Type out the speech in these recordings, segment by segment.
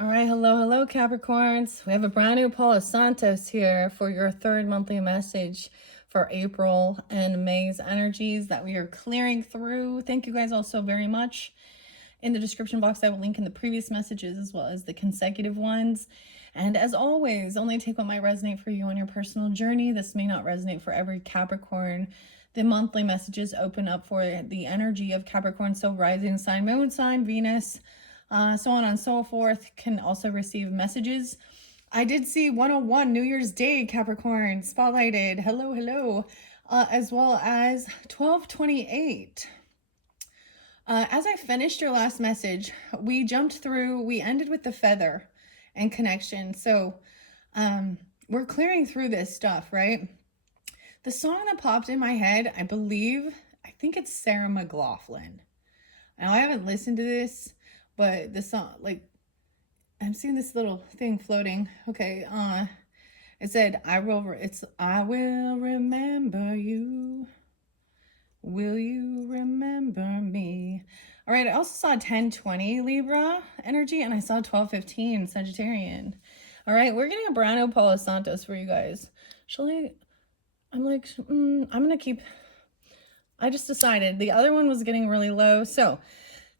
All right, hello, Capricorns. We have a brand new Palo Santos here for your third monthly message for April and May's energies that we are clearing through. Thank you guys all so very much. In the description box, I will link in the previous messages as well as the consecutive ones. And as always, only take what might resonate for you on your personal journey. This may not resonate for every Capricorn. The monthly messages open up for the energy of Capricorn, so rising sign, moon sign, Venus, so on and so forth, can also receive messages. I did see 101 New Year's Day Capricorn spotlighted. Hello. As well as 1228. As I finished your last message, we ended with the feather and connection. So we're clearing through this stuff, right? The song that popped in my head, I think it's Sarah McLachlan. Now, I haven't listened to this, but the song, I'm seeing this little thing floating. Okay, it said, I will remember you. Will you remember me? All right, I also saw 1020 Libra energy, and I saw 1215 Sagittarian. All right, we're getting a brand new Palo Santos for you guys. I just decided the other one was getting really low. So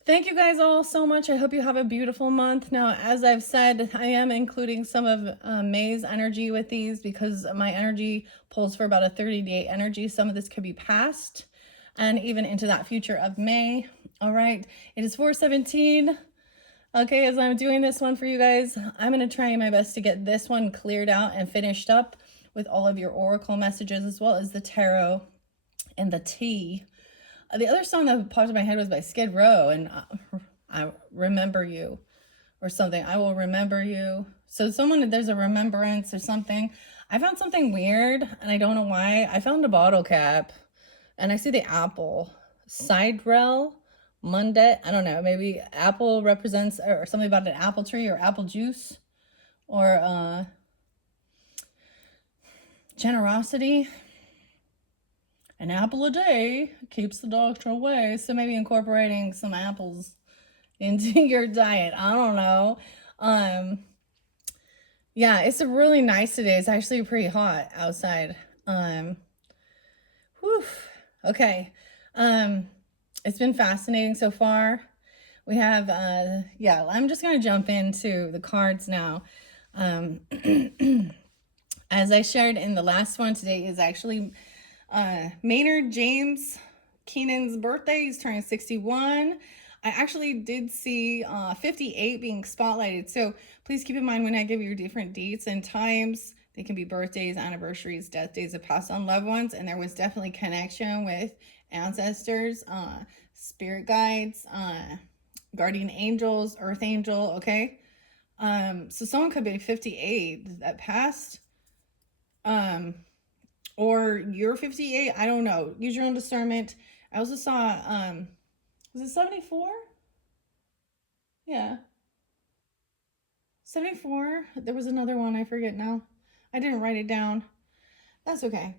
thank you guys all so much. I hope you have a beautiful month. Now, as I've said, I am including some of May's energy with these because my energy pulls for about a 30-day energy. Some of this could be past and even into that future of May. All right, it is 4:17. Okay, as I'm doing this one for you guys, I'm going to try my best to get this one cleared out and finished up with all of your oracle messages as well as the tarot and the tea. The other song that popped in my head was by Skid Row, and I remember you or something. I will remember you. So there's a remembrance or something. I found something weird, and I don't know why. I found a bottle cap, and I see the apple. Sidrel, Monday. I don't know. Maybe apple represents or something about an apple tree or apple juice or generosity. An apple a day keeps the doctor away. So maybe incorporating some apples into your diet. I don't know. Yeah, it's really nice today. It's actually pretty hot outside. Okay. It's been fascinating so far. We have, I'm just going to jump into the cards now. As I shared in the last one, today is actually Maynard James Keenan's birthday. He's turning 61. I actually did see 58 being spotlighted. So please keep in mind when I give you different dates and times, they can be birthdays, anniversaries, death days of passed on loved ones. And there was definitely connection with ancestors, spirit guides, guardian angels, earth angel. Okay. So someone could be 58 that passed. Or you're 58, I don't know. Use your own discernment. I also saw, was it 74? Yeah. 74. There was another one, I forget now. I didn't write it down. That's okay.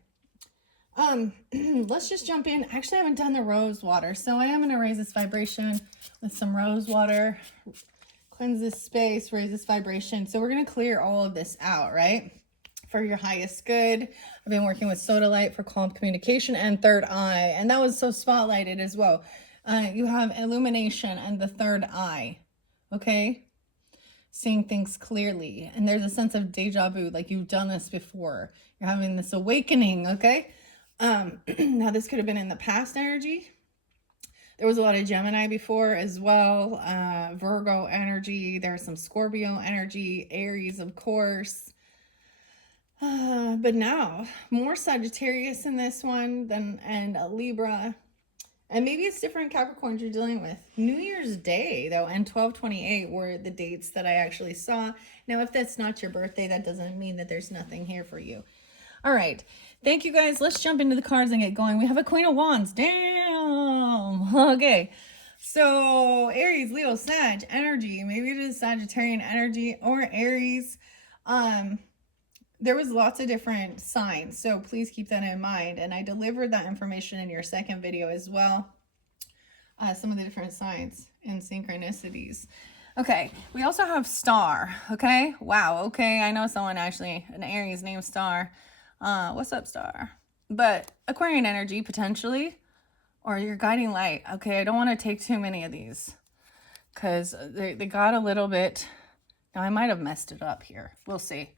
Let's just jump in. Actually, I haven't done the rose water, so I am going to raise this vibration with some rose water. Cleanse this space, raise this vibration. So we're going to clear all of this out, right? For your highest good. I've been working with Soda Light for calm communication and third eye, and that was so spotlighted as well. You have illumination and the third eye, okay? Seeing things clearly, and there's a sense of deja vu, like you've done this before. You're having this awakening, okay? Now this could have been in the past energy. There was a lot of Gemini before as well, Virgo energy. There's some Scorpio energy, Aries, of course. But now more Sagittarius in this one and a Libra, and maybe it's different Capricorns you're dealing with. New Year's Day though and 1228 were the dates that I actually saw. Now if that's not your birthday, that doesn't mean that there's nothing here for you. All right, thank you guys. Let's jump into the cards and get going. We have a Queen of Wands. Damn. Okay, so Aries, Leo, Sag energy. Maybe it is Sagittarian energy or Aries. There was lots of different signs, so please keep that in mind. And I delivered that information in your second video as well. Some of the different signs and synchronicities. Okay, we also have Star, okay? Wow, okay, I know someone actually, an Aries named Star. What's up, Star? But Aquarian energy, potentially, or your guiding light. Okay, I don't want to take too many of these because they got a little bit, now I might have messed it up here. We'll see.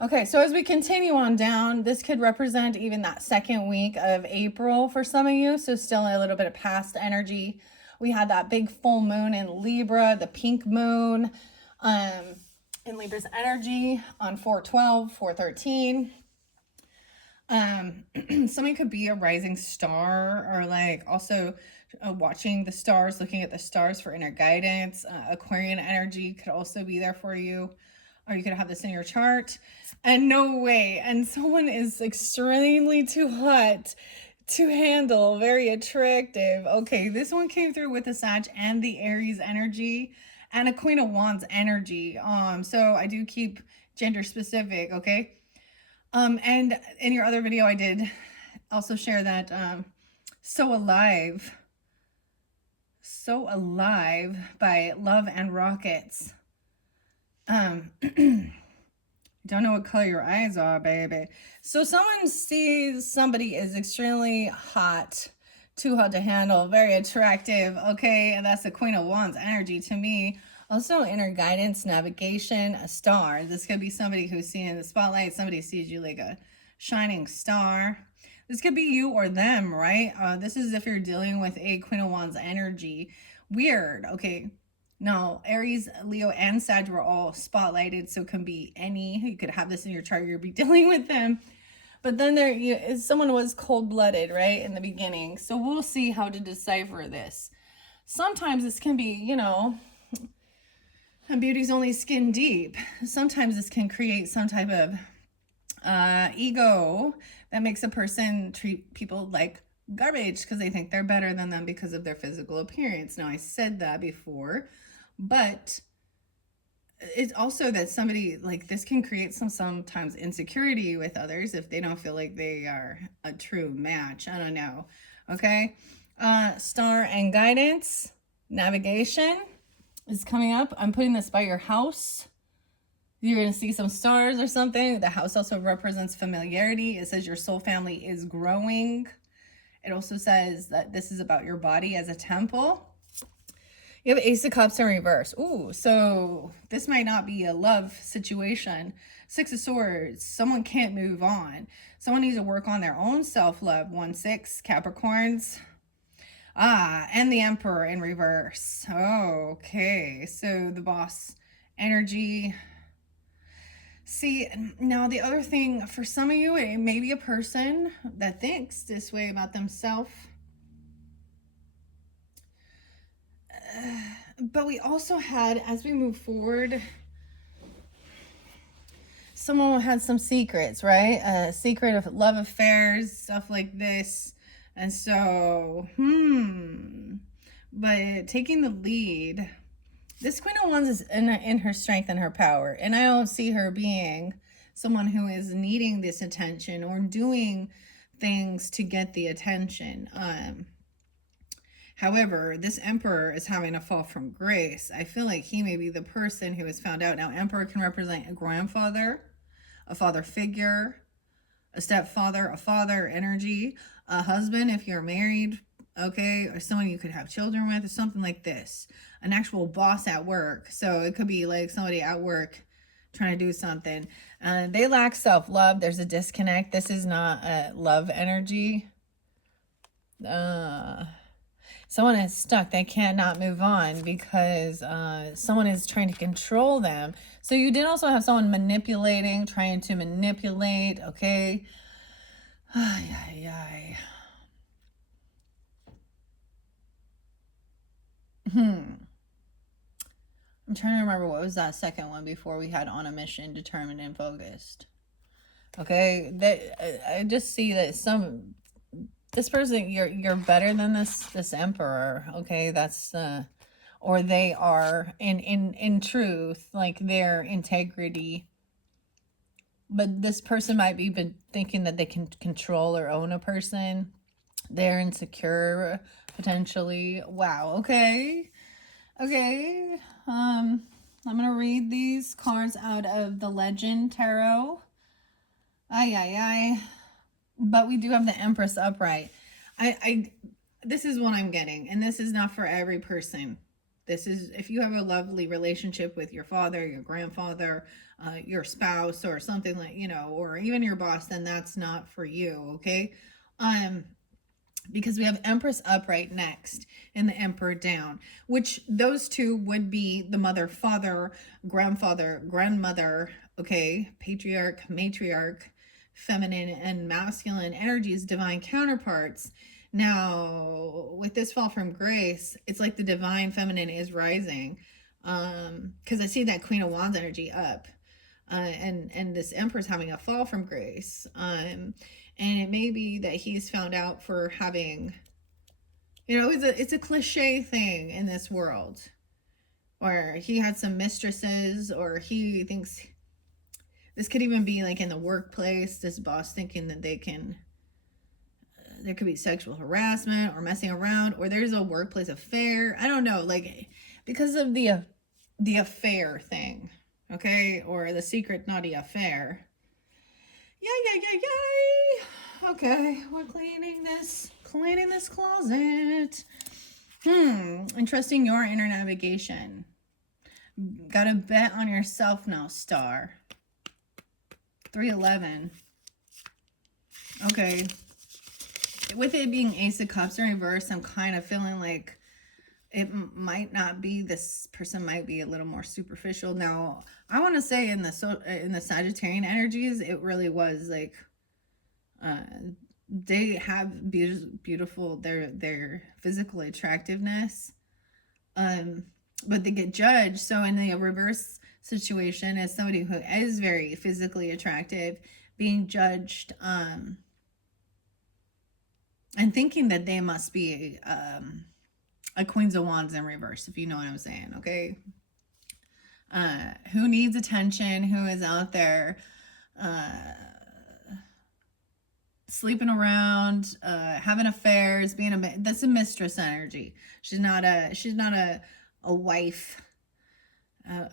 Okay, so as we continue on down, this could represent even that second week of April for some of you, so still a little bit of past energy. We had that big full moon in Libra, the pink moon in Libra's energy on 4/12, 4/13. Something could be a rising star, or like also watching the stars, looking at the stars for inner guidance. Aquarian energy could also be there for you, or you could have this in your chart. And no way, and someone is extremely too hot to handle, very attractive. Okay, this one came through with the Sag and the Aries energy and a Queen of Wands energy. So I do keep gender specific, okay? And in your other video, I did also share that So Alive by Love and Rockets. Don't know what color your eyes are, baby. So someone sees somebody is extremely hot, too hot to handle, very attractive, okay? And that's the Queen of Wands energy to me. Also inner guidance, navigation, a star. This could be somebody who's seen in the spotlight. Somebody sees you like a shining star. This could be you or them, right? This is if you're dealing with a Queen of Wands energy. Weird, okay? No, Aries, Leo, and Sag were all spotlighted, so it can be any. You could have this in your chart, you'll be dealing with them. But then someone was cold-blooded, right, in the beginning. So we'll see how to decipher this. Sometimes this can be, you know, beauty's only skin deep. Sometimes this can create some type of ego that makes a person treat people like garbage because they think they're better than them because of their physical appearance. Now, I said that before, but it's also that somebody like this can create sometimes insecurity with others if they don't feel like they are a true match. I don't know. Okay. Star and guidance, navigation is coming up. I'm putting this by your house. You're going to see some stars or something. The house also represents familiarity. It says your soul family is growing. It also says that this is about your body as a temple. You have Ace of Cups in reverse. Ooh, so this might not be a love situation. Six of Swords. Someone can't move on. Someone needs to work on their own self-love. 1/6, Capricorns. And the Emperor in reverse. Okay, so the boss energy. See, now the other thing, for some of you, it may be a person that thinks this way about themselves. But we also had, as we move forward, someone had some secrets, right? A secret of love affairs, stuff like this. And so, but taking the lead, this Queen of Wands is in her strength and her power. And I don't see her being someone who is needing this attention or doing things to get the attention. However, this Emperor is having a fall from grace. I feel like he may be the person who has found out. Now, Emperor can represent a grandfather, a father figure, a stepfather, a father energy, a husband if you're married, okay, or someone you could have children with, or something like this. An actual boss at work. So it could be like somebody at work trying to do something. They lack self-love. There's a disconnect. This is not a love energy. Someone is stuck. They cannot move on because someone is trying to control them. So you did also have someone manipulating, trying to manipulate, okay? I'm trying to remember what was that second one before we had on a mission, determined and focused. Okay, I just see that this person, you're better than this Emperor. Okay, that's or they are in truth, like their integrity. But this person might be thinking that they can control or own a person. They're insecure potentially. Wow. Okay. I'm going to read these cards out of the Legend Tarot. But we do have the Empress upright. This is what I'm getting, and this is not for every person. This is if you have a lovely relationship with your father, your grandfather, your spouse, or something like, or even your boss, then that's not for you, okay? Because we have Empress upright next and the Emperor down, which those two would be the mother, father, grandfather, grandmother, okay? Patriarch, matriarch, feminine and masculine energies, divine counterparts. Now, with this fall from grace, it's like the divine feminine is rising. Because I see that Queen of Wands energy up. And this Emperor's having a fall from grace. And it may be that he's found out for having, it's a cliche thing in this world. Or he had some mistresses, or he thinks, this could even be like in the workplace, this boss thinking that they can, there could be sexual harassment or messing around, or there's a workplace affair. I don't know, like because of the affair thing, okay? Or the secret naughty affair. Yay. Okay, we're cleaning this closet. Entrusting your inner navigation. Gotta bet on yourself now, star. 311. Okay. With it being Ace of Cups in reverse, I'm kind of feeling like it might not be, this person might be a little more superficial. Now, I want to say in the Sagittarian energies, it really was like, they have beautiful, their physical attractiveness, but they get judged. So in the reverse situation, as somebody who is very physically attractive, being judged, and thinking that they must be a Queens of Wands in reverse, if you know what I'm saying, okay? Who needs attention, who is out there sleeping around, having affairs, that's a mistress energy. She's not a wife,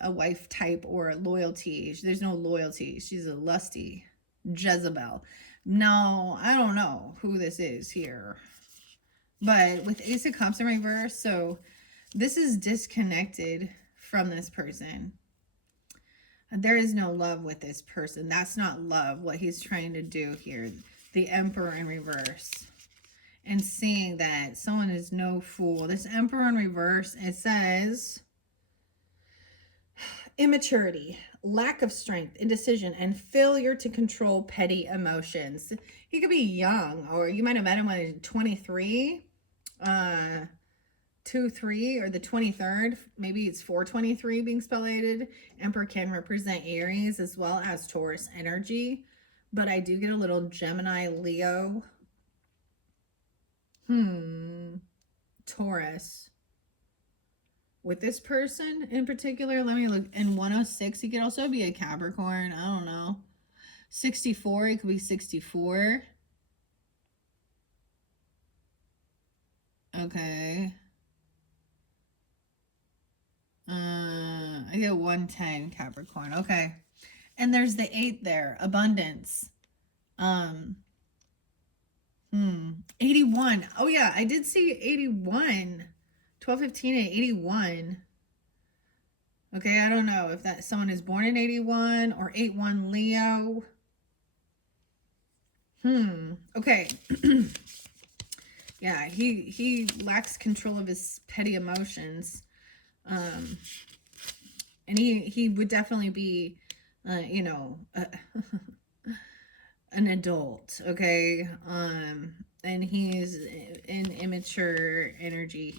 a wife type or loyalty. There's no loyalty. She's a lusty Jezebel. No, I don't know who this is here. But with Ace of Cups in reverse, so this is disconnected from this person. There is no love with this person. That's not love, what he's trying to do here. The Emperor in reverse. And seeing that someone is no fool. This Emperor in reverse, it says immaturity, lack of strength, indecision, and failure to control petty emotions. He could be young, or you might have met him when he was 23, 2-3, or the 23rd. Maybe it's 423 being stellated. Emperor can represent Aries as well as Taurus energy, but I do get a little Gemini, Leo, Taurus. With this person in particular, let me look. In 106, he could also be a Capricorn. I don't know. 64, it could be 64. Okay. I get 110 Capricorn. Okay. And there's the 8 there. Abundance. 81. Oh yeah, I did see 81. 1215 and 81. Okay, I don't know if that someone is born in 81 or 81 Leo. Okay. Yeah, he lacks control of his petty emotions. And he would definitely be an adult, okay? And he's in immature energy.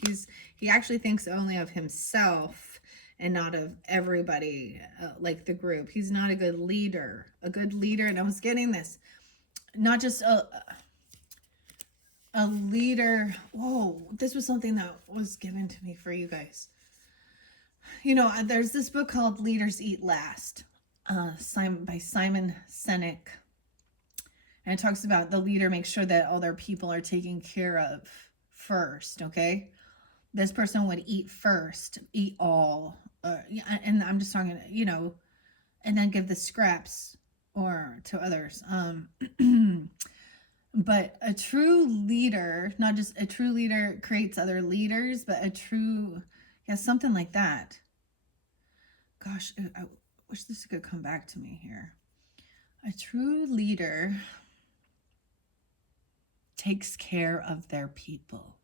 He actually thinks only of himself and not of everybody, like the group. He's not a good leader. And I was getting this, not just a leader. Whoa, this was something that was given to me for you guys. There's this book called Leaders Eat Last, by Simon Sinek. And it talks about the leader makes sure that all their people are taken care of first, okay? This person would eat first, eat all and I'm just talking, and then give the scraps or to others. But a true leader, not just a true leader creates other leaders, but a true, yeah, something like that. Gosh, I wish this could come back to me here. A true leader takes care of their people,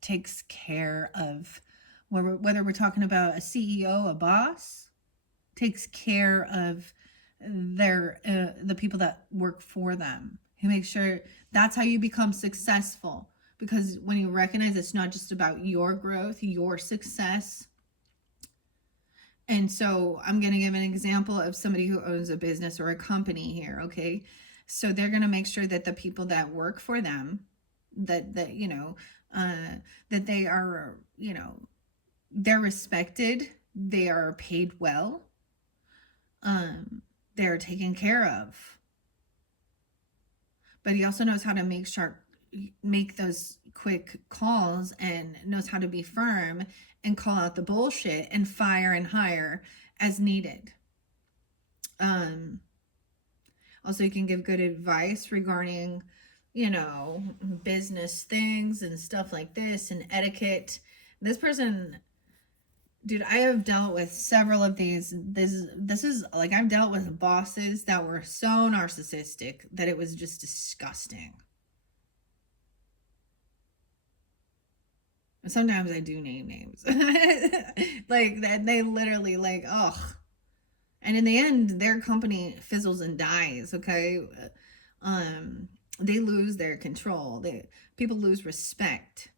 takes care of, whether we're talking about a CEO, a boss, takes care of the people that work for them. He makes sure that's how you become successful. Because when you recognize it's not just about your growth, your success. And so I'm going to give an example of somebody who owns a business or a company here, okay? So they're going to make sure that the people that work for them, that that they are, they're respected, they are paid well, they're taken care of. But he also knows how to make those quick calls and knows how to be firm and call out the bullshit and fire and hire as needed. Also, you can give good advice regarding, business things and stuff like this and etiquette. This person, dude, I have dealt with several of these. This is like, I've dealt with bosses that were so narcissistic that it was just disgusting. Sometimes I do name names. Like that, they literally like, ugh. And in the end, their company fizzles and dies, okay? They lose their control. People lose respect.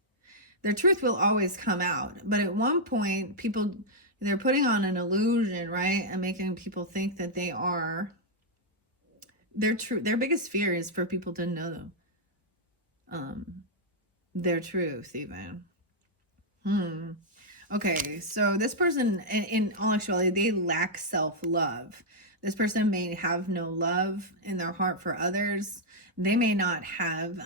Their truth will always come out. But at one point, they're putting on an illusion, right? And making people think that they are their truth. Their biggest fear is for people to know their truth, even. Okay, so this person, in all actuality, they lack self-love. This person may have no love in their heart for others. They may not have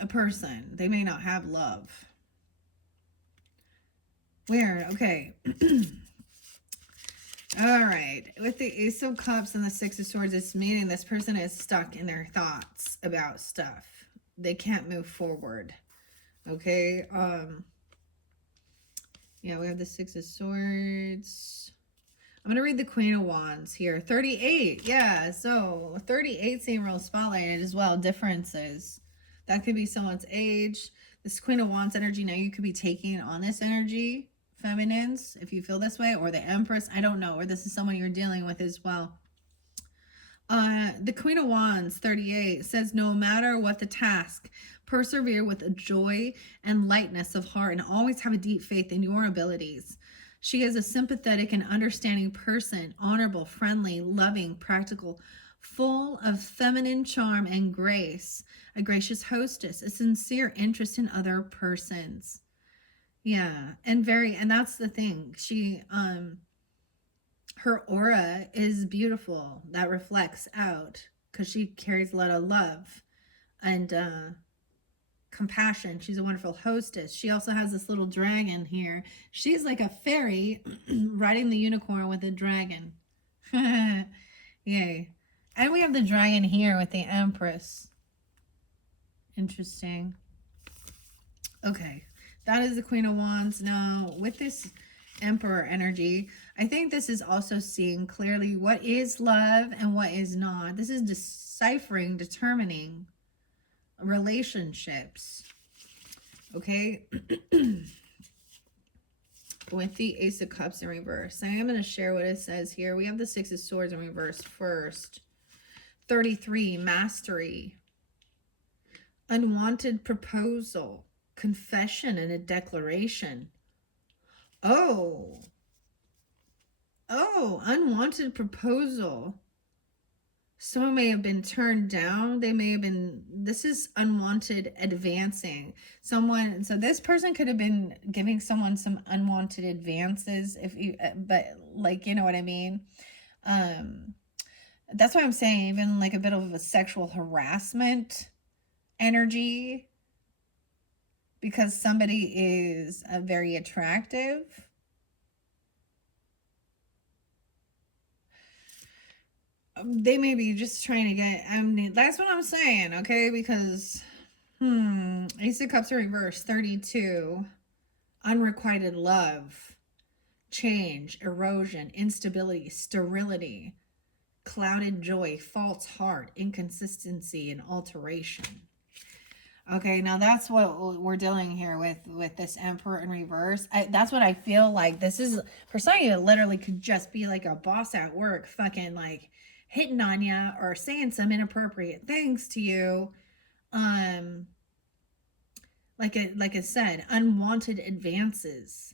a person. They may not have love. Weird. Okay. All right. With the Ace of Cups and the Six of Swords, it's meaning this person is stuck in their thoughts about stuff. They can't move forward. Okay. Yeah, we have the Six of Swords. I'm going to read the Queen of Wands here. 38. Yeah, so 38 seem real spotlighted as well. Differences. That could be someone's age. This Queen of Wands energy, now you could be taking on this energy, feminines, if you feel this way, or the Empress. I don't know, or this is someone you're dealing with as well. The Queen of Wands, 38, says, no matter what the task, persevere with a joy and lightness of heart and always have a deep faith in your abilities. She is a sympathetic and understanding person, honorable, friendly, loving, practical, full of feminine charm and grace, a gracious hostess, a sincere interest in other persons. Yeah, and that's the thing. She, her aura is beautiful. That reflects out because she carries a lot of love and compassion. She's a wonderful hostess. She also has this little dragon here. She's like a fairy riding the unicorn with a dragon. Yay. And we have the dragon here with the Empress. Interesting. Okay. That is the Queen of Wands. Now, with this Emperor energy, I think this is also seeing clearly what is love and what is not. This is deciphering, determining relationships. Okay. With the Ace of Cups in reverse, I am going to share what it says here. We have the Six of Swords in reverse first. 33, mastery, unwanted proposal, confession, and a declaration. Oh, unwanted proposal. Someone may have been turned down. They may have been, this is unwanted advancing. Someone, so this person could have been giving someone some unwanted advances, but like, you know what I mean? That's why I'm saying even like a bit of a sexual harassment energy. because somebody is very attractive. They may be just trying to get, I mean, that's what I'm saying, okay? Because, Ace of Cups reverse, 32. Unrequited love, change, erosion, instability, sterility, clouded joy, false heart, inconsistency, and alteration. Okay, now that's what we're dealing here with this Emperor in reverse. That's what I feel like. This is for somebody that literally could just be like a boss at work, fucking like hitting on you or saying some inappropriate things to you. Like I said, unwanted advances.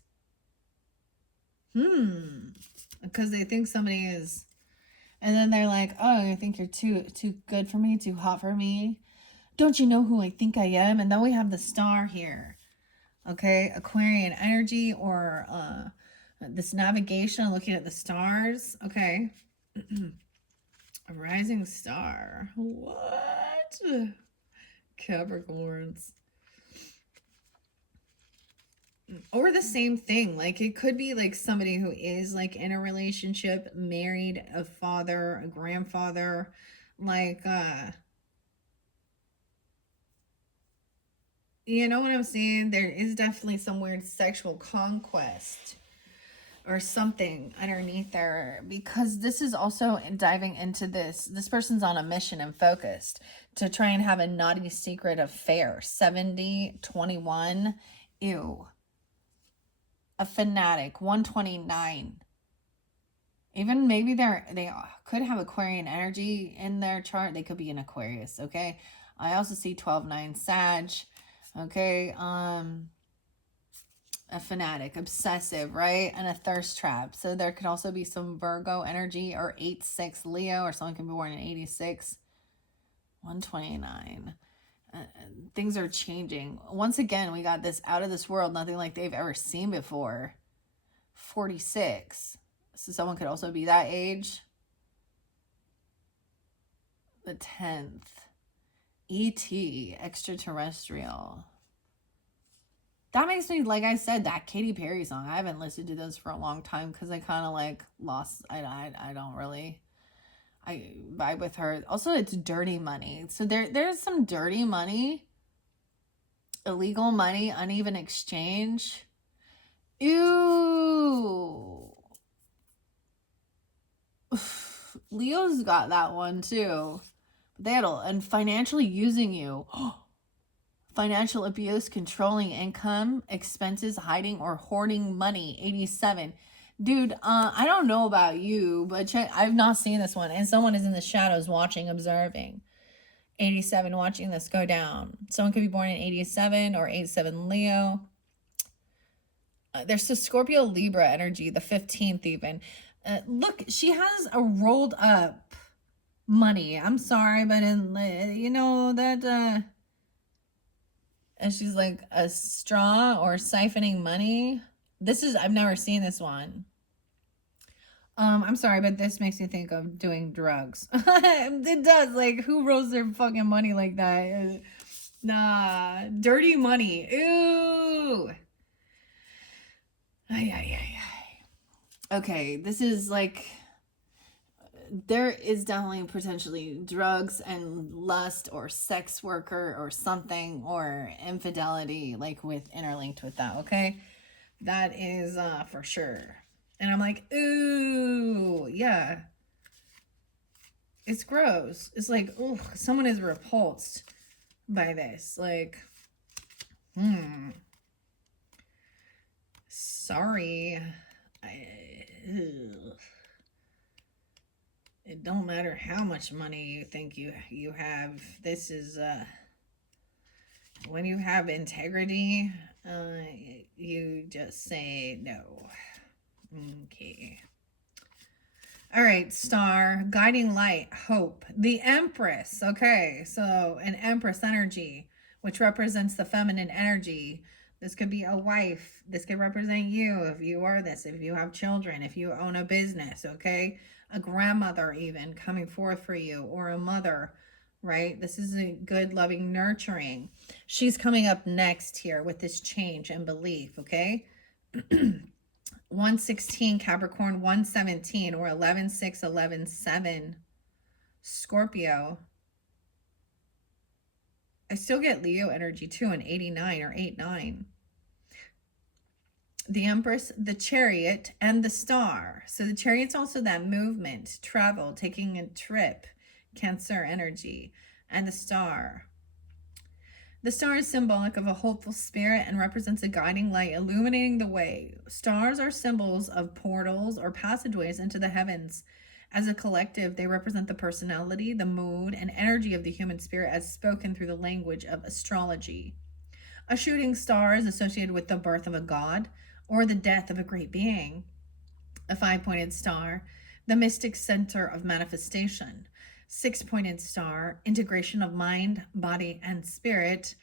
Because they think somebody is, and then they're like, "Oh, I think you're too good for me, too hot for me. Don't you know who I think I am?" And then we have the star here. Okay, Aquarian energy, or this navigation, looking at the stars. Okay. A rising star. What? Capricorns. Or the same thing. Like, it could be like somebody who is like in a relationship, married, a father, a grandfather, like you know what I'm saying? There is definitely some weird sexual conquest or something underneath there, because this is also diving into this person's on a mission and focused to try and have a naughty secret affair. 70, 21. Ew. A fanatic. 129. Even maybe they could have Aquarian energy in their chart. They could be an Aquarius. Okay, I also see 12-9 Sag. Okay, a fanatic, obsessive, right? And a thirst trap. So there could also be some Virgo energy, or 8-6 Leo, or someone can be born in 86. 129. Things are changing. Once again, we got this out of this world, nothing like they've ever seen before. 46. So someone could also be that age. The 10th. E.T. Extraterrestrial. That makes me, like I said, that Katy Perry song. I haven't listened to those for a long time because I kind of like lost. I don't really. I vibe with her. Also, it's dirty money. So there's some dirty money. Illegal money, uneven exchange. Ew. Leo's got that one too. They had and financially using you. Financial abuse, controlling income, expenses, hiding or hoarding money. 87. Dude, I don't know about you, but I've not seen this one. And someone is in the shadows watching, observing. 87, watching this go down. Someone could be born in 87 or 87 Leo. There's the Scorpio Libra energy, the 15th even. Look, she has a rolled up money. I'm sorry, but you know that and she's like a straw or siphoning money. I've never seen this one. I'm sorry, but this makes me think of doing drugs. It does. Like, who rolls their fucking money like that? Nah, dirty money. Ooh. Ay. Okay, this is like, there is definitely potentially drugs and lust or sex worker or something, or infidelity, like interlinked with that. Okay, that is for sure. And I'm like, ooh, yeah, it's gross. It's like, oh, someone is repulsed by this. Like, sorry. It don't matter how much money you think you have. This is when you have integrity, you just say no. Okay. All right, star, guiding light, hope, the Empress. Okay, so an Empress energy, which represents the feminine energy. This could be a wife. This could represent you if you are this, if you have children, if you own a business, okay? A grandmother even coming forth for you, or a mother. right? This is a good, loving, nurturing. She's coming up next here with this change and belief, okay? 116 Capricorn, 117, or 11-6, 11-7 Scorpio. I still get Leo energy too, in 89 or 8-9. The Empress, the Chariot, and the Star. So the Chariot's also that movement, travel, taking a trip, Cancer energy, and the Star. The star is symbolic of a hopeful spirit and represents a guiding light illuminating the way. Stars are symbols of portals or passageways into the heavens. As a collective, they represent the personality, the mood, and energy of the human spirit as spoken through the language of astrology. A shooting star is associated with the birth of a god or the death of a great being. A 5-pointed star, the mystic center of manifestation. 6-pointed star, integration of mind, body, and spirit.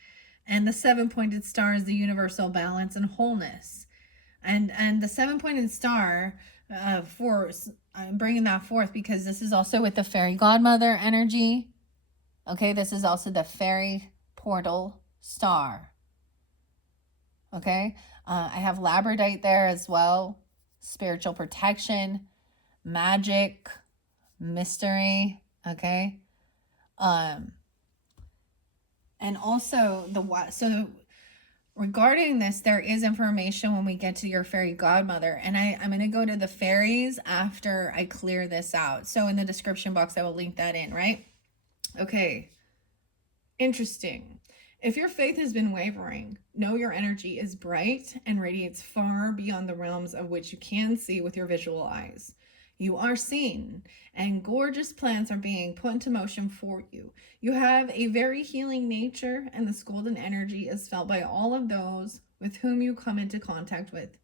And the 7-pointed star is the universal balance and wholeness. And the 7-pointed star, I'm bringing that forth because this is also with the fairy godmother energy. Okay, this is also the fairy portal star. Okay, I have labradorite there as well. Spiritual protection, magic, mystery. Okay, and also regarding this, there is information when we get to your fairy godmother, and I'm going to go to the fairies after I clear this out. So in the description box, I will link that in, right? Okay, interesting. If your faith has been wavering, know your energy is bright and radiates far beyond the realms of which you can see with your visual eyes. You are seen, and gorgeous plans are being put into motion for you. You have a very healing nature, and this golden energy is felt by all of those with whom you come into contact with.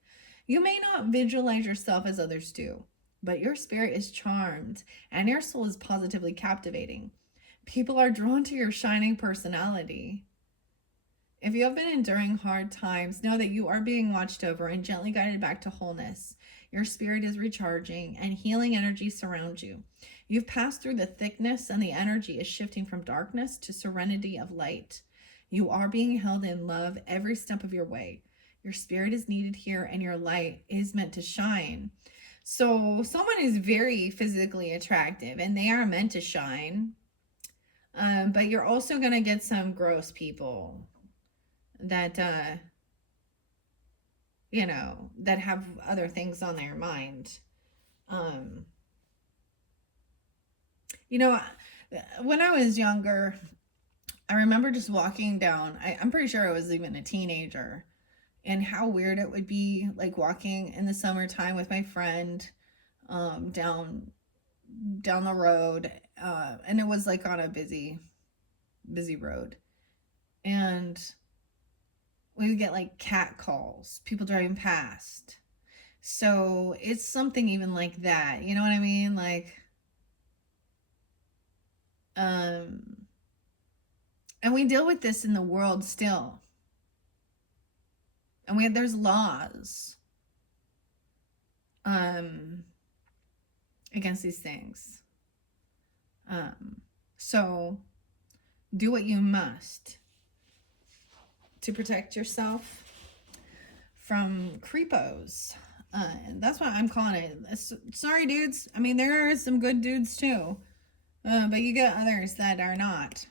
You may not visualize yourself as others do, but your spirit is charmed, and your soul is positively captivating. People are drawn to your shining personality. If you have been enduring hard times, know that you are being watched over and gently guided back to wholeness. Your spirit is recharging and healing energy surrounds you. You've passed through the thickness and the energy is shifting from darkness to serenity of light. You are being held in love every step of your way. Your spirit is needed here and your light is meant to shine. So someone is very physically attractive and they are meant to shine. But you're also going to get some gross people that that have other things on their mind. When I was younger, I remember just walking down, I'm pretty sure I was even a teenager, and how weird it would be, like walking in the summertime with my friend down the road, and it was like on a busy road, and we would get like cat calls, people driving past. So it's something even like that, you know what I mean? Like, and we deal with this in the world still. And there's laws against these things. So do what you must to protect yourself from creepos. And that's what I'm calling it. Sorry, dudes. I mean, there are some good dudes too. But you get others that are not.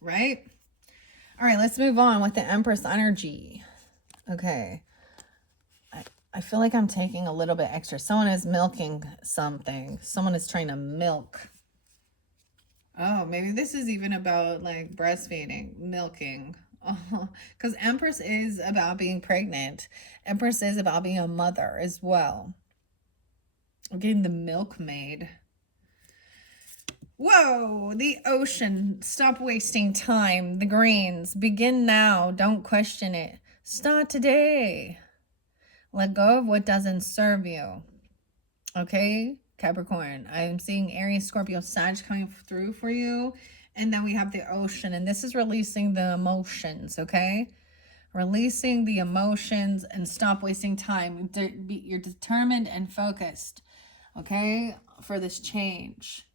Right? All right, let's move on with the Empress energy. Okay. I feel like I'm taking a little bit extra. Someone is milking something. Someone is trying to milk. Oh, maybe this is even about like breastfeeding, milking. Because Empress is about being pregnant. Empress is about being a mother as well. I'm getting the milkmaid. Whoa, the ocean. Stop wasting time. The greens. Begin now. Don't question it. Start today. Let go of what doesn't serve you. Okay, Capricorn. I'm seeing Aries, Scorpio, Sag coming through for you. And then we have the ocean. And this is releasing the emotions, okay? Releasing the emotions and stop wasting time. You're determined and focused, okay, for this change.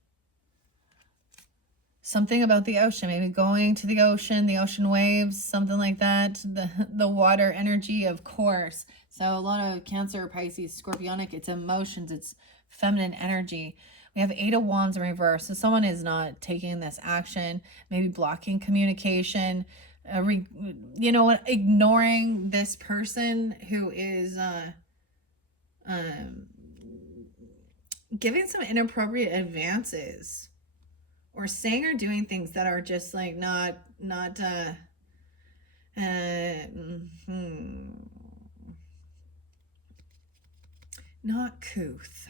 Something about the ocean, maybe going to the ocean waves, something like that. The water energy, of course. So a lot of Cancer, Pisces, Scorpionic, it's emotions, it's feminine energy. We have 8 of Wands in reverse. So someone is not taking this action, maybe blocking communication, you know what, ignoring this person who is giving some inappropriate advances, or saying or doing things that are just like not couth.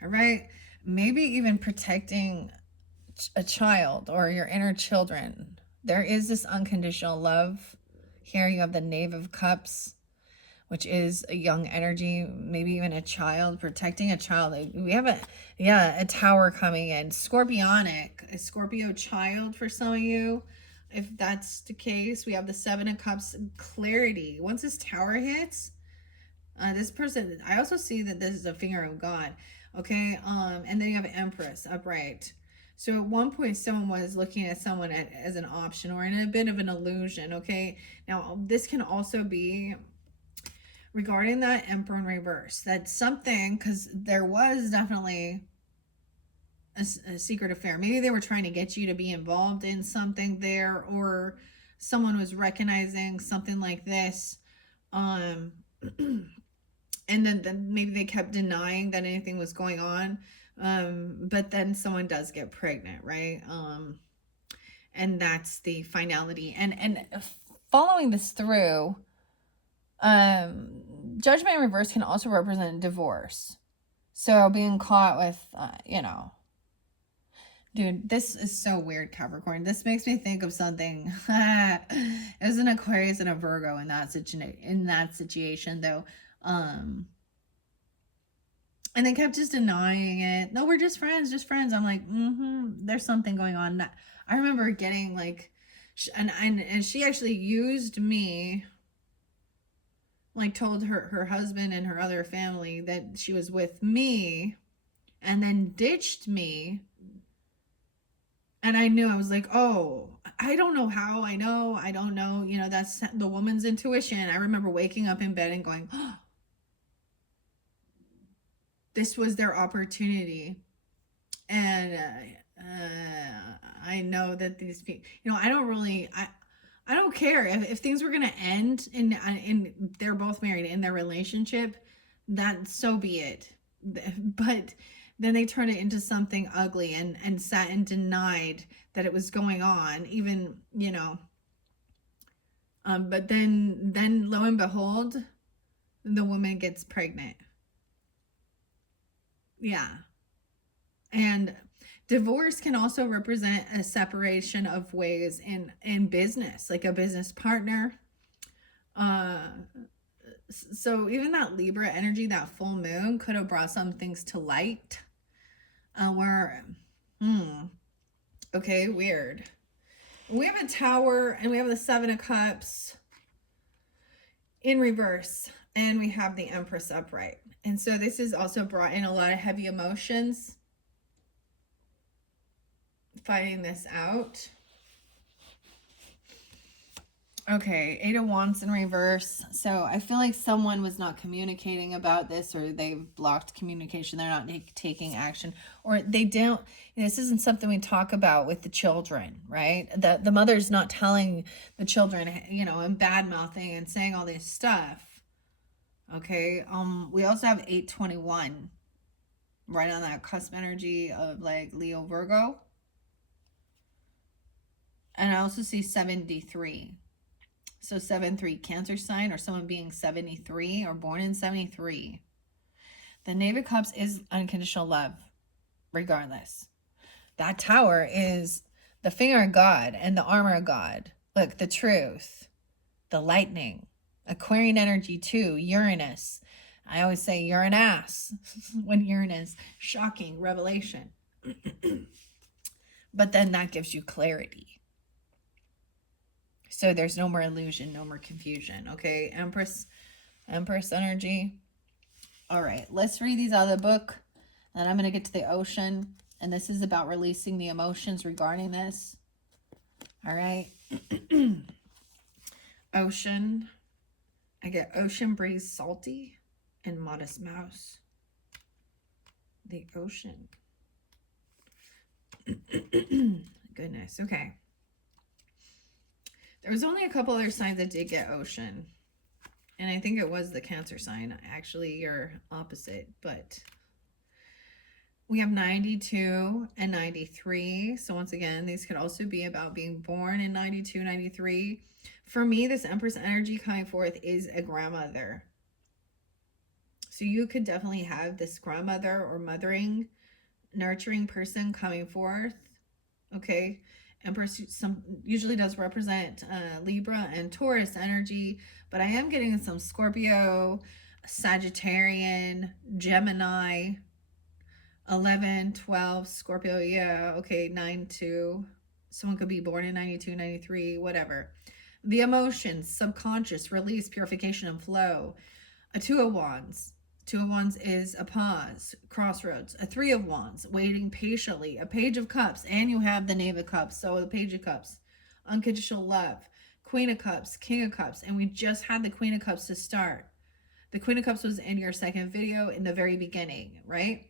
All right. Maybe even protecting a child or your inner children. There is this unconditional love. Here you have the Knave of Cups, which is a young energy, maybe even a child, protecting a child. We have a tower coming in. Scorpionic, a Scorpio child for some of you. If that's the case, we have the 7 of Cups, clarity. Once this tower hits, this person, I also see that this is a finger of God. Okay. And then you have Empress upright. So at one point, someone was looking at someone as an option or in a bit of an illusion. Okay. Now, this can also be regarding that Emperor in reverse. That's something, because there was definitely a secret affair. Maybe they were trying to get you to be involved in something there, or someone was recognizing something like this. And then maybe they kept denying that anything was going on. But then someone does get pregnant, right? And that's the finality. And following this through, Judgment in reverse can also represent divorce. So being caught with, dude, this is so weird, Capricorn. This makes me think of something. It was an Aquarius and a Virgo in that situation, though. And they kept just denying it. No, we're just friends, just friends. I'm like, there's something going on. I remember getting like, and she actually used me, like told her husband and her other family that she was with me, and then ditched me. And I knew, I was like, oh, I don't know how I know. I don't know. You know, that's the woman's intuition. I remember waking up in bed and going, oh, this was their opportunity. And I know that these people, I don't care if things were going to end and they're both married in their relationship, that so be it. But then they turned it into something ugly and sat and denied that it was going on, even, but then lo and behold, the woman gets pregnant. Yeah. And divorce can also represent a separation of ways in business, like a business partner. So even that Libra energy, that full moon, could have brought some things to light. Okay, weird. We have a tower and we have the 7 of Cups in reverse, and we have the Empress upright. And so this is also brought in a lot of heavy emotions, fighting this out. Okay, 8 of Wands in reverse. So I feel like someone was not communicating about this, or they've blocked communication. They're not taking action, or they don't. This isn't something we talk about with the children, right? The mother's not telling the children, and bad mouthing and saying all this stuff. Okay. We also have 821 right on that cusp energy of like Leo, Virgo. And I also see 73. So 7-3, Cancer sign, or someone being 73 or born in 73. The Knave of Cups is unconditional love, regardless. That tower is the finger of God and the armor of God. Look, the truth, the lightning, Aquarian energy too, Uranus. I always say Uranus when Uranus, shocking revelation. But then that gives you clarity. So there's no more illusion, no more confusion. Okay, Empress energy. All right, let's read these out of the book. And I'm going to get to the ocean. And this is about releasing the emotions regarding this. All right. Ocean. I get ocean breeze, salty, and modest mouse. The ocean. Goodness. Okay. There was only a couple other signs that did get ocean. And I think it was the Cancer sign, actually, your opposite. But we have 92 and 93. So once again, these could also be about being born in 92, 93. For me, this Empress energy coming forth is a grandmother. So you could definitely have this grandmother or mothering, nurturing person coming forth. Okay. Empress usually does represent Libra and Taurus energy, but I am getting some Scorpio, Sagittarian, Gemini, 11, 12, Scorpio, yeah, okay, 9, 2. Someone could be born in 92, 93, whatever. The emotions, subconscious, release, purification, and flow. A 2 of Wands. 2 of Wands is a pause, crossroads. A 3 of Wands, waiting patiently. A Page of Cups, and you have the Knave of Cups. So the Page of Cups, unconditional love. Queen of Cups, King of Cups, and we just had the Queen of Cups to start. The Queen of Cups was in your second video in the very beginning, right?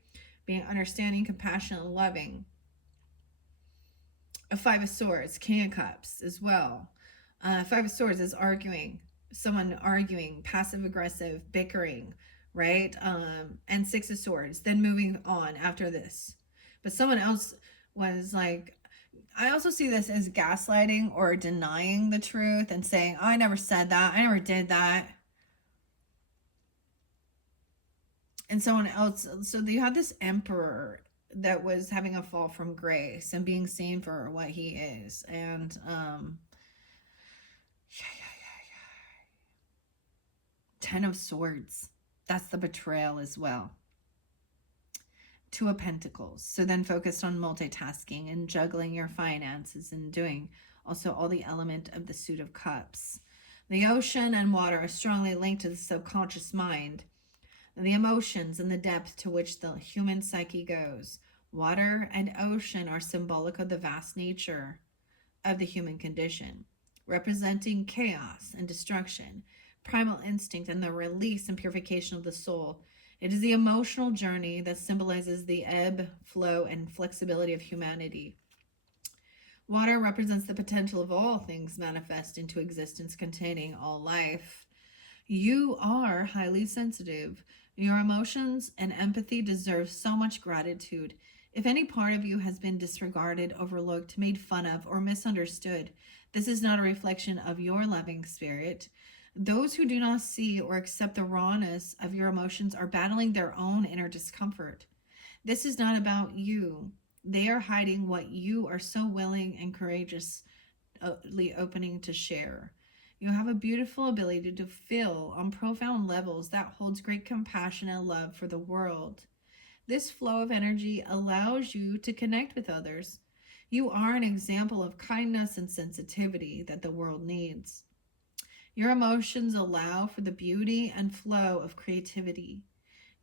Being understanding, compassionate, and loving. A 5 of Swords, King of Cups as well. 5 of Swords is arguing. Someone arguing, passive aggressive, bickering, right? And 6 of Swords, then moving on after this. But someone else was like, I also see this as gaslighting or denying the truth and saying, I never said that, I never did that. And someone else, so you had this Emperor that was having a fall from grace and being seen for what he is. And yeah. 10 of Swords, that's the betrayal as well. 2 of Pentacles, so then focused on multitasking and juggling your finances and doing also all the element of the Suit of Cups. The ocean and water are strongly linked to the subconscious mind, the emotions and the depth to which the human psyche goes. Water and ocean are symbolic of the vast nature of the human condition, representing chaos and destruction, primal instinct, and the release and purification of the soul. It is the emotional journey that symbolizes the ebb, flow, and flexibility of humanity. Water represents the potential of all things manifest into existence, containing all life. You are highly sensitive. Your emotions and empathy deserve so much gratitude. If any part of you has been disregarded, overlooked, made fun of, or misunderstood, this is not a reflection of your loving spirit. Those who do not see or accept the rawness of your emotions are battling their own inner discomfort. This is not about you. They are hiding what you are so willing and courageously opening to share. You have a beautiful ability to feel on profound levels that holds great compassion and love for the world. This flow of energy allows you to connect with others. You are an example of kindness and sensitivity that the world needs. Your emotions allow for the beauty and flow of creativity.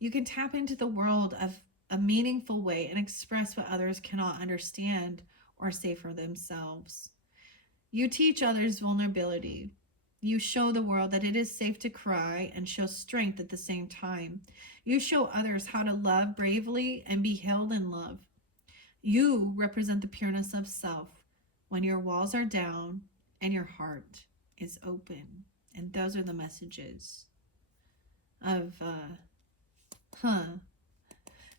You can tap into the world of a meaningful way and express what others cannot understand or say for themselves. You teach others vulnerability. You show the world that it is safe to cry and show strength at the same time. You show others how to love bravely and be held in love. You represent the pureness of self when your walls are down and your heart is open. And those are the messages of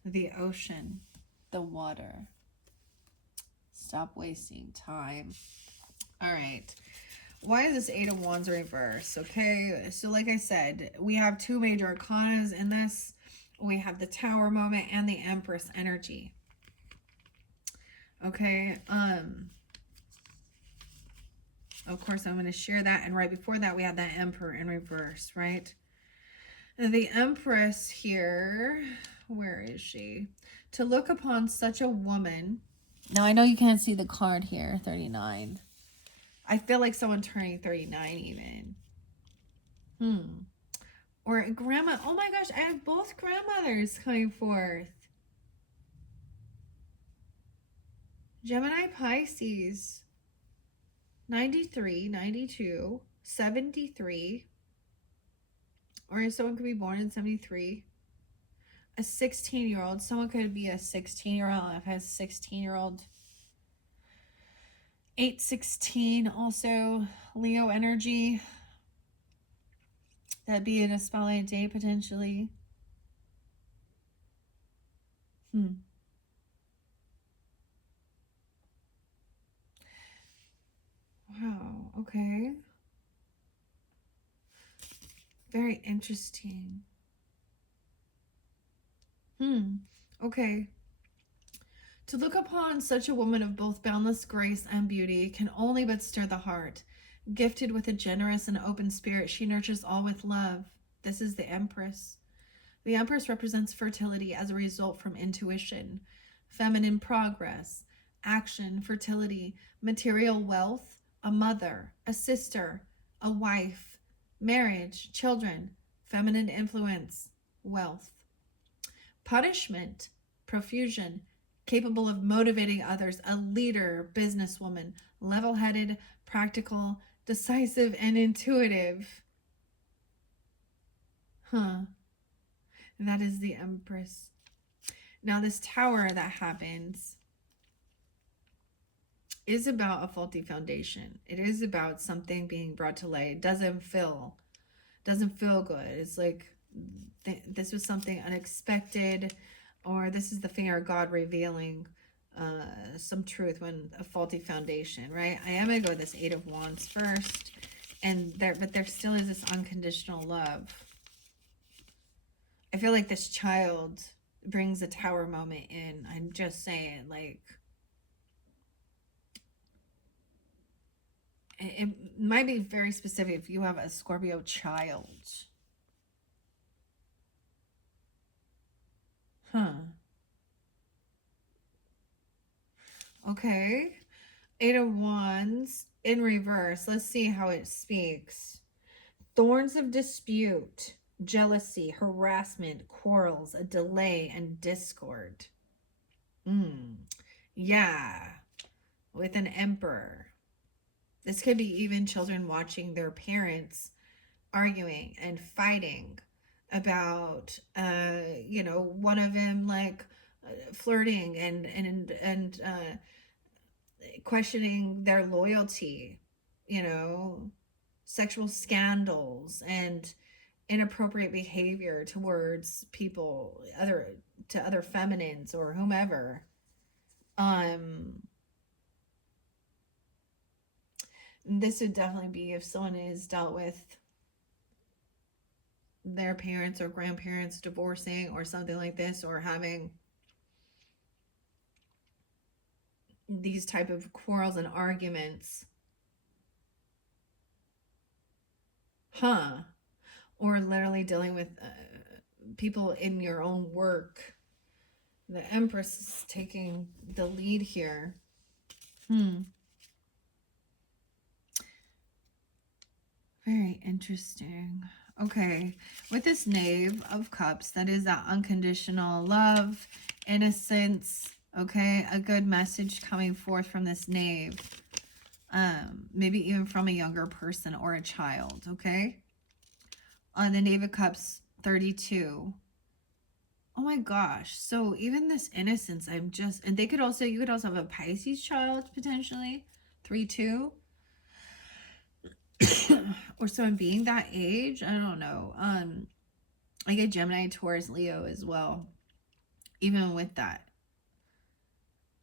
the ocean, the water. Stop wasting time. All right. Why is this 8 of Wands reverse? Okay, so like I said, we have 2 major arcanas in this. We have the Tower moment and the Empress energy. Okay, of course I'm going to share that. And right before that, we had that Emperor in reverse, right? The Empress here, where is she? To look upon such a woman. Now, I know you can't see the card here, 39. I feel like someone turning 39 even. Or grandma. Oh my gosh, I have both grandmothers coming forth. Gemini, Pisces, 93, 92, 73, or someone could be born in 73. A 16-year-old, someone could be a 16-year-old, if has 16-year-old. 816, also Leo energy. That'd be in a spotlight day potentially. Wow, okay. Very interesting. Okay. To look upon such a woman of both boundless grace and beauty can only but stir the heart. Gifted with a generous and open spirit, she nurtures all with love. This is the Empress. The Empress represents fertility as a result from intuition, feminine progress, action, fertility, material wealth, a mother, a sister, a wife, marriage, children, feminine influence, wealth. Punishment, profusion, capable of motivating others, a leader, businesswoman, level-headed, practical, decisive, and intuitive. That is the Empress. Now, this Tower that happens is about a faulty foundation. It is about something being brought to light. It doesn't feel good. It's like this was something unexpected, or this is the finger of God revealing some truth when a faulty foundation, right? I am going to go with this Eight of Wands first, but there still is this unconditional love. I feel like this child brings a Tower moment in. I'm just saying, like, it might be very specific if you have a Scorpio child. Okay. Eight of Wands in reverse. Let's see how it speaks. Thorns of dispute, jealousy, harassment, quarrels, a delay, and discord. Yeah. With an Emperor. This could be even children watching their parents arguing and fighting about, one of them like flirting and questioning their loyalty, sexual scandals and inappropriate behavior towards people, to other feminines or whomever. This would definitely be if someone is dealt with their parents or grandparents divorcing or something like this, or having these type of quarrels and arguments. Or literally dealing with people in your own work. The Empress is taking the lead here. Very interesting. Okay, with this Knave of Cups, that is that unconditional love, innocence. Okay, a good message coming forth from this Knave. Maybe even from a younger person or a child. Okay, on the Knave of Cups, 32. Oh my gosh. So even this innocence, and you could also have a Pisces child potentially, 3-2. Or someone being that age, I don't know. I get Gemini, Taurus, Leo as well. Even with that.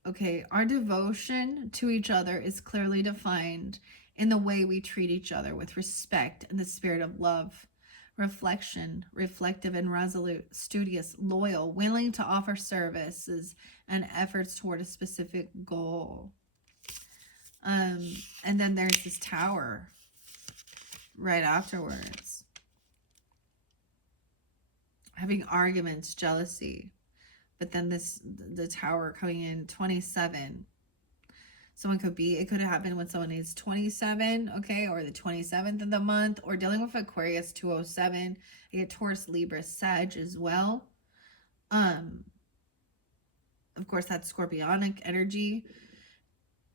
Okay, our devotion to each other is clearly defined in the way we treat each other with respect and the spirit of love. Reflection, reflective and resolute, studious, loyal, willing to offer services and efforts toward a specific goal. And then there's this Tower right afterwards. Having arguments, jealousy. But then the Tower coming in, 27. It could have happened when someone is 27, okay, or the 27th of the month, or dealing with Aquarius, 207. You get Taurus, Libra, Sag as well. Of course, that's Scorpionic energy.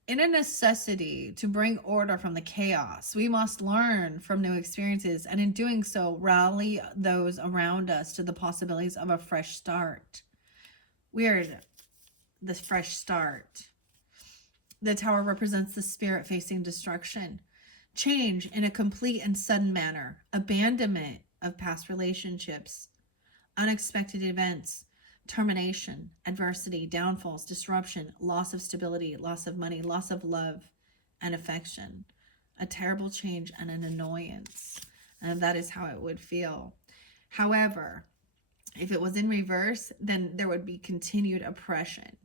In a necessity to bring order from the chaos, we must learn from new experiences, and in doing so, rally those around us to the possibilities of a fresh start. Weird, this fresh start. The tower represents the spirit facing destruction, change in a complete and sudden manner, abandonment of past relationships, unexpected events, termination, adversity, downfalls, disruption, loss of stability, loss of money, loss of love and affection, a terrible change and an annoyance. And that is how it would feel. However, if it was in reverse, then there would be continued oppression.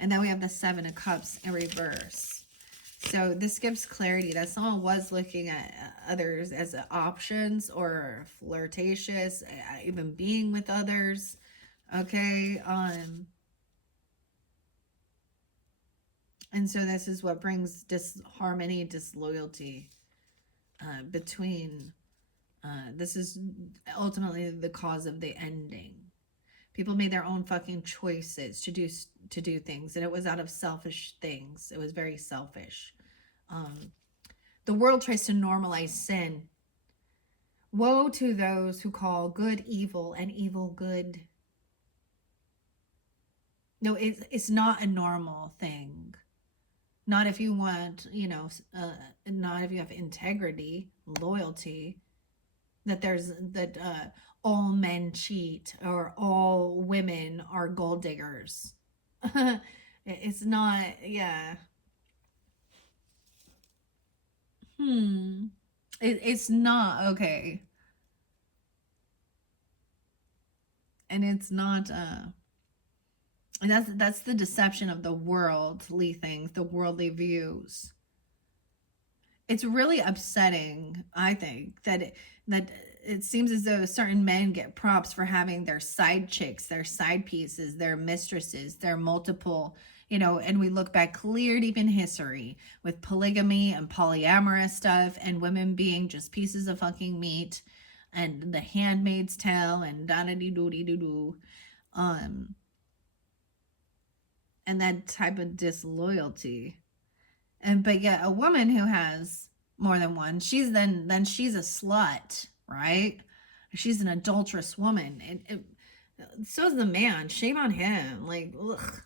And then we have the Seven of Cups in reverse. So this gives clarity that someone was looking at others as options or flirtatious, even being with others. Okay. And so this is what brings disharmony, disloyalty between. This is ultimately the cause of the ending. People made their own fucking choices to do things, and it was out of selfish things. It was very selfish. The world tries to normalize sin. Woe to those who call good evil and evil good. No, it's not a normal thing. Not if you want, not if you have integrity, loyalty, that all men cheat or all women are gold diggers. It's not, yeah. It's not okay. And it's not, and that's the deception of the worldly things, the worldly views. It's really upsetting, I think, that it seems as though certain men get props for having their side chicks, their side pieces, their mistresses, their multiple, and we look back clear deep in history with polygamy and polyamorous stuff and women being just pieces of fucking meat and the Handmaid's Tale and da-da-dee-doo-dee-doo-doo. And that type of disloyalty. But yet a woman who has more than one, she's a slut, right? She's an adulterous woman. And so is the man. Shame on him. Like, ugh.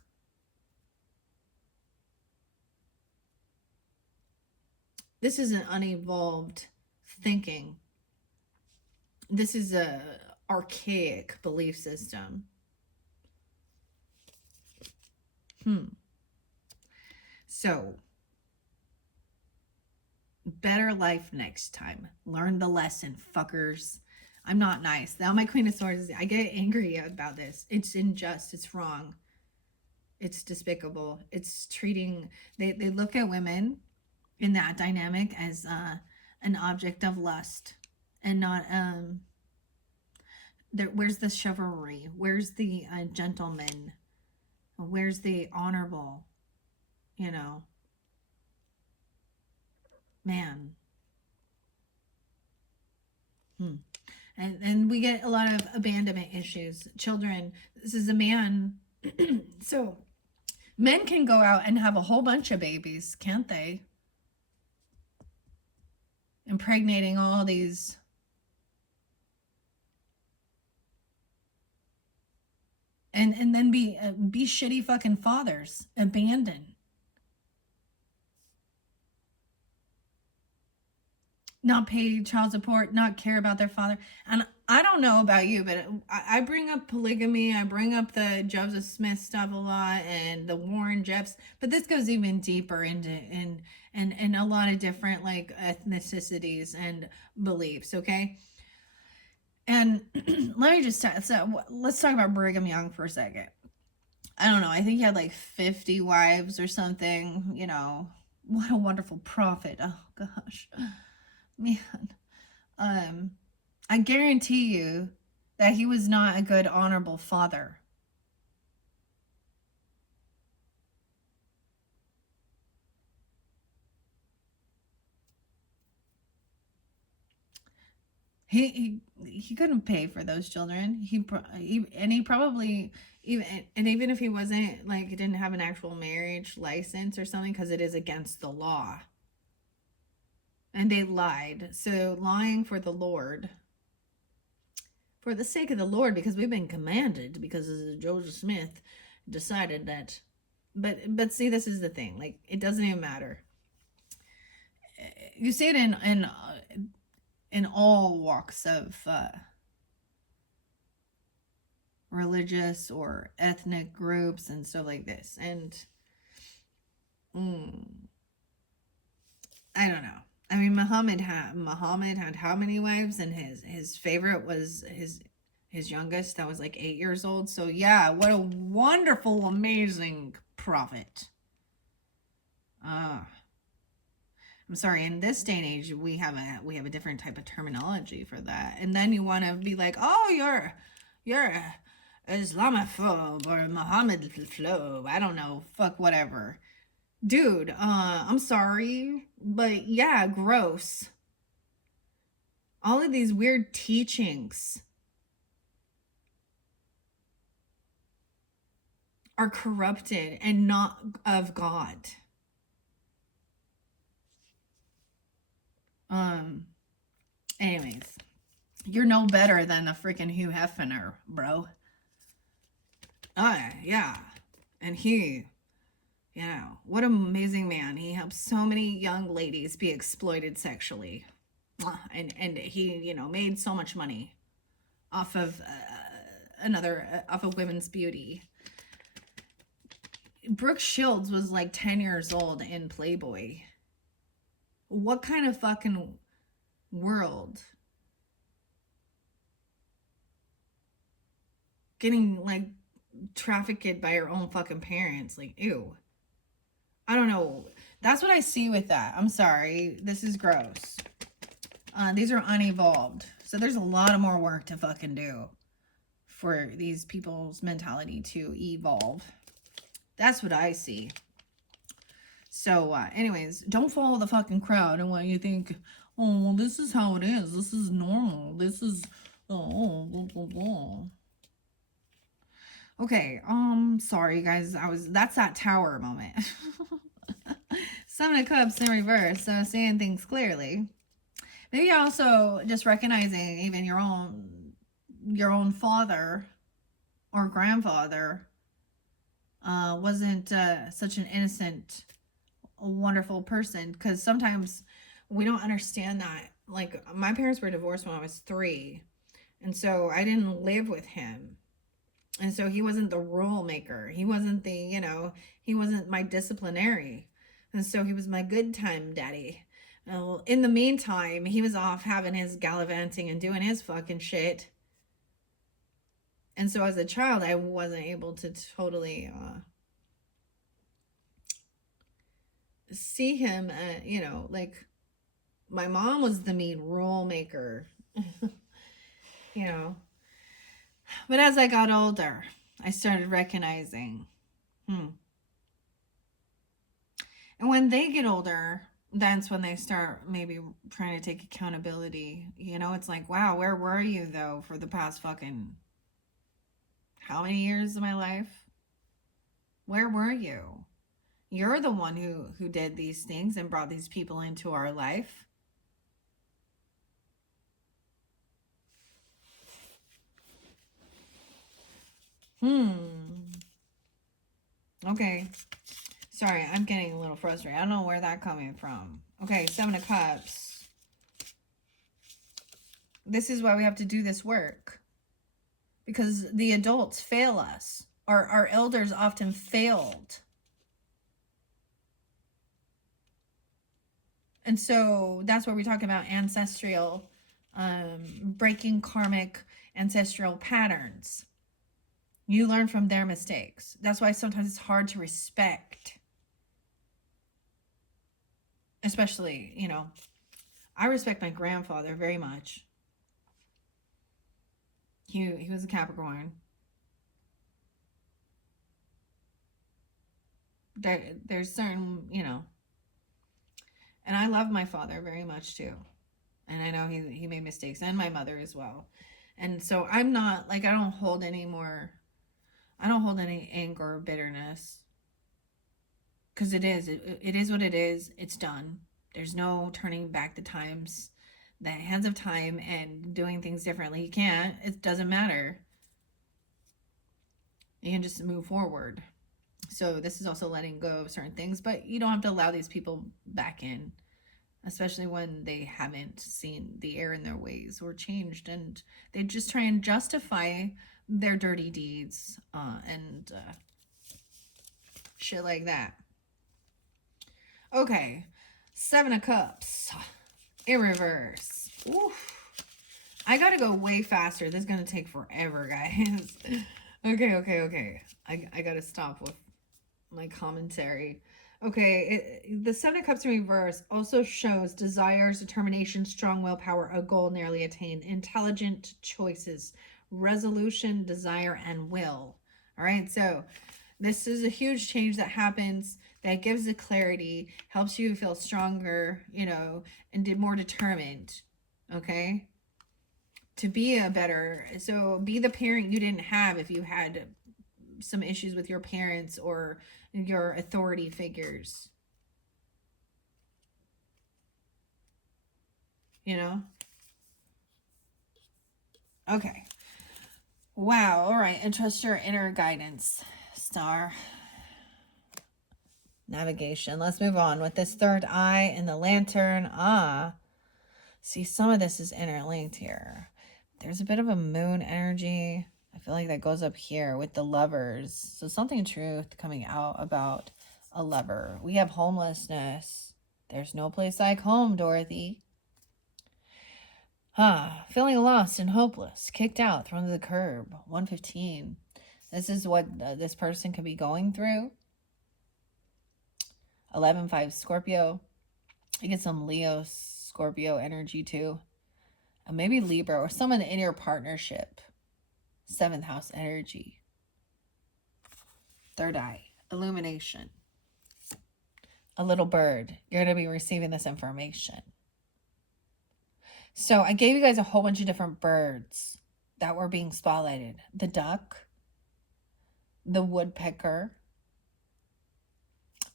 This is an unevolved thinking. This is a archaic belief system. So, better life next time. Learn the lesson, fuckers. I'm not nice. Now my Queen of Swords, I get angry about this. It's unjust. It's wrong. It's despicable. It's treating, they look at women in that dynamic as an object of lust and not, where's the chivalry? Where's the gentleman? Where's the honorable? Man. And we get a lot of abandonment issues. Children, this is a man. So men can go out and have a whole bunch of babies, can't they? Impregnating all these. And then be shitty fucking fathers, abandoned. Not pay child support, not care about their father. And I don't know about you, but I bring up polygamy. I bring up the Joseph Smith stuff a lot and the Warren Jeffs, but this goes even deeper into in a lot of different like ethnicities and beliefs. Okay. And let me just let's talk about Brigham Young for a second. I don't know. I think he had like 50 wives or something. What a wonderful prophet. Oh gosh. Man, I guarantee you that he was not a good, honorable father. He couldn't pay for those children. He probably, even if he wasn't, like, he didn't have an actual marriage license or something, because it is against the law. And they lied. So lying for the Lord, for the sake of the Lord, because we've been commanded, because Joseph Smith decided that. But see, this is the thing. Like, it doesn't even matter. You see it in all walks of religious or ethnic groups and stuff like this. And I don't know. I mean, Muhammad had how many wives, and his favorite was his youngest that was like 8 years old. So yeah, what a wonderful, amazing prophet. I'm sorry, in this day and age, we have a different type of terminology for that. And then you want to be like, oh, you're Islamophobe or Mohammedophobe. I don't know, fuck whatever. Dude, I'm sorry, but yeah, gross. All of these weird teachings are corrupted and not of God. Anyways, you're no better than the freaking Hugh Hefner, bro. Yeah. And he, what an amazing man. He helps so many young ladies be exploited sexually. And he, made so much money off of off of women's beauty. Brooke Shields was like 10 years old in Playboy. What kind of fucking world? Getting like trafficked by your own fucking parents. Like, ew. I don't know. That's what I see with that. I'm sorry. This is gross. These are unevolved. So there's a lot of more work to fucking do for these people's mentality to evolve. That's what I see. So, anyways, don't follow the fucking crowd and what you think, oh, well, this is how it is. This is normal. This is, blah, blah, blah. Okay, sorry guys, that's that tower moment. 7 of Cups in reverse, so seeing things clearly. Maybe also just recognizing even your own father or grandfather wasn't such an innocent, wonderful person, because sometimes we don't understand that. Like, my parents were divorced when I was 3, and so I didn't live with him. And so he wasn't the rule maker. He wasn't he wasn't my disciplinary. And so he was my good time daddy. In the meantime, he was off having his gallivanting and doing his fucking shit. And so as a child, I wasn't able to totally see him, like, my mom was the mean rule maker, But as I got older, I started recognizing, And when they get older, that's when they start maybe trying to take accountability. It's like, wow, where were you, though, for the past fucking how many years of my life? Where were you? You're the one who did these things and brought these people into our life. Okay. Sorry, I'm getting a little frustrated. I don't know where that's coming from. Okay, 7 of Cups. This is why we have to do this work. Because the adults fail us. Our elders often failed. And so that's what we're talking about, ancestral, breaking karmic ancestral patterns. You learn from their mistakes. That's why sometimes it's hard to respect. Especially, I respect my grandfather very much. He was a Capricorn. There's certain, and I love my father very much too. And I know he made mistakes, and my mother as well. And so I'm not, like, I don't hold any more I don't hold any anger or bitterness. Because it is. It is what it is. It's done. There's no turning back the times, the hands of time and doing things differently. You can't. It doesn't matter. You can just move forward. So this is also letting go of certain things, but you don't have to allow these people back in, especially when they haven't seen the error in their ways or changed, and they just try and justify their dirty deeds and shit like that. Okay, Seven of Cups in reverse. Oof. I gotta go way faster. This is gonna take forever, guys. Okay. I gotta stop with my commentary. Okay, the Seven of Cups in reverse also shows desires, determination, strong willpower, a goal nearly attained, intelligent choices, resolution, desire, and will. All right, so this is a huge change that happens that gives the clarity, helps you feel stronger, you know, and more determined, okay? To be a better, so be the parent you didn't have if you had some issues with your parents or your authority figures. You know? Okay. Wow. All right. And trust your inner guidance, star. Navigation. Let's move on with this third eye and the lantern. See, some of this is interlinked here. There's a bit of a moon energy. I feel like that goes up here with the lovers. So something truth coming out about a lover. We have homelessness. There's no place like home, Dorothy. Feeling lost and hopeless. Kicked out, thrown to the curb. 115. This is what this person could be going through. 11-5 Scorpio. You get some Leo Scorpio energy too. Maybe Libra or someone in your partnership. 7th house energy. Third eye. Illumination. A little bird. You're going to be receiving this information. So I gave you guys a whole bunch of different birds that were being spotlighted. The duck. The woodpecker.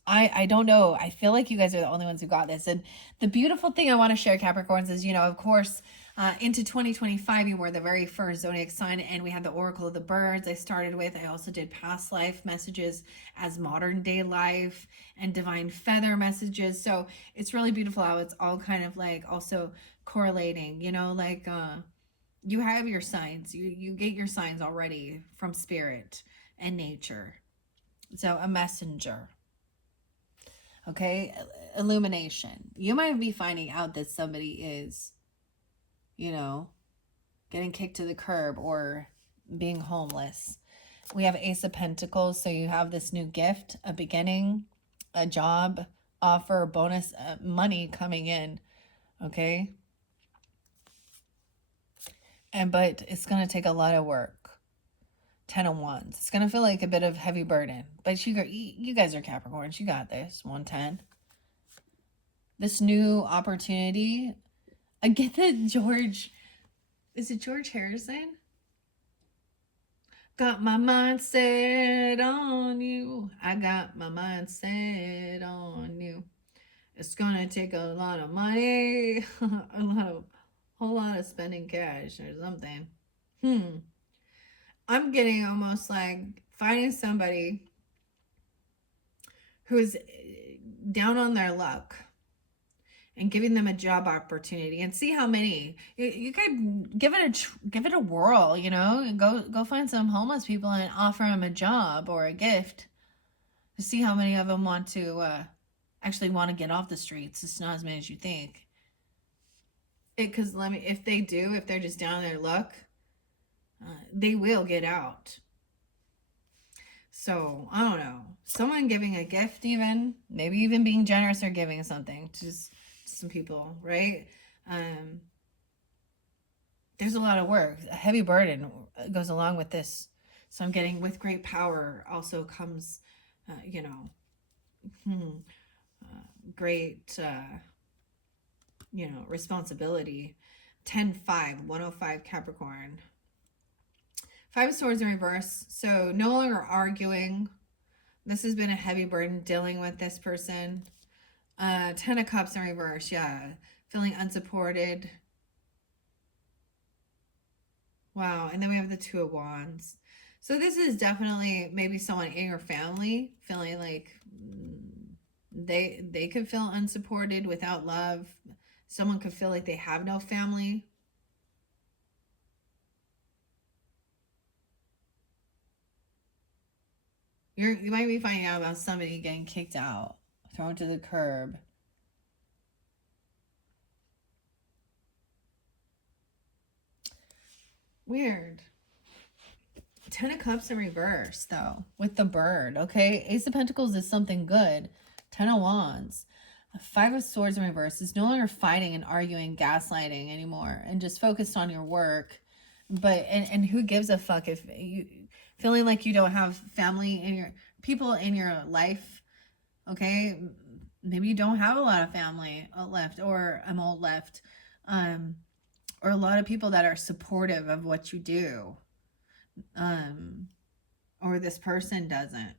I don't know. I feel like you guys are the only ones who got this. And the beautiful thing I want to share, Capricorns, is, you know, of course, into 2025, you were the very first zodiac sign, and we had the Oracle of the Birds I started with. I also did past life messages as modern day life and divine feather messages. So it's really beautiful how it's all kind of like also correlating, you know, like you have your signs. You get your signs already from spirit and nature. So a messenger. Okay, illumination. You might be finding out that somebody is, you know, getting kicked to the curb or being homeless. We have Ace of Pentacles, so you have this new gift, a beginning, a job offer, bonus, money coming in, okay? But it's going to take a lot of work. 10 of Wands. It's going to feel like a bit of heavy burden. But you guys are Capricorns. You got this. 110. This new opportunity. I get that George... Is it George Harrison? Got my mind set on you. I got my mind set on you. It's going to take a lot of money. Whole lot of spending cash or something. I'm getting almost like finding somebody who's down on their luck and giving them a job opportunity, and see how many you could give it a whirl, you know, go find some homeless people and offer them a job or a gift to see how many of them want to actually want to get off the streets. It's not as many as you think. Because if they do, if they're just down on their luck, they will get out. So, I don't know. Someone giving a gift even. Maybe even being generous or giving something to just some people, right? There's a lot of work. A heavy burden goes along with this. So I'm getting with great power also comes, you know, great, you know, responsibility. 10-5, 105 Capricorn. Five of Swords in reverse. So no longer arguing. This has been a heavy burden dealing with this person. Ten of Cups in reverse. Yeah. Feeling unsupported. Wow. And then we have the Two of Wands. So this is definitely maybe someone in your family feeling like they could feel unsupported without love. Someone could feel like they have no family. You might be finding out about somebody getting kicked out, thrown to the curb. Weird. Ten of Cups in reverse, though, with the bird, okay? Ace of Pentacles is something good. Ten of Wands. Five of Swords in reverse is no longer fighting and arguing, gaslighting anymore, and just focused on your work. But, and who gives a fuck if you, feeling like you don't have family in your, people in your life, okay? Maybe you don't have a lot of family left, or all left, or a lot of people that are supportive of what you do. Or this person doesn't.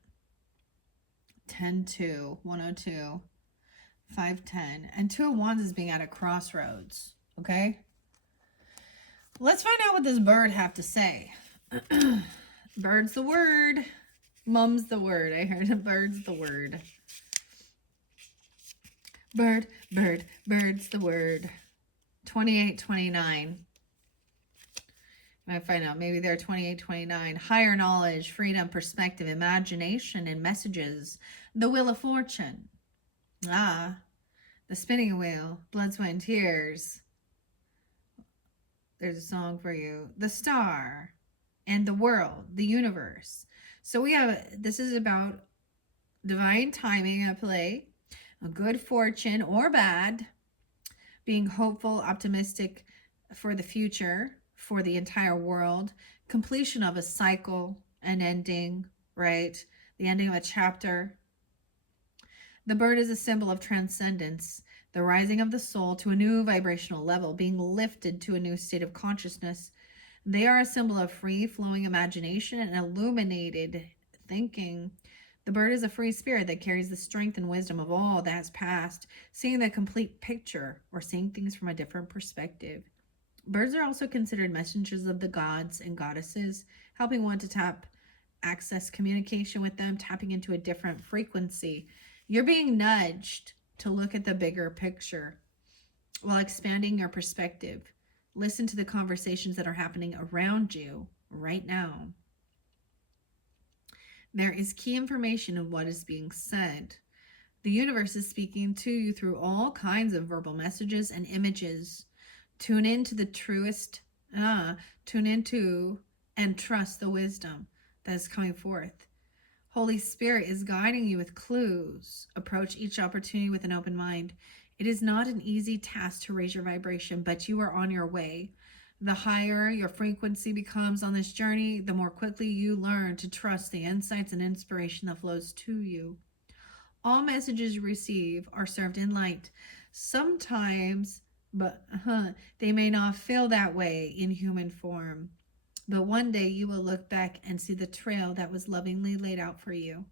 10-2, 102, 5-10. And Two of Wands is being at a crossroads. Okay? Let's find out what this bird have to say. Bird's the word. Mum's the word. I heard a bird's the word. Bird, bird, bird's the word. 28, 29. I find out maybe they're 28, 29. Higher knowledge, freedom, perspective, imagination, and messages. The Wheel of Fortune. Ah, the spinning wheel. Blood, sweat, and tears. There's a song for you. The star and the world, the universe. So we have, this is about divine timing at play, a good fortune or bad, being hopeful, optimistic for the future, for the entire world, completion of a cycle, an ending, right? The ending of a chapter. The bird is a symbol of transcendence, the rising of the soul to a new vibrational level, being lifted to a new state of consciousness. They are a symbol of free-flowing imagination and illuminated thinking. The bird is a free spirit that carries the strength and wisdom of all that has passed, seeing the complete picture or seeing things from a different perspective. Birds are also considered messengers of the gods and goddesses, helping one to access communication with them, tapping into a different frequency. You're being nudged to look at the bigger picture while expanding your perspective. Listen to the conversations that are happening around you right now. There is key information in what is being said. The universe is speaking to you through all kinds of verbal messages and images. Tune into the truest, tune into and trust the wisdom that is coming forth. Holy Spirit is guiding you with clues. Approach each opportunity with an open mind. It is not an easy task to raise your vibration, but you are on your way. The higher your frequency becomes on this journey, the more quickly you learn to trust the insights and inspiration that flows to you. All messages you receive are served in light. Sometimes, but they may not feel that way in human form. But one day you will look back and see the trail that was lovingly laid out for you.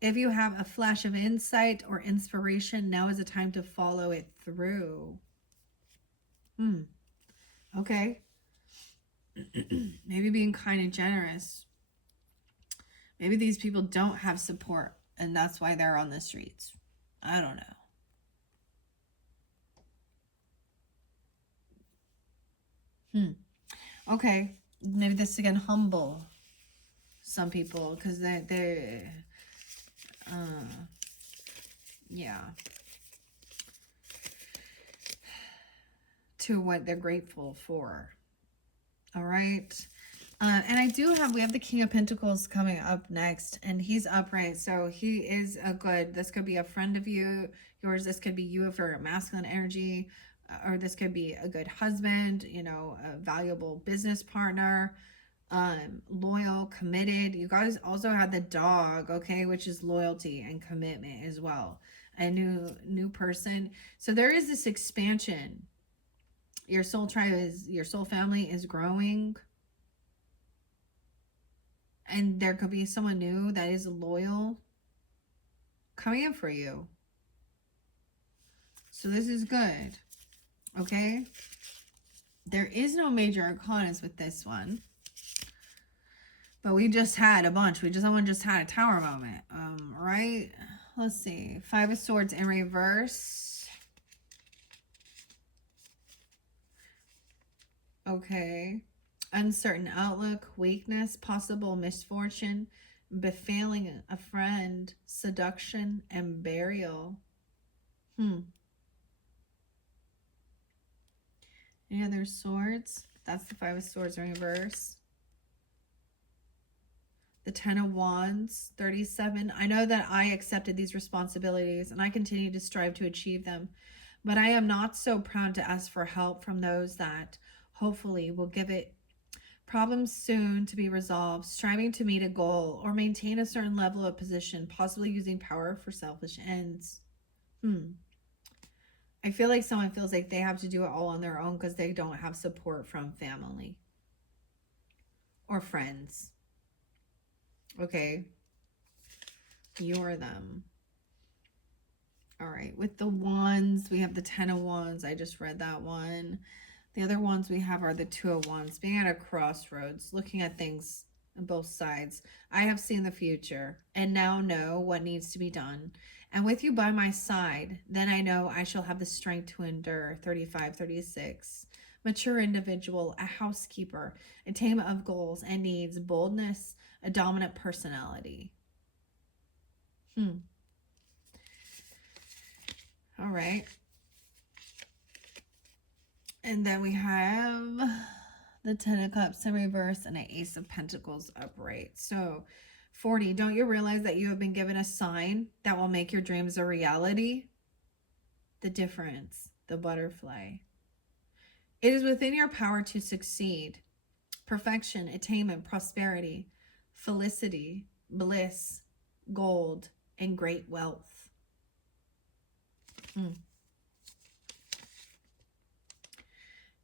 If you have a flash of insight or inspiration, now is the time to follow it through. Okay. Maybe being kind and generous. Maybe these people don't have support and that's why they're on the streets. I don't know. Okay. Maybe this again humble some people because they're yeah, to what they're grateful for. All right. And we have the King of Pentacles coming up next, and he's upright. So he is a good, this could be a friend of yours. This could be you if you're a masculine energy, or this could be a good husband, you know, a valuable business partner, loyal, committed. You guys also have the dog, okay, which is loyalty and commitment as well. A new person. So there is this expansion. Your soul tribe is, your soul family is growing. And there could be someone new that is loyal coming in for you. So this is good. Okay. There is no major arcanas with this one. But we just had a bunch. Someone just had a tower moment. Right? Let's see. 5 of Swords in reverse. Okay. Uncertain outlook, weakness, possible misfortune, befailing a friend, seduction, and burial. Any other swords? That's the 5 of Swords in reverse. The 10 of Wands, 37. I know that I accepted these responsibilities and I continue to strive to achieve them, but I am not so proud to ask for help from those that hopefully will give it problems soon to be resolved, striving to meet a goal or maintain a certain level of position, possibly using power for selfish ends. I feel like someone feels like they have to do it all on their own because they don't have support from family or friends. Okay. You're them. All right. With the wands, we have the 10 of Wands. I just read that one. The other ones we have are the 2 of Wands. Being at a crossroads, looking at things on both sides. I have seen the future and now know what needs to be done. And with you by my side, then I know I shall have the strength to endure. 35, 36. Mature individual, a housekeeper, attainment of goals and needs, boldness, a dominant personality. All right. And then we have the 10 of Cups in reverse and an Ace of Pentacles upright. So 40, don't you realize that you have been given a sign that will make your dreams a reality? The difference, the butterfly. It is within your power to succeed. Perfection, attainment, prosperity, felicity, bliss, gold, and great wealth.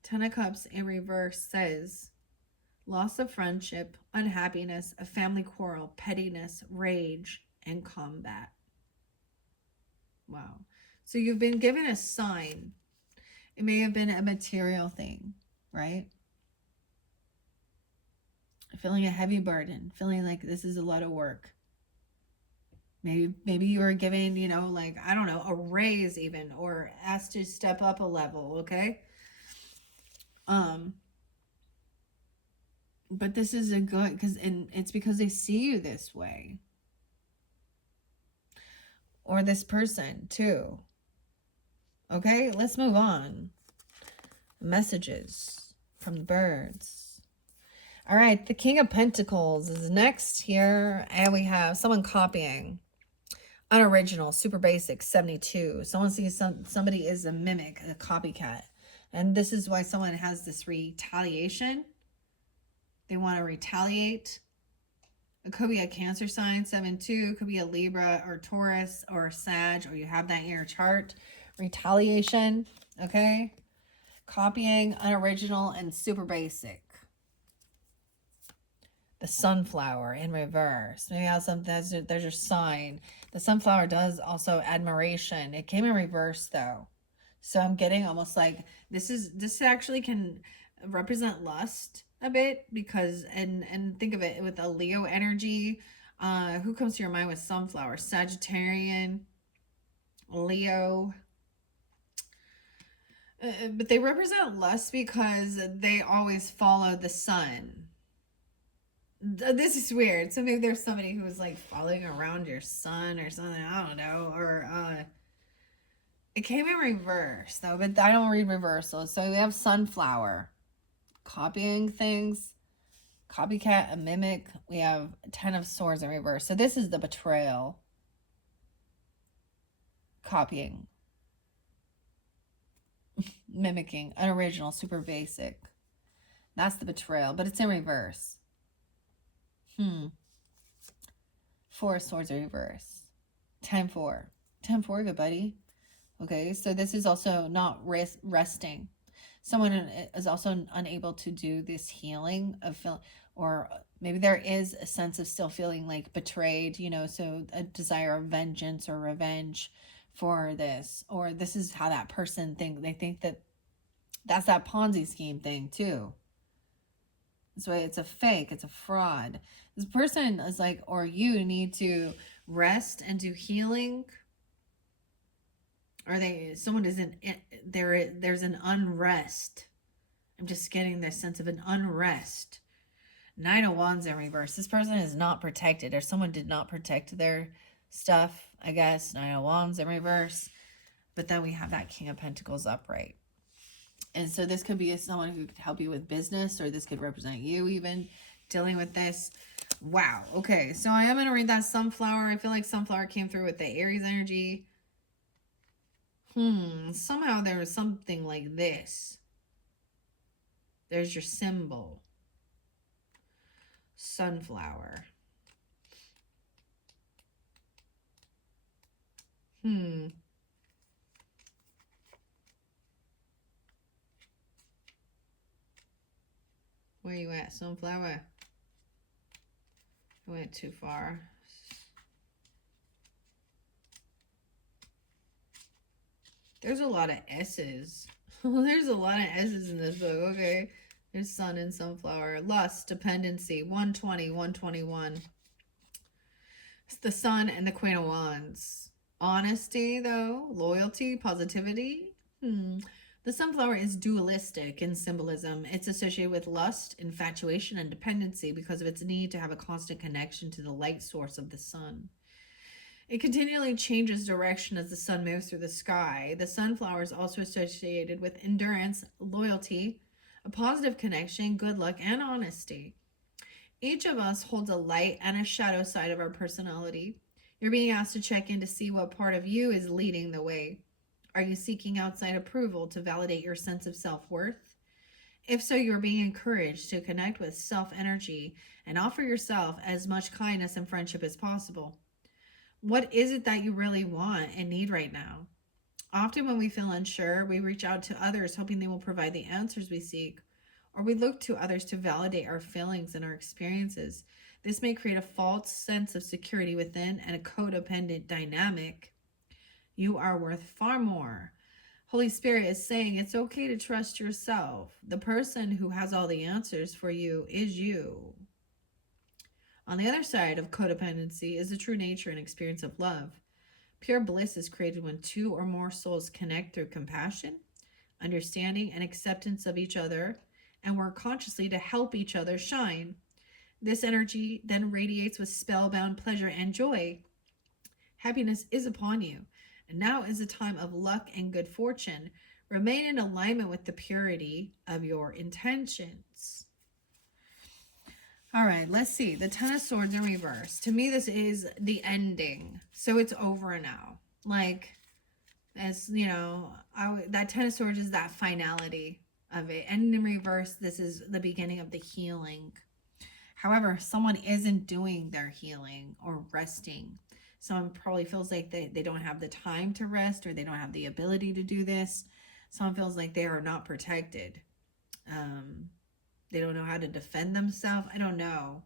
10 of Cups in reverse says loss of friendship, unhappiness, a family quarrel, pettiness, rage, and combat. Wow. So you've been given a sign. It may have been a material thing, right? Feeling a heavy burden, feeling like this is a lot of work. Maybe you were given, you know, like, I don't know, a raise even, or asked to step up a level, okay? But this is a good, and it's because they see you this way. Or this person too. Okay, let's move on. Messages from the birds. All right, the King of Pentacles is next here, and we have someone copying. Unoriginal, super basic, 72. Someone sees somebody is a mimic, a copycat. And this is why someone has this retaliation. They want to retaliate. It could be a Cancer sign, 7-2. Could be a Libra or Taurus or Sag, or you have that in your chart. Retaliation, okay? Copying, unoriginal, and super basic. The sunflower in reverse. Maybe there's your sign. The sunflower does also admiration. It came in reverse though. So I'm getting almost like this actually can represent lust a bit, because and think of it with a Leo energy. Who comes to your mind with sunflower? Sagittarian, Leo. But they represent lust because they always follow the sun. This is weird. So maybe there's somebody who's like following around your sun or something. I don't know. Or it came in reverse though, but I don't read reversals. So we have sunflower, copying things, copycat, a mimic. We have 10 of Swords in reverse. So this is the betrayal, copying, mimicking, unoriginal, super basic. That's the betrayal, but it's in reverse. 4 of Swords in reverse. 10-4. 10-4, good buddy. Okay, so this is also not resting. Someone is also unable to do this healing of or Maybe there is a sense of still feeling like betrayed, you know, so a desire of vengeance or revenge for this, or this is how that person they think that that's that Ponzi scheme thing too. This way it's a fake, it's a fraud. This person is like, or you need to rest and do healing. Or someone isn't, there's an unrest. I'm just getting this sense of an unrest. Nine of Wands in reverse. This person is not protected, or someone did not protect their stuff, I guess. Nine of Wands in reverse. But then we have that King of Pentacles upright. And so this could be someone who could help you with business, or this could represent you even dealing with this. Wow. Okay. So I am going to read that Sunflower. I feel like Sunflower came through with the Aries energy. Somehow there was something like this. There's your symbol. Sunflower. Where you at, Sunflower? I went too far. There's a lot of S's. There's a lot of S's in this book. Okay. There's Sun and Sunflower. Lust, dependency, 120, 121. It's the Sun and the Queen of Wands. Honesty, though. Loyalty, positivity. The Sunflower is dualistic in symbolism. It's associated with lust, infatuation, and dependency because of its need to have a constant connection to the light source of the sun. It continually changes direction as the sun moves through the sky. The sunflower is also associated with endurance, loyalty, a positive connection, good luck, and honesty. Each of us holds a light and a shadow side of our personality. You're being asked to check in to see what part of you is leading the way. Are you seeking outside approval to validate your sense of self-worth? If so, you're being encouraged to connect with self-energy and offer yourself as much kindness and friendship as possible. What is it that you really want and need right now? Often when we feel unsure, we reach out to others hoping they will provide the answers we seek, or we look to others to validate our feelings and our experiences. This may create a false sense of security within and a codependent dynamic. You are worth far more. Holy Spirit is saying it's okay to trust yourself. The person who has all the answers for you is you. On the other side of codependency is the true nature and experience of love. Pure bliss is created when two or more souls connect through compassion, understanding, and acceptance of each other, and work consciously to help each other shine. This energy then radiates with spellbound pleasure and joy. Happiness is upon you, and now is a time of luck and good fortune. Remain in alignment with the purity of your intentions. All right, let's see. The Ten of Swords in reverse. To me, this is the ending. So it's over now. Like, as you know, that Ten of Swords is that finality of it. And in reverse, this is the beginning of the healing. However, someone isn't doing their healing or resting. Someone probably feels like they don't have the time to rest, or they don't have the ability to do this. Someone feels like they are not protected. They don't know how to defend themselves. I don't know.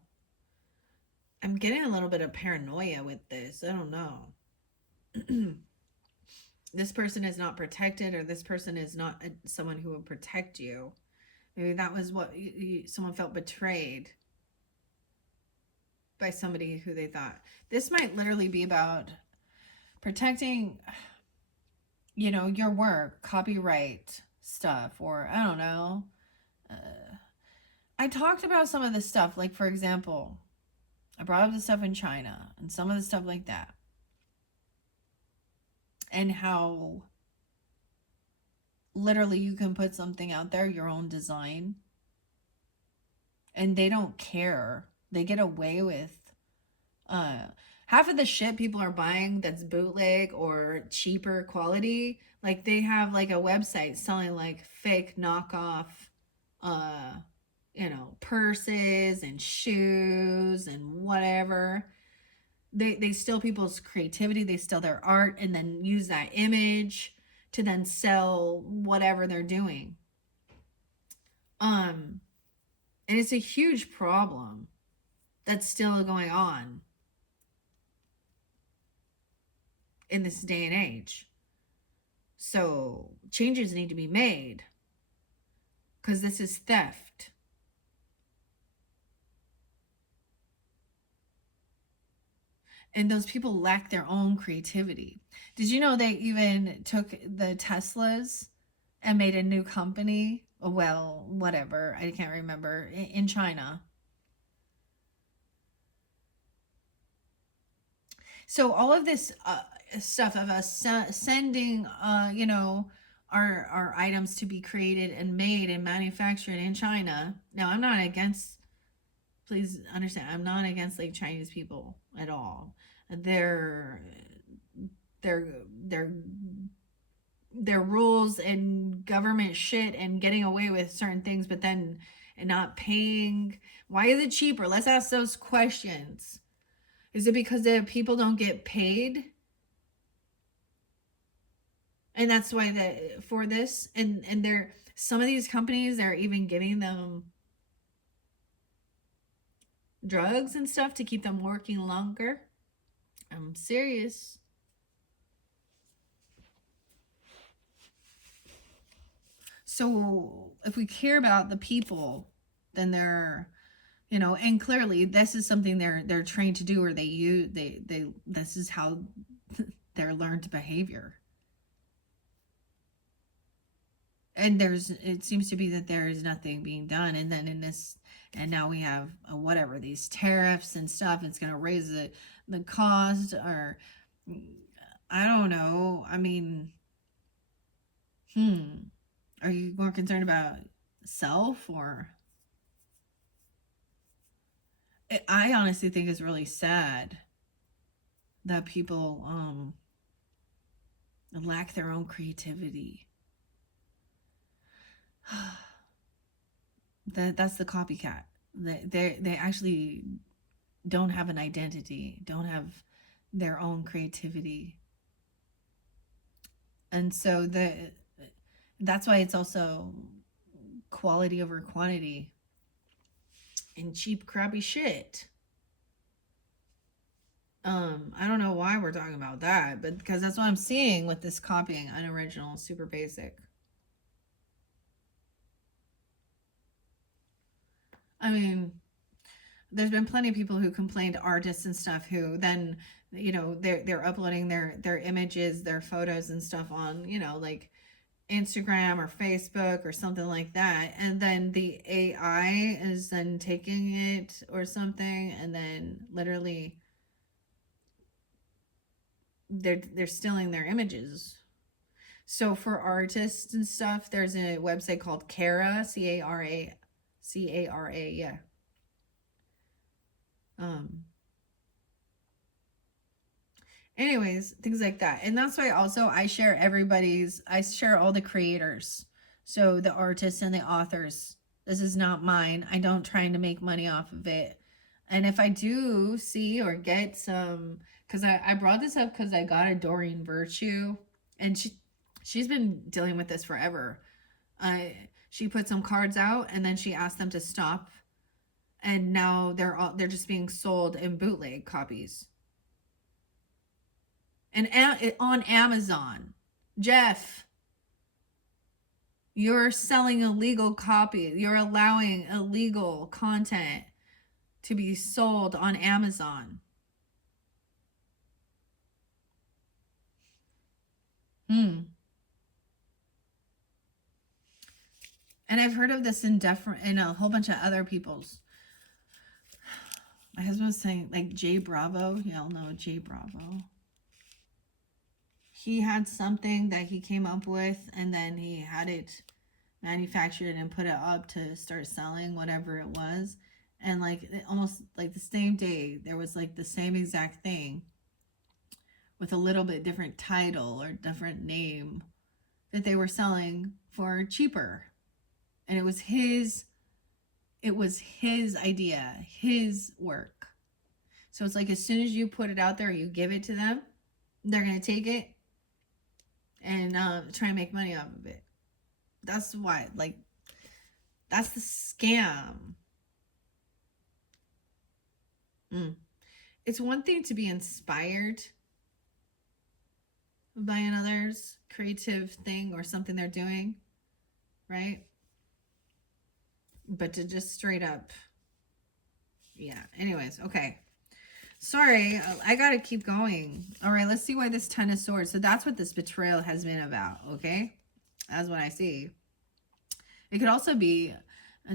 I'm getting a little bit of paranoia with this. I don't know. This person is not protected, or this person is not someone who will protect you. Maybe that was what someone felt betrayed by somebody who they thought. This might literally be about protecting, you know, your work, copyright stuff, or I don't know. I talked about some of this stuff, like for example, I brought up the stuff in China and some of the stuff like that. And how literally you can put something out there, your own design, and they don't care. They get away with half of the shit people are buying that's bootleg or cheaper quality. Like they have like a website selling like fake knockoff you know, purses and shoes and whatever. They steal people's creativity, they steal their art, and then use that image to then sell whatever they're doing. And it's a huge problem. that's still going on in this day and age. So changes need to be made because this is theft. And those people lack their own creativity. Did you know they even took the Teslas and made a new company? Well, whatever. I can't remember. In China. So all of this stuff of us sending, our items to be created and made and manufactured in China. Now, I'm not against. Please understand, I'm not against like Chinese people at all. They're their their their rules and government shit and getting away with certain things, but then and not paying. Why is it cheaper? Let's ask those questions. Is it because the people don't get paid? And that's why that for this and they're some of these companies are even giving them drugs and stuff to keep them working longer. I'm serious. So if we care about the people, then they're, and clearly this is something they're trained to do, or they this is how their learned behavior. And it seems to be that there is nothing being done, and then and now we have whatever these tariffs and stuff. It's going to raise the cost, or I don't know. I mean, are you more concerned about self, or I honestly think it's really sad that people lack their own creativity. That's the copycat. They actually don't have an identity, don't have their own creativity. And so that's why it's also quality over quantity and cheap crappy shit. I don't know why we're talking about that, but because that's what I'm seeing with this copying, unoriginal, super basic. I mean, there's been plenty of people who complained, artists and stuff, who then, they're uploading their images, their photos and stuff on, like Instagram or Facebook or something like that, and then the AI is then taking it or something, and then literally they're stealing their images. So for artists and stuff, there's a website called Cara, Cara, yeah. Anyways, things like that. And that's why also I share all the creators. So the artists and the authors. This is not mine. I don't trying to make money off of it. And if I do see or get some, because I brought this up because I got a Doreen Virtue, and she's been dealing with this forever. She put some cards out and then she asked them to stop, and now they're just being sold in bootleg copies. And on Amazon. Jeff, you're selling illegal copy. You're allowing illegal content to be sold on Amazon. And I've heard of this in a whole bunch of other people's. My husband was saying, like, Jay Bravo. Y'all know Jay Bravo. He had something that he came up with, and then he had it manufactured and put it up to start selling whatever it was. And like almost like the same day, there was like the same exact thing with a little bit different title or different name that they were selling for cheaper. And it was his idea, his work. So it's like as soon as you put it out there, you give it to them, they're going to take it and try and make money off of it. That's why, like, that's the scam. Mm. It's one thing to be inspired by another's creative thing or something they're doing, right? But to just straight up, yeah. Anyways, okay. Sorry, I gotta keep going. All right, let's see why this Ten of Swords. So that's what this betrayal has been about, okay? That's what I see. It could also be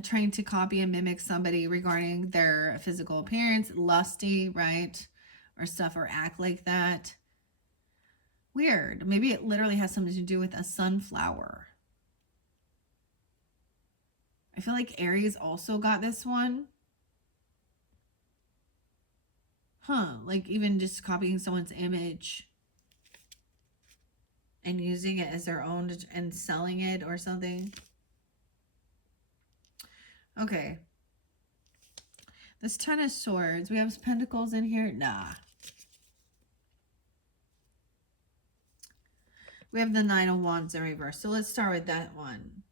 trying to copy and mimic somebody regarding their physical appearance, lusty, right? Or stuff, or act like that. Weird. Maybe it literally has something to do with a sunflower. I feel like Aries also got this one. Huh, like even just copying someone's image and using it as their own and selling it or something. Okay. This Ten of Swords. We have Pentacles in here. Nah. We have the Nine of Wands in reverse. So let's start with that one.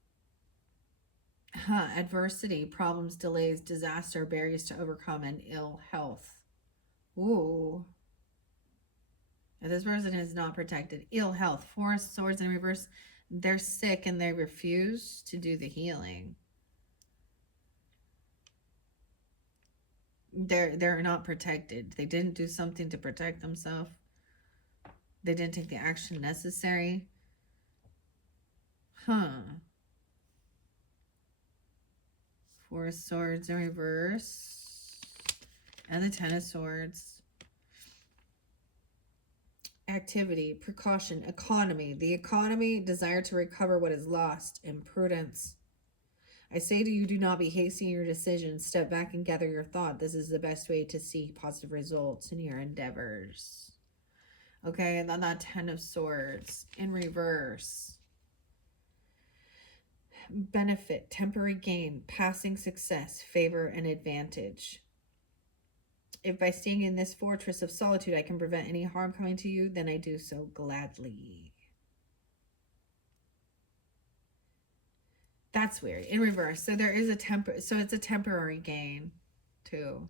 Adversity, problems, delays, disaster, barriers to overcome, and ill health. Ooh. If this person is not protected. Ill health. Four Swords in reverse. They're sick and they refuse to do the healing. They're not protected. They didn't do something to protect themselves. They didn't take the action necessary. Four Swords in reverse. And the Ten of Swords. Activity, precaution, economy. The economy, desire to recover what is lost, imprudence. I say to you, do not be hasty in your decisions. Step back and gather your thought. This is the best way to see positive results in your endeavors. Okay, and then that Ten of Swords in reverse. Benefit, temporary gain, passing success, favor, and advantage. If by staying in this fortress of solitude I can prevent any harm coming to you, then I do so gladly. That's weird. In reverse. So there is so it's a temporary gain too.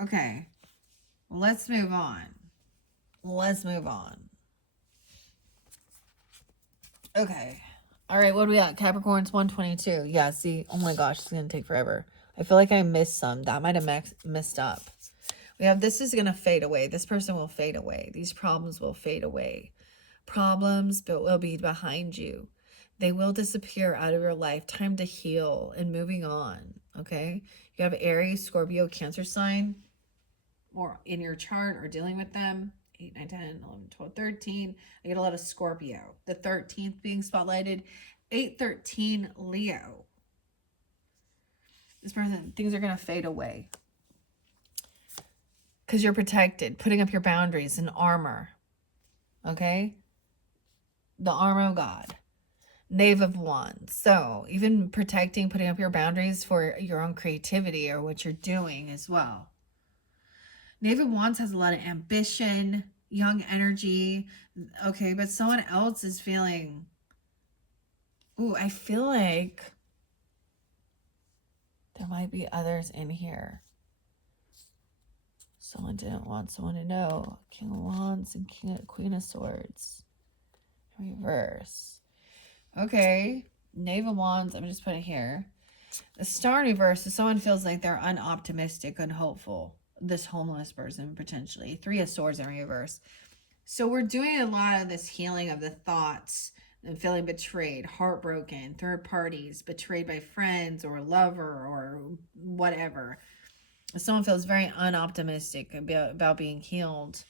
Okay. Let's move on. Let's move on. Okay. All right, what do we got? Capricorn's 122. Yeah, see, oh my gosh, it's going to take forever. I feel like I missed some. That might have messed up. We have this is going to fade away. This person will fade away. These problems will fade away. Problems will be behind you. They will disappear out of your life. Time to heal and moving on, okay? You have Aries, Scorpio, Cancer sign, or in your chart or dealing with them. 8, 9, 10, 11, 12, 13. I get a lot of Scorpio. The 13th being spotlighted. 8, 13, Leo. This person, things are going to fade away. Because you're protected. Putting up your boundaries and armor. Okay? The armor of God. Knave of Wands. So, even protecting, putting up your boundaries for your own creativity or what you're doing as well. Knave of Wands has a lot of ambition, young energy. Okay, but someone else is feeling... Ooh, I feel like there might be others in here. Someone didn't want someone to know. King of Wands and Queen of Swords. Reverse. Okay. Knave of Wands. I'm just putting it here. The Star in reverse. So someone feels like they're unoptimistic, unhopeful. This homeless person, potentially. 3 of Swords in reverse. So we're doing a lot of this healing of the thoughts and feeling betrayed, heartbroken, third parties, betrayed by friends or lover or whatever. Someone feels very unoptimistic about being healed.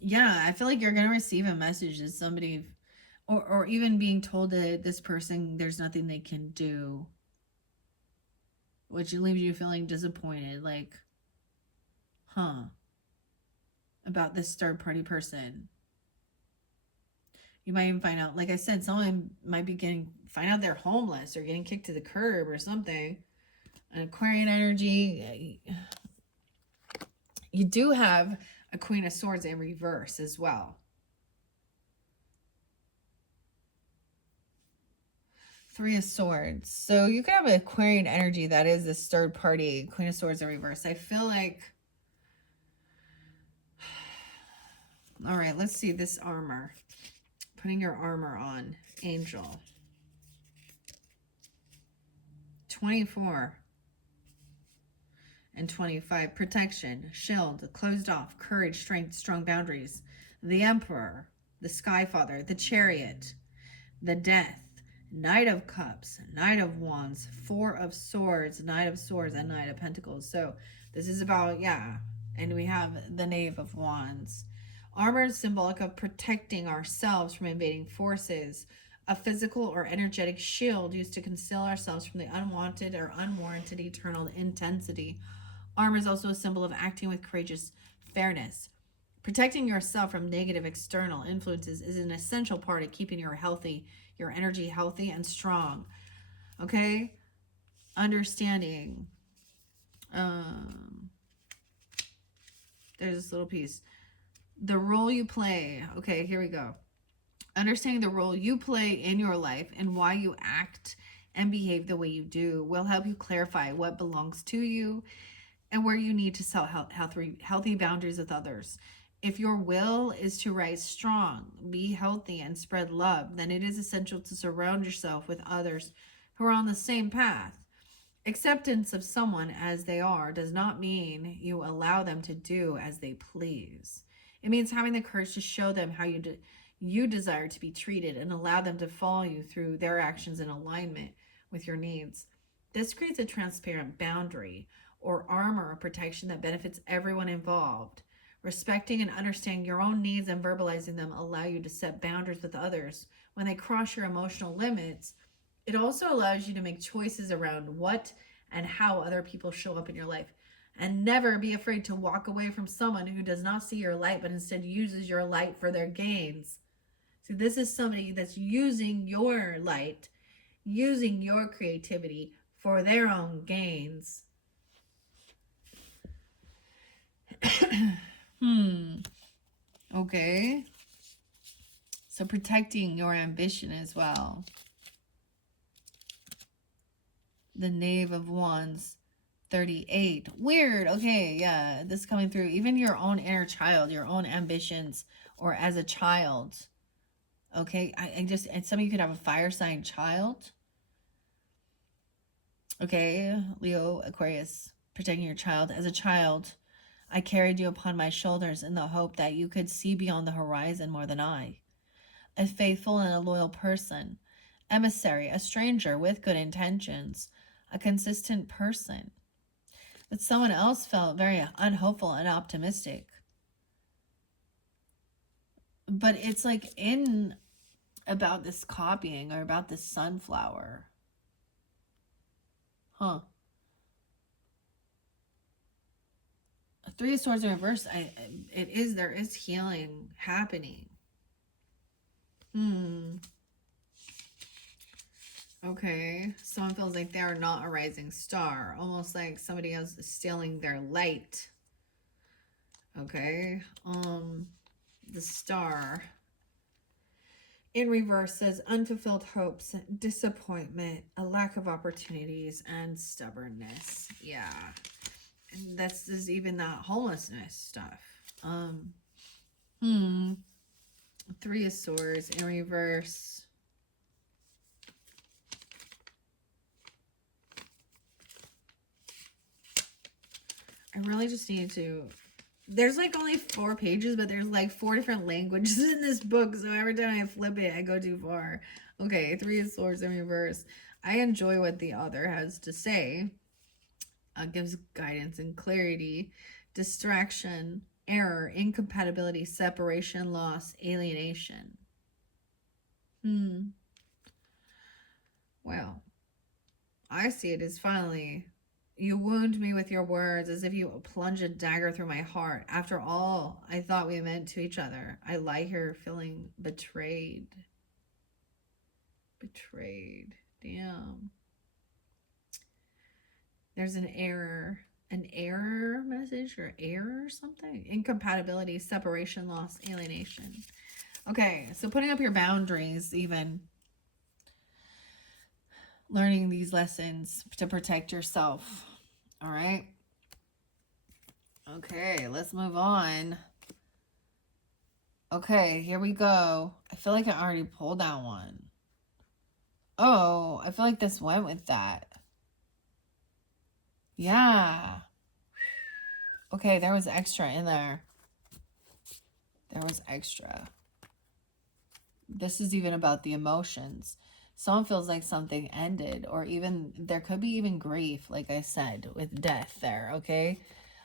Yeah, I feel like you're going to receive a message that somebody, or even being told that this person, there's nothing they can do, which leaves you feeling disappointed, like, about this third party person. You might even find out, like I said, someone might be find out they're homeless or getting kicked to the curb or something. An Aquarian energy. You do have a Queen of Swords in reverse as well. Three of Swords. So you could have an Aquarian energy that is this third party. Queen of Swords in reverse. I feel like... All right, let's see this armor. Putting your armor on. Angel. 24 and 25. Protection. Shield. Closed off. Courage. Strength. Strong boundaries. The Emperor. The Sky Father. The Chariot. The Death. Knight of Cups. Knight of Wands. Four of Swords. Knight of Swords. And Knight of Pentacles. So this is about, yeah. And we have the Knave of Wands. Armor is symbolic of protecting ourselves from invading forces. A physical or energetic shield used to conceal ourselves from the unwanted or unwarranted eternal intensity. Armor is also a symbol of acting with courageous fairness. Protecting yourself from negative external influences is an essential part of keeping your energy healthy and strong. Okay? Understanding. There's this little piece. The role you play. Okay, here we go. Understanding the role you play in your life and why you act and behave the way you do will help you clarify what belongs to you and where you need to set healthy boundaries with others. If your will is to rise strong, be healthy, and spread love, then it is essential to surround yourself with others who are on the same path. Acceptance of someone as they are does not mean you allow them to do as they please. It means having the courage to show them how you desire to be treated and allow them to follow you through their actions in alignment with your needs. This creates a transparent boundary or armor of protection that benefits everyone involved. Respecting and understanding your own needs and verbalizing them allow you to set boundaries with others when they cross your emotional limits. It also allows you to make choices around what and how other people show up in your life. And never be afraid to walk away from someone who does not see your light, but instead uses your light for their gains. So this is somebody that's using your light, using your creativity for their own gains. Okay. So protecting your ambition as well. The Knave of Wands. 38. Weird. Okay, yeah, this coming through. Even your own inner child, your own ambitions, or as a child. Okay, and some of you could have a fire sign child. Okay, Leo, Aquarius, protecting your child. As a child, I carried you upon my shoulders in the hope that you could see beyond the horizon more than I. A faithful and a loyal person. Emissary, a stranger with good intentions. A consistent person. But someone else felt very unhopeful and optimistic. But it's like about this copying or about this sunflower. Huh. Three of Swords in reverse. There is healing happening. Okay, someone feels like they are not a rising star. Almost like somebody else is stealing their light. Okay, the Star in reverse says unfulfilled hopes, disappointment, a lack of opportunities, and stubbornness. Yeah, and that's just even that homelessness stuff. Three of Swords in reverse. I really just need to... There's like only 4 pages, but there's like 4 different languages in this book. So every time I flip it, I go too far. Okay, Three of Swords in reverse. I enjoy what the author has to say. Gives guidance and clarity. Distraction, error, incompatibility, separation, loss, alienation. Well, I see it as finally... You wound me with your words as if you plunge a dagger through my heart. After all I thought we meant to each other, I lie here feeling betrayed. Betrayed. Damn. There's an error message or error or something. Incompatibility, separation, loss, alienation. Okay, so putting up your boundaries even. learning these lessons to protect yourself. All right. Okay, let's move on. Okay, here we go. I feel like I already pulled that one. Oh, I feel like this went with that. Yeah. Okay, there was extra in there. There was extra. This is even about the emotions. Someone feels like something ended, or even there could be even grief, like I said, with death there, okay?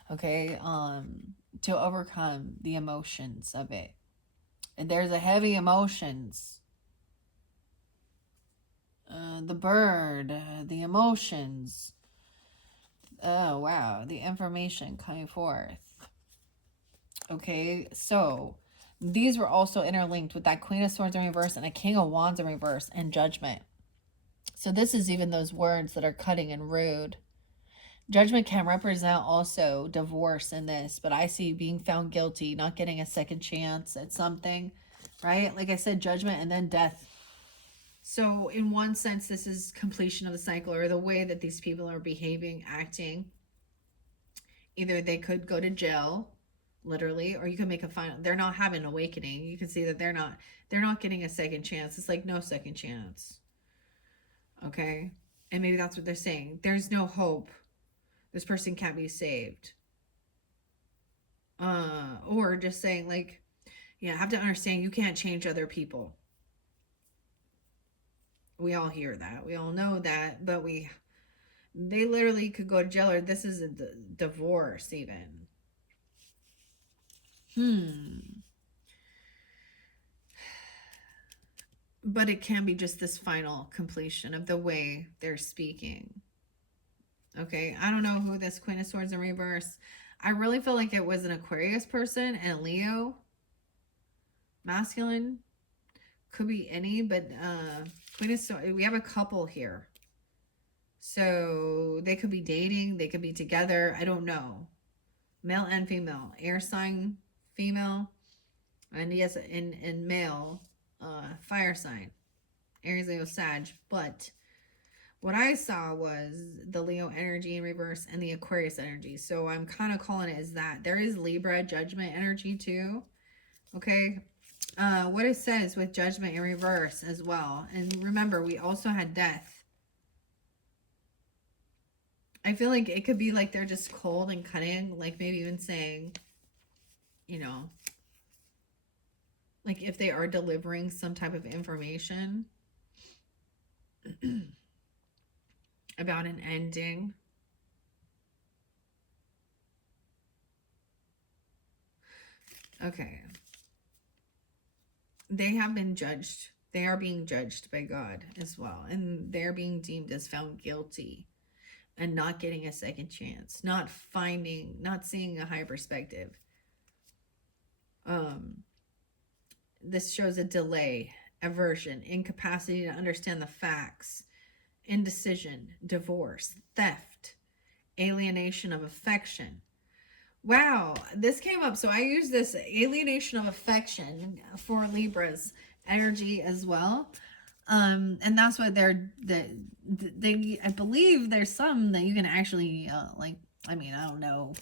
Okay, to overcome the emotions of it. And there's a heavy emotions. The bird, the emotions. Oh, wow, the information coming forth. Okay, so these were also interlinked with that Queen of Swords in reverse and a King of Wands in reverse and Judgment. So this is even those words that are cutting and rude. Judgment can represent also divorce in this, but I see being found guilty, not getting a second chance at something, right? Like I said, judgment and then death. So in one sense, this is completion of the cycle, or the way that these people are behaving, acting. Either they could go to jail, literally, or you can make a final. They're not having an awakening. You can see that they're not getting a second chance. It's like no second chance. Okay? And maybe that's what they're saying. There's no hope. This person can't be saved. Or just saying like, yeah, I have to understand you can't change other people. We all hear that. We all know that, but they literally could go to jail, or this is a divorce even. But it can be just this final completion of the way they're speaking. Okay, I don't know who this Queen of Swords in reverse. I really feel like it was an Aquarius person and a Leo. Masculine. Could be any, but Queen of Swords, we have a couple here. So they could be dating, they could be together. I don't know. Male and female. Air sign, female. And yes, in male, fire sign. Aries, Leo, Sag. But what I saw was the Leo energy in reverse and the Aquarius energy. So I'm kind of calling it as that. There is Libra judgment energy too. Okay. What it says with judgment in reverse as well. And remember, we also had death. I feel like it could be like they're just cold and cutting. Like maybe even saying, you know, like if they are delivering some type of information about an ending. Okay. They have been judged. They are being judged by God as well. And they're being deemed as found guilty and not getting a second chance. Not seeing a high perspective. This shows a delay, aversion, incapacity to understand the facts, indecision, divorce, theft, alienation of affection. Wow, this came up. So I use this alienation of affection for Libra's energy as well. And that's what they I believe there's some that you can actually like, I mean, I don't know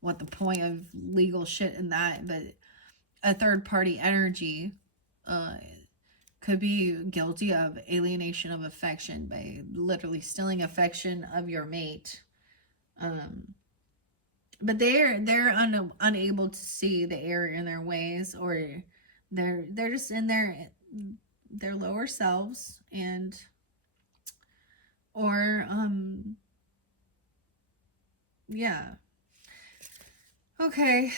what the point of legal shit in that, but a third party energy could be guilty of alienation of affection by literally stealing affection of your mate. But they're unable to see the error in their ways, or they're just in their lower selves, and or yeah. Okay.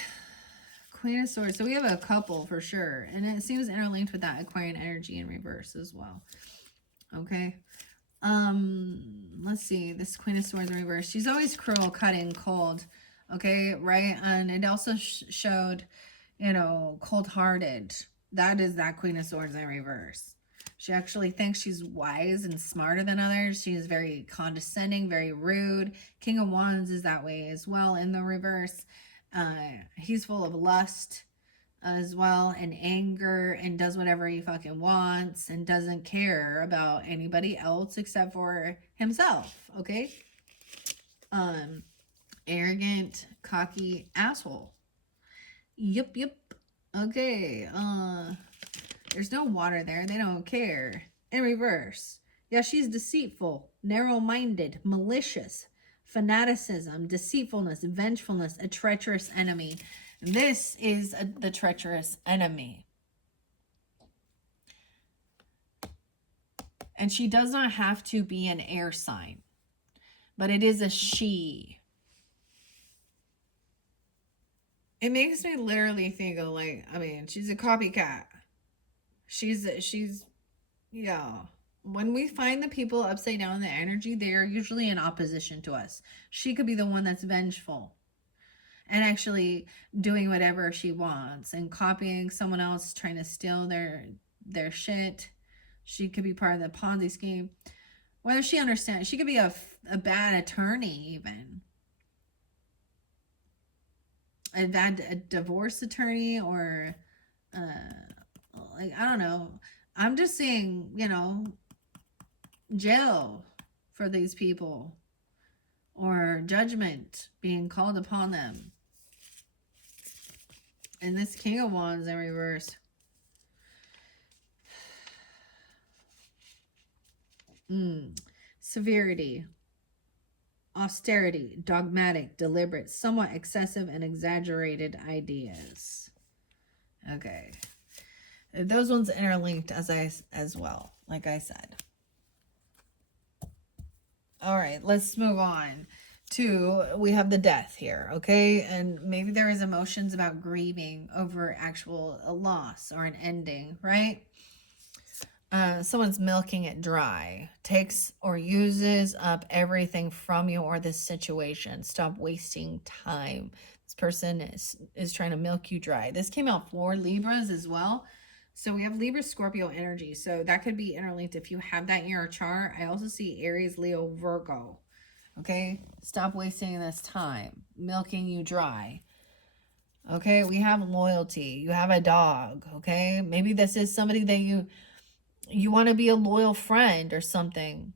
Queen of Swords. So we have a couple for sure, and it seems interlinked with that Aquarian energy in reverse as well. Okay. Let's see. This Queen of Swords in reverse. She's always cruel, cutting, cold. Okay, right? And it also showed, you know, cold-hearted. That is that Queen of Swords in reverse. She actually thinks she's wise and smarter than others. She is very condescending, very rude. King of Wands is that way as well in the reverse. He's full of lust, as well, and anger, and does whatever he fucking wants and doesn't care about anybody else except for himself, okay? Arrogant, cocky asshole. Yep. Okay. There's no water there. They don't care. In reverse. Yeah, she's deceitful, narrow-minded, malicious, fanaticism, deceitfulness, vengefulness, a treacherous enemy. This is the treacherous enemy. And she does not have to be an air sign, but it is a she. It makes me literally think of, like, I mean, she's a copycat. She's, yeah. When we find the people upside down in the energy, they are usually in opposition to us. She could be the one that's vengeful and actually doing whatever she wants and copying someone else, trying to steal their shit. She could be part of the Ponzi scheme. Whether she understands, she could be a bad attorney even. A divorce attorney, or like, I don't know. I'm just saying, you know, jail for these people, or judgment being called upon them. And this King of Wands in reverse. Severity, austerity, dogmatic, deliberate, somewhat excessive and exaggerated ideas. Okay. Those ones interlinked as well, like I said. All right, let's move on to, we have the Death here, okay? And maybe there is emotions about grieving over actual loss or an ending, right? Someone's milking it dry, takes or uses up everything from you or this situation. Stop wasting time. This person is trying to milk you dry. This came out for Libras as well. So we have Libra, Scorpio energy. So that could be interlinked if you have that in your chart. I also see Aries, Leo, Virgo. Okay? Stop wasting this time. Milking you dry. Okay? We have loyalty. You have a dog. Okay? Maybe this is somebody that you want to be a loyal friend or something.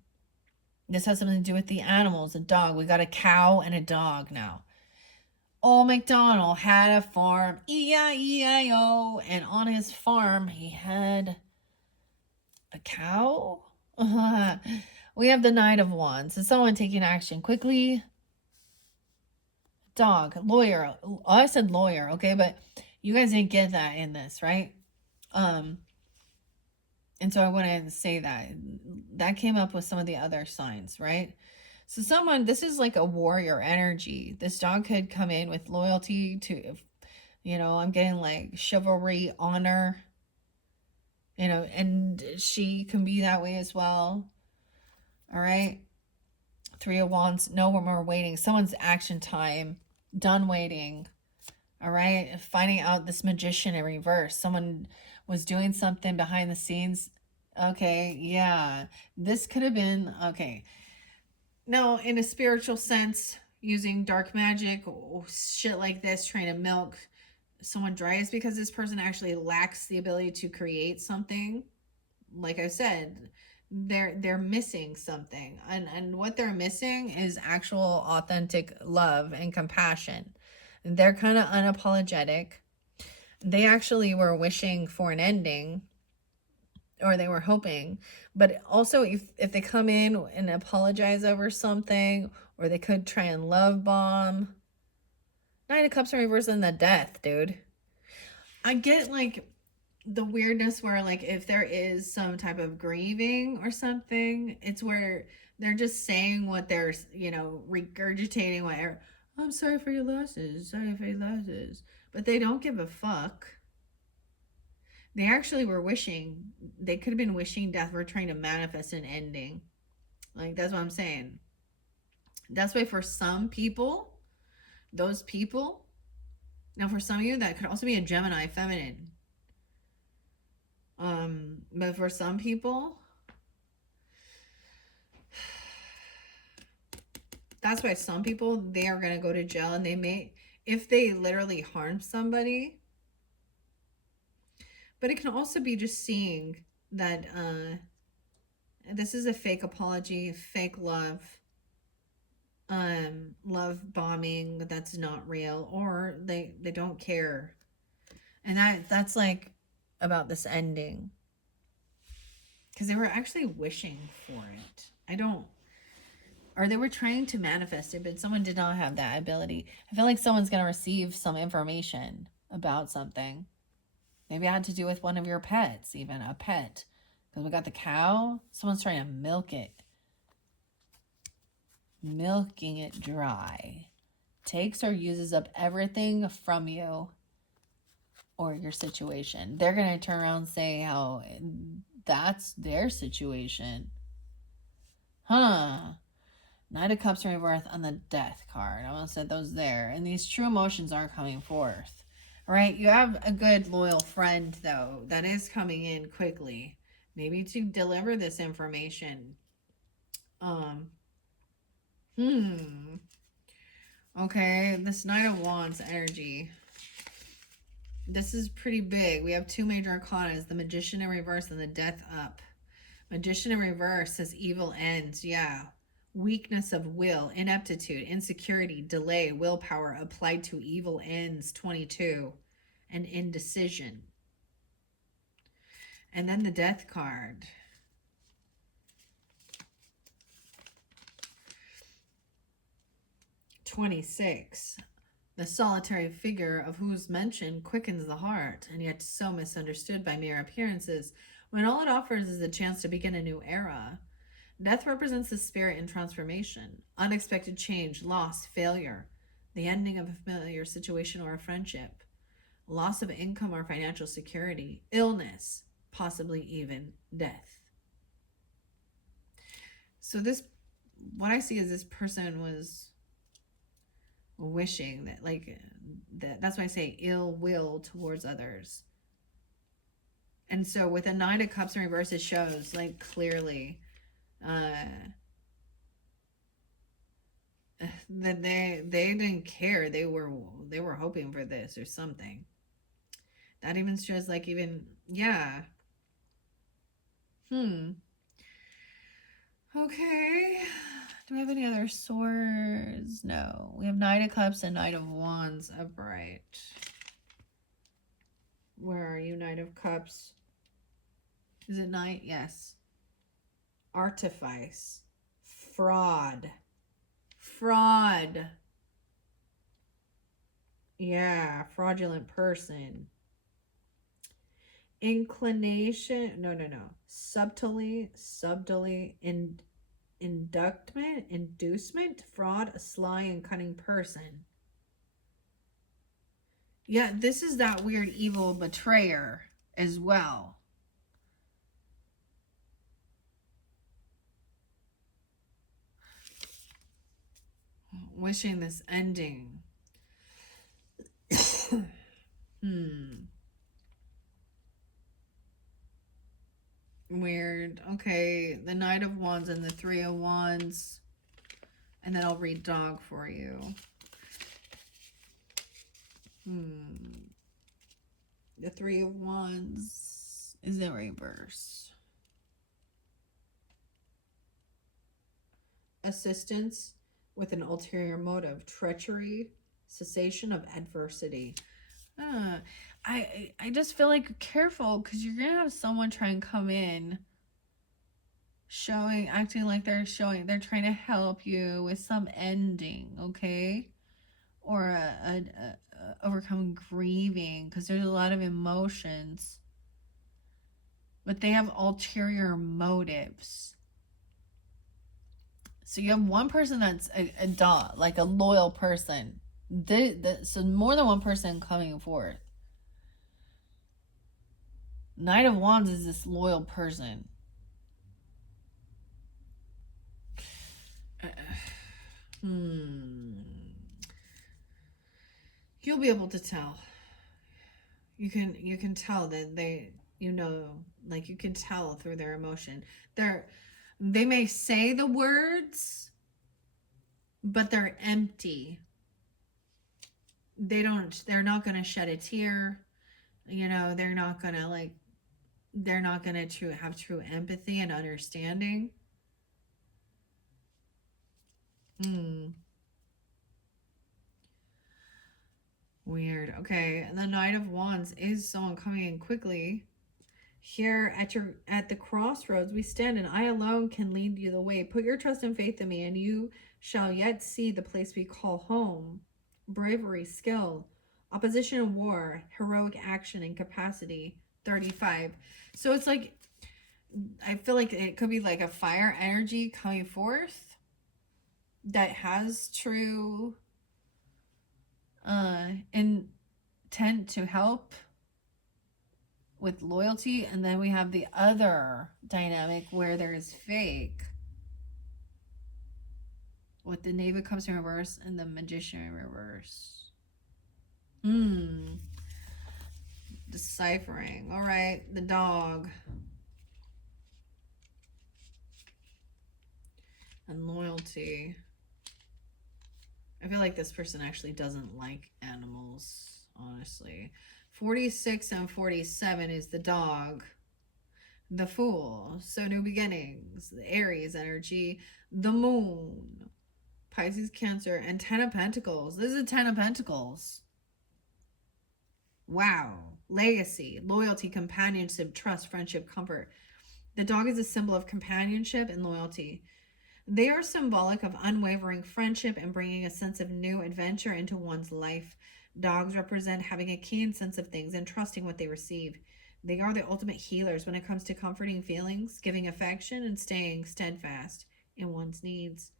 This has something to do with the animals, a dog. We got a cow and a dog now. Old MacDonald had a farm, E-I-E-I-O, and on his farm he had a cow. We have the Knight of Wands. So someone taking action quickly. Dog, lawyer. Oh, I said lawyer, okay, but you guys didn't get that in this, right? And so I wanted to say that came up with some of the other signs, right? So someone, this is like a warrior energy. This dog could come in with loyalty to, you know, I'm getting like chivalry, honor, you know, and she can be that way as well. All right. Three of Wands, no more waiting. Someone's action time, done waiting. All right. Finding out this Magician in reverse. Someone was doing something behind the scenes. Okay. Yeah. This could have been, okay. No, in a spiritual sense, using dark magic or shit like this, trying to milk someone dry, is because this person actually lacks the ability to create something. Like I said, they're missing something, and what they're missing is actual authentic love and compassion. They're kind of unapologetic. They actually were wishing for an ending, or they were hoping, but also if they come in and apologize over something, or they could try and love bomb. Knight of Cups in reverse and the Death, dude. I get like the weirdness where, like, if there is some type of grieving or something, it's where they're just saying what they're, you know, regurgitating whatever. I'm sorry for your losses, sorry for your losses, but they don't give a fuck. They actually were wishing, they could have been wishing death, were trying to manifest an ending. Like, that's what I'm saying. That's why for some people, those people, now for some of you, that could also be a Gemini feminine. But for some people, that's why some people, they are going to go to jail, and they may, if they literally harm somebody, But it can also be just seeing that this is a fake apology, fake love, love bombing that's not real, or they don't care. And that's like about this ending. Because they were actually wishing for it. Or they were trying to manifest it, but someone did not have that ability. I feel like someone's going to receive some information about something. Maybe it had to do with one of your pets, even a pet. Because we got the cow. Someone's trying to milk it. Milking it dry. Takes or uses up everything from you or your situation. They're going to turn around and say how that's their situation. Huh. Knight of Cups in reverse on the Death card. I want to set those there. And these true emotions are coming forth. All right, you have a good, loyal friend, though, that is coming in quickly. Maybe to deliver this information. Okay, this Knight of Wands energy. This is pretty big. We have two major arcanas, the Magician in reverse and the Death up. Magician in reverse says evil ends. Yeah. Weakness of will, ineptitude, insecurity, delay, willpower applied to evil ends, 22, and indecision. And then the Death card. (26). The solitary figure of whose mention quickens the heart, and yet so misunderstood by mere appearances, when all it offers is a chance to begin a new era. Death represents the spirit in transformation, unexpected change, loss, failure, the ending of a familiar situation or a friendship, loss of income or financial security, illness, possibly even death. So this, what I see is this person was wishing that, like, that's why I say ill will towards others. And so with a Nine of Cups in reverse, it shows, like, clearly that they didn't care. They were hoping for this or something. That even shows, like, even, yeah. Okay. Do we have any other swords? No. We have Knight of Cups and Knight of Wands upright. Where are you, Knight of Cups? Is it Knight? Yes. Artifice. Fraud. Fraud. Yeah, fraudulent person. Inclination. No. Subtly, inducement, fraud, a sly and cunning person. Yeah, this is that weird evil betrayer as well. Wishing this ending. Weird. Okay, the Knight of Wands and the Three of Wands. And then I'll read dog for you. The Three of Wands is in reverse. Assistance with an ulterior motive. Treachery. Cessation of adversity. I just feel like careful, because you're gonna have someone try and come in acting like they're trying to help you with some ending, okay, or overcome grieving, because there's a lot of emotions, but they have ulterior motives. So you have one person that's a dog, like a loyal person. So more than one person coming forth. Knight of Wands is this loyal person. You'll be able to tell. You can tell that they, like, you can tell through their emotion. They may say the words, but they're empty. They're not going to shed a tear. You know, they're not gonna like, they're not gonna have true empathy and understanding. Hmm. Weird. Okay. And the Knight of Wands is someone coming in quickly. Here at the crossroads we stand, and I alone can lead you the way. Put your trust and faith in me, and you shall yet see the place we call home. Bravery, skill, opposition in war, heroic action, and capacity. 35. So it's like, I feel like it could be like a fire energy coming forth that has true intent to help with loyalty. And then we have the other dynamic where there's fake with the Knave of Cups in reverse and the Magician in reverse. Deciphering. All right, the dog and loyalty. I feel like this person actually doesn't like animals, honestly. 46 and 47 is the dog. The Fool. So new beginnings. The Aries energy. The Moon. Pisces, Cancer, and 10 of Pentacles. This is a 10 of Pentacles. Wow. Legacy, loyalty, companionship, trust, friendship, comfort. The dog is a symbol of companionship and loyalty. They are symbolic of unwavering friendship and bringing a sense of new adventure into one's life. Dogs represent having a keen sense of things and trusting what they receive. They are the ultimate healers when it comes to comforting feelings, giving affection, and staying steadfast in one's needs.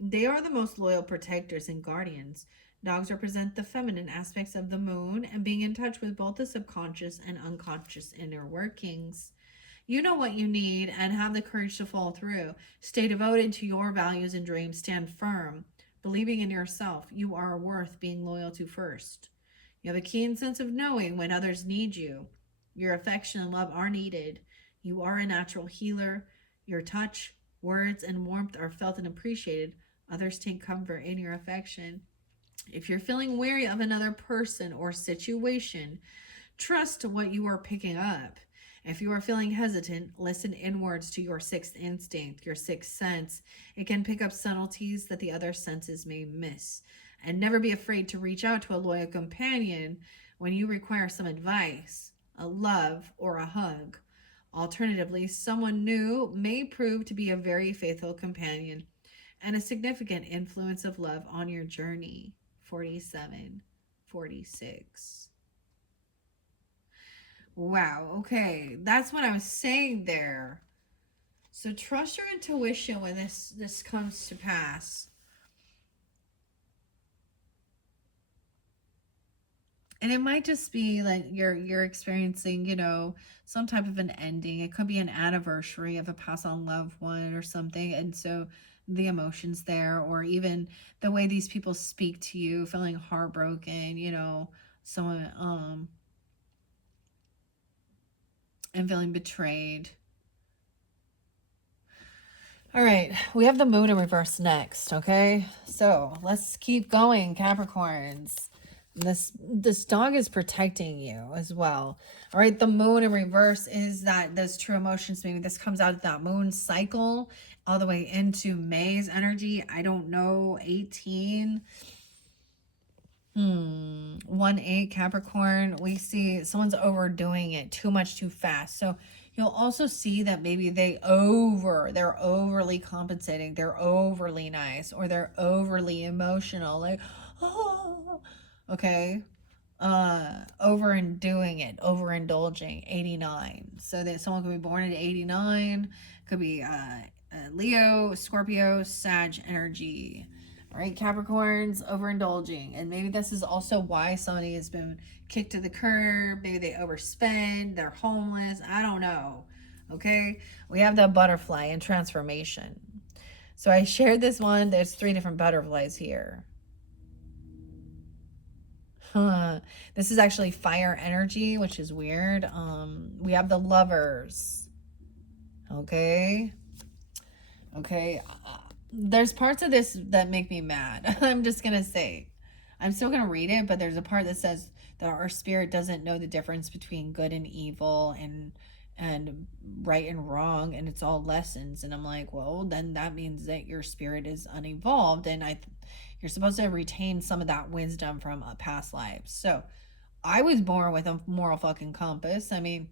They are the most loyal protectors and guardians. Dogs represent the feminine aspects of the moon and being in touch with both the subconscious and unconscious inner workings. You know what you need and have the courage to follow through. Stay devoted to your values and dreams. Stand firm, believing in yourself. You are worth being loyal to first. You have a keen sense of knowing when others need you. Your affection and love are needed. You are a natural healer. Your touch, words, and warmth are felt and appreciated. Others take comfort in your affection. If you're feeling wary of another person or situation, trust what you are picking up. If you are feeling hesitant, listen inwards to your sixth instinct, your sixth sense. It can pick up subtleties that the other senses may miss. And never be afraid to reach out to a loyal companion when you require some advice, a love, or a hug. Alternatively, someone new may prove to be a very faithful companion and a significant influence of love on your journey. 47, 46. Wow, okay. That's what I was saying there. So trust your intuition when this comes to pass. And it might just be like you're experiencing, you know, some type of an ending. It could be an anniversary of a passed on loved one or something. And so the emotions there, or even the way these people speak to you, feeling heartbroken, you know, someone and feeling betrayed. All right, we have the moon in reverse next, okay? So let's keep going, Capricorns. This dog is protecting you as well. All right, the moon in reverse is that those true emotions. Maybe this comes out of that moon cycle all the way into May's energy. I don't know, 18. 1-8 Capricorn. We see someone's overdoing it too much too fast. So you'll also see that maybe they're overly compensating, they're overly nice, or they're overly emotional, like, oh, okay, overdoing it, overindulging. 89. So that someone could be born at 89, could be Leo, Scorpio, Sag energy. All right, Capricorns, overindulging. And maybe this is also why somebody has been kicked to the curb. Maybe they overspend, they're homeless. I don't know. Okay, we have the butterfly and transformation. So I shared this one. There's 3 different butterflies here. This is actually fire energy, which is weird. We have the lovers. Okay. There's parts of this that make me mad. I'm just gonna say, I'm still going to read it, but there's a part that says that our spirit doesn't know the difference between good and evil and right and wrong, and it's all lessons. And I'm like, well, then that means that your spirit is unevolved, and you're supposed to retain some of that wisdom from past lives. So I was born with a moral fucking compass. I mean,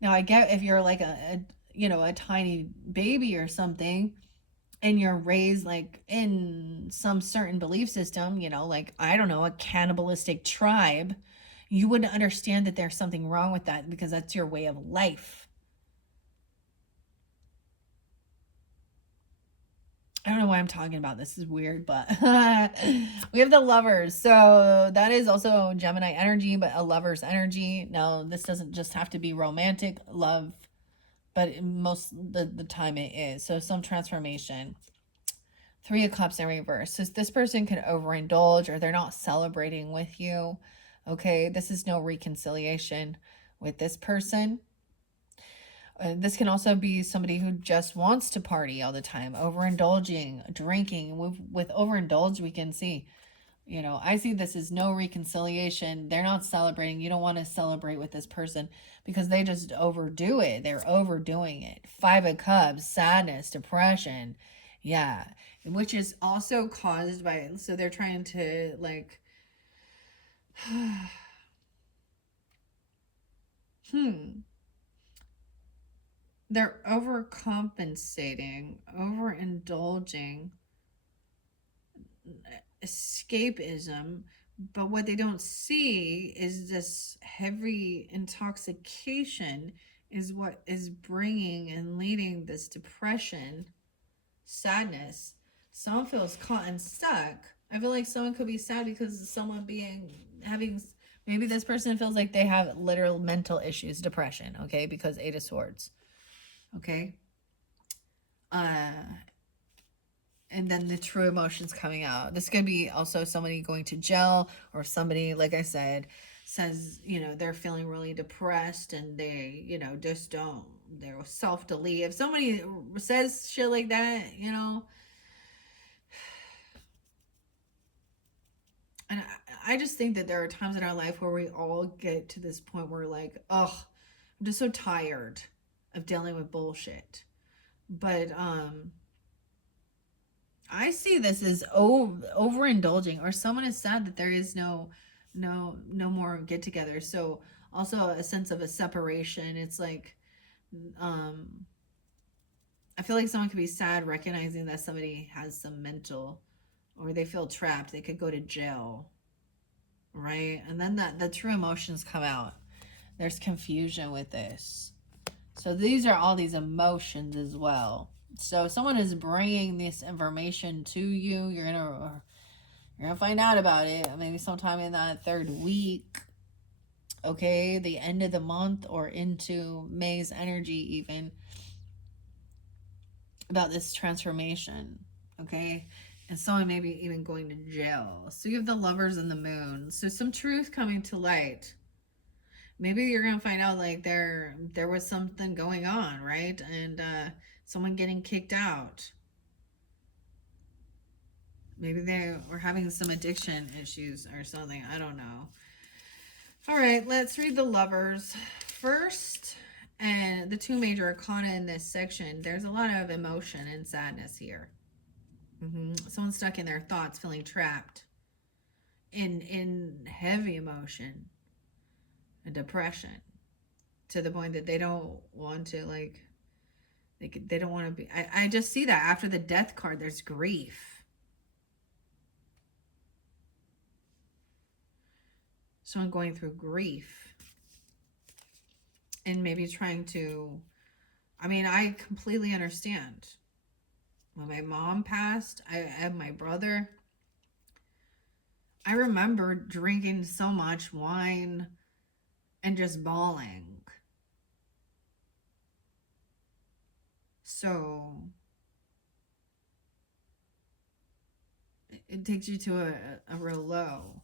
now I get if you're like a tiny baby or something, and you're raised like in some certain belief system, like, I don't know, a cannibalistic tribe, you wouldn't understand that there's something wrong with that because that's your way of life. I don't know why I'm talking about this. Is weird, but we have the lovers. So that is also Gemini energy, but a lover's energy. Now, this doesn't just have to be romantic love, but most the time it is. So some transformation. Three of Cups in reverse. So this person could overindulge or they're not celebrating with you. Okay, this is no reconciliation with this person. This can also be somebody who just wants to party all the time, overindulging, drinking. With overindulge, we can see, I see this as no reconciliation. They're not celebrating. You don't want to celebrate with this person because they just overdo it. They're overdoing it. Five of Cups, sadness, depression. Yeah. Which is also caused by, so they're trying to like, they're overcompensating, overindulging, escapism, but what they don't see is this heavy intoxication is what is bringing and leading this depression, sadness. Someone feels caught and stuck. I feel like someone could be sad because of someone having, maybe this person feels like they have literal mental issues, depression, okay, because Eight of Swords, okay? And then the true emotions coming out. This could be also somebody going to jail, or somebody, like I said, says, they're feeling really depressed and they, just don't, they're self-delete. If somebody says shit like that, and I just think that there are times in our life where we all get to this point where we're like, oh, I'm just so tired of dealing with bullshit. But I see this as overindulging, or someone is sad that there is no more get together. So also a sense of a separation. It's like, I feel like someone could be sad recognizing that somebody has some mental, or they feel trapped. They could go to jail, right? And then the true emotions come out. There's confusion with this. So these are all these emotions as well. So if someone is bringing this information to you, you're gonna find out about it maybe sometime in that third week, okay, the end of the month or into May's energy, even about this transformation, okay, and someone maybe even going to jail. So you have the Lovers and the Moon. So some truth coming to light. Maybe you're gonna find out like there was something going on, right? And someone getting kicked out. Maybe they were having some addiction issues or something. I don't know. All right, let's read the Lovers first. And the two major arcana in this section, there's a lot of emotion and sadness here. Someone's stuck in their thoughts, feeling trapped in heavy emotion and depression, to the point that they don't want to, like, they don't want to be. I just see that after the Death card, there's grief. Someone going through grief and maybe trying to, I mean, I completely understand. When my mom passed, I had my brother. I remember drinking so much wine and just bawling. So it takes you to a real low.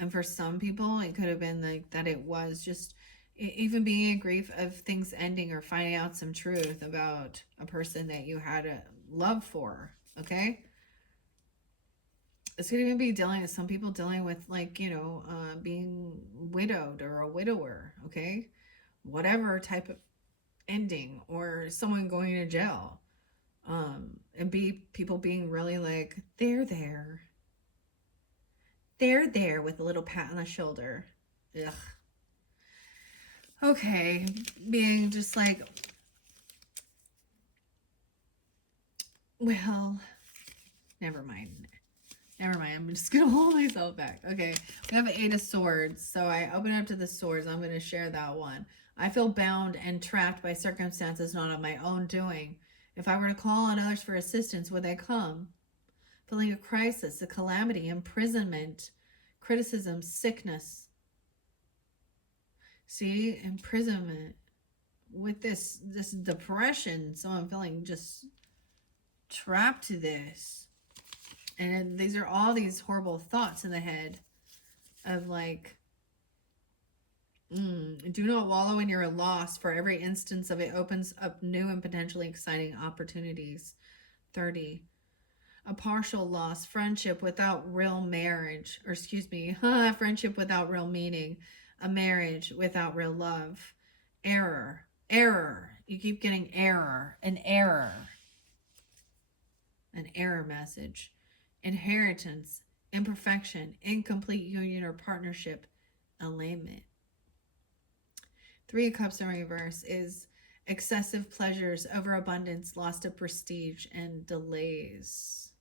And for some people, it could have been like that. It was just even being in grief of things ending, or finding out some truth about a person that you had a love for. Okay. It's going to even be dealing with some people dealing with, like, you know, being widowed or a widower, okay? Whatever type of ending, or someone going to jail. And be people being really like, they're there. They're there with a little pat on the shoulder. Ugh. Okay. Being just like, well, never mind. Never mind. I'm just going to hold myself back. Okay. We have 8 of Swords. So I open up to the Swords. I'm going to share that one. I feel bound and trapped by circumstances not of my own doing. If I were to call on others for assistance, would they come? Feeling a crisis, a calamity, imprisonment, criticism, sickness. See, imprisonment with this depression. So I'm feeling just trapped to this. And these are all these horrible thoughts in the head of like, do not wallow in your loss, for every instance of it opens up new and potentially exciting opportunities. 30. A partial loss, friendship without real marriage, or excuse me, friendship without real meaning, a marriage without real love. Error. You keep getting error. An error message. Inheritance, imperfection, incomplete union or partnership, alignment. 3 of Cups in reverse is excessive pleasures, overabundance, loss of prestige, and delays.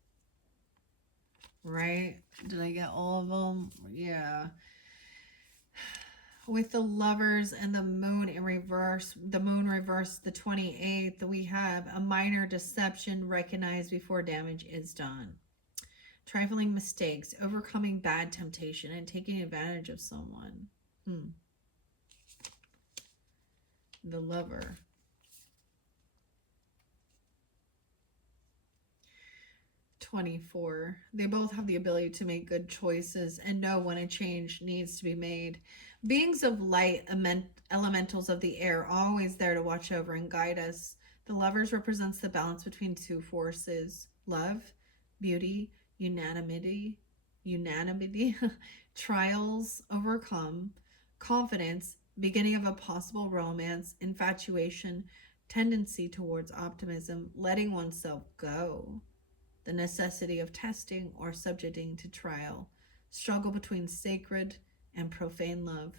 Right? Did I get all of them? Yeah. With the Lovers and the Moon in reverse, the Moon reversed the 28th, we have a minor deception recognized before damage is done. Trifling mistakes, overcoming bad temptation, and taking advantage of someone. The Lover. 24. They both have the ability to make good choices and know when a change needs to be made. Beings of light, elementals of the air, always there to watch over and guide us. The Lovers represents the balance between 2 forces: love, beauty, unanimity, trials overcome, confidence, beginning of a possible romance, infatuation, tendency towards optimism, letting oneself go, the necessity of testing or subjecting to trial, struggle between sacred and profane love,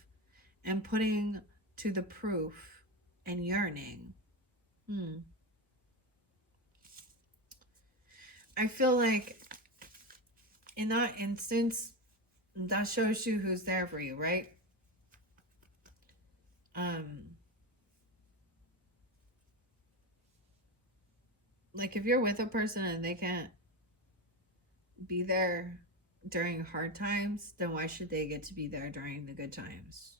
and putting to the proof and yearning. I feel like in that instance, that shows you who's there for you, right? Like if you're with a person and they can't be there during hard times, then why should they get to be there during the good times?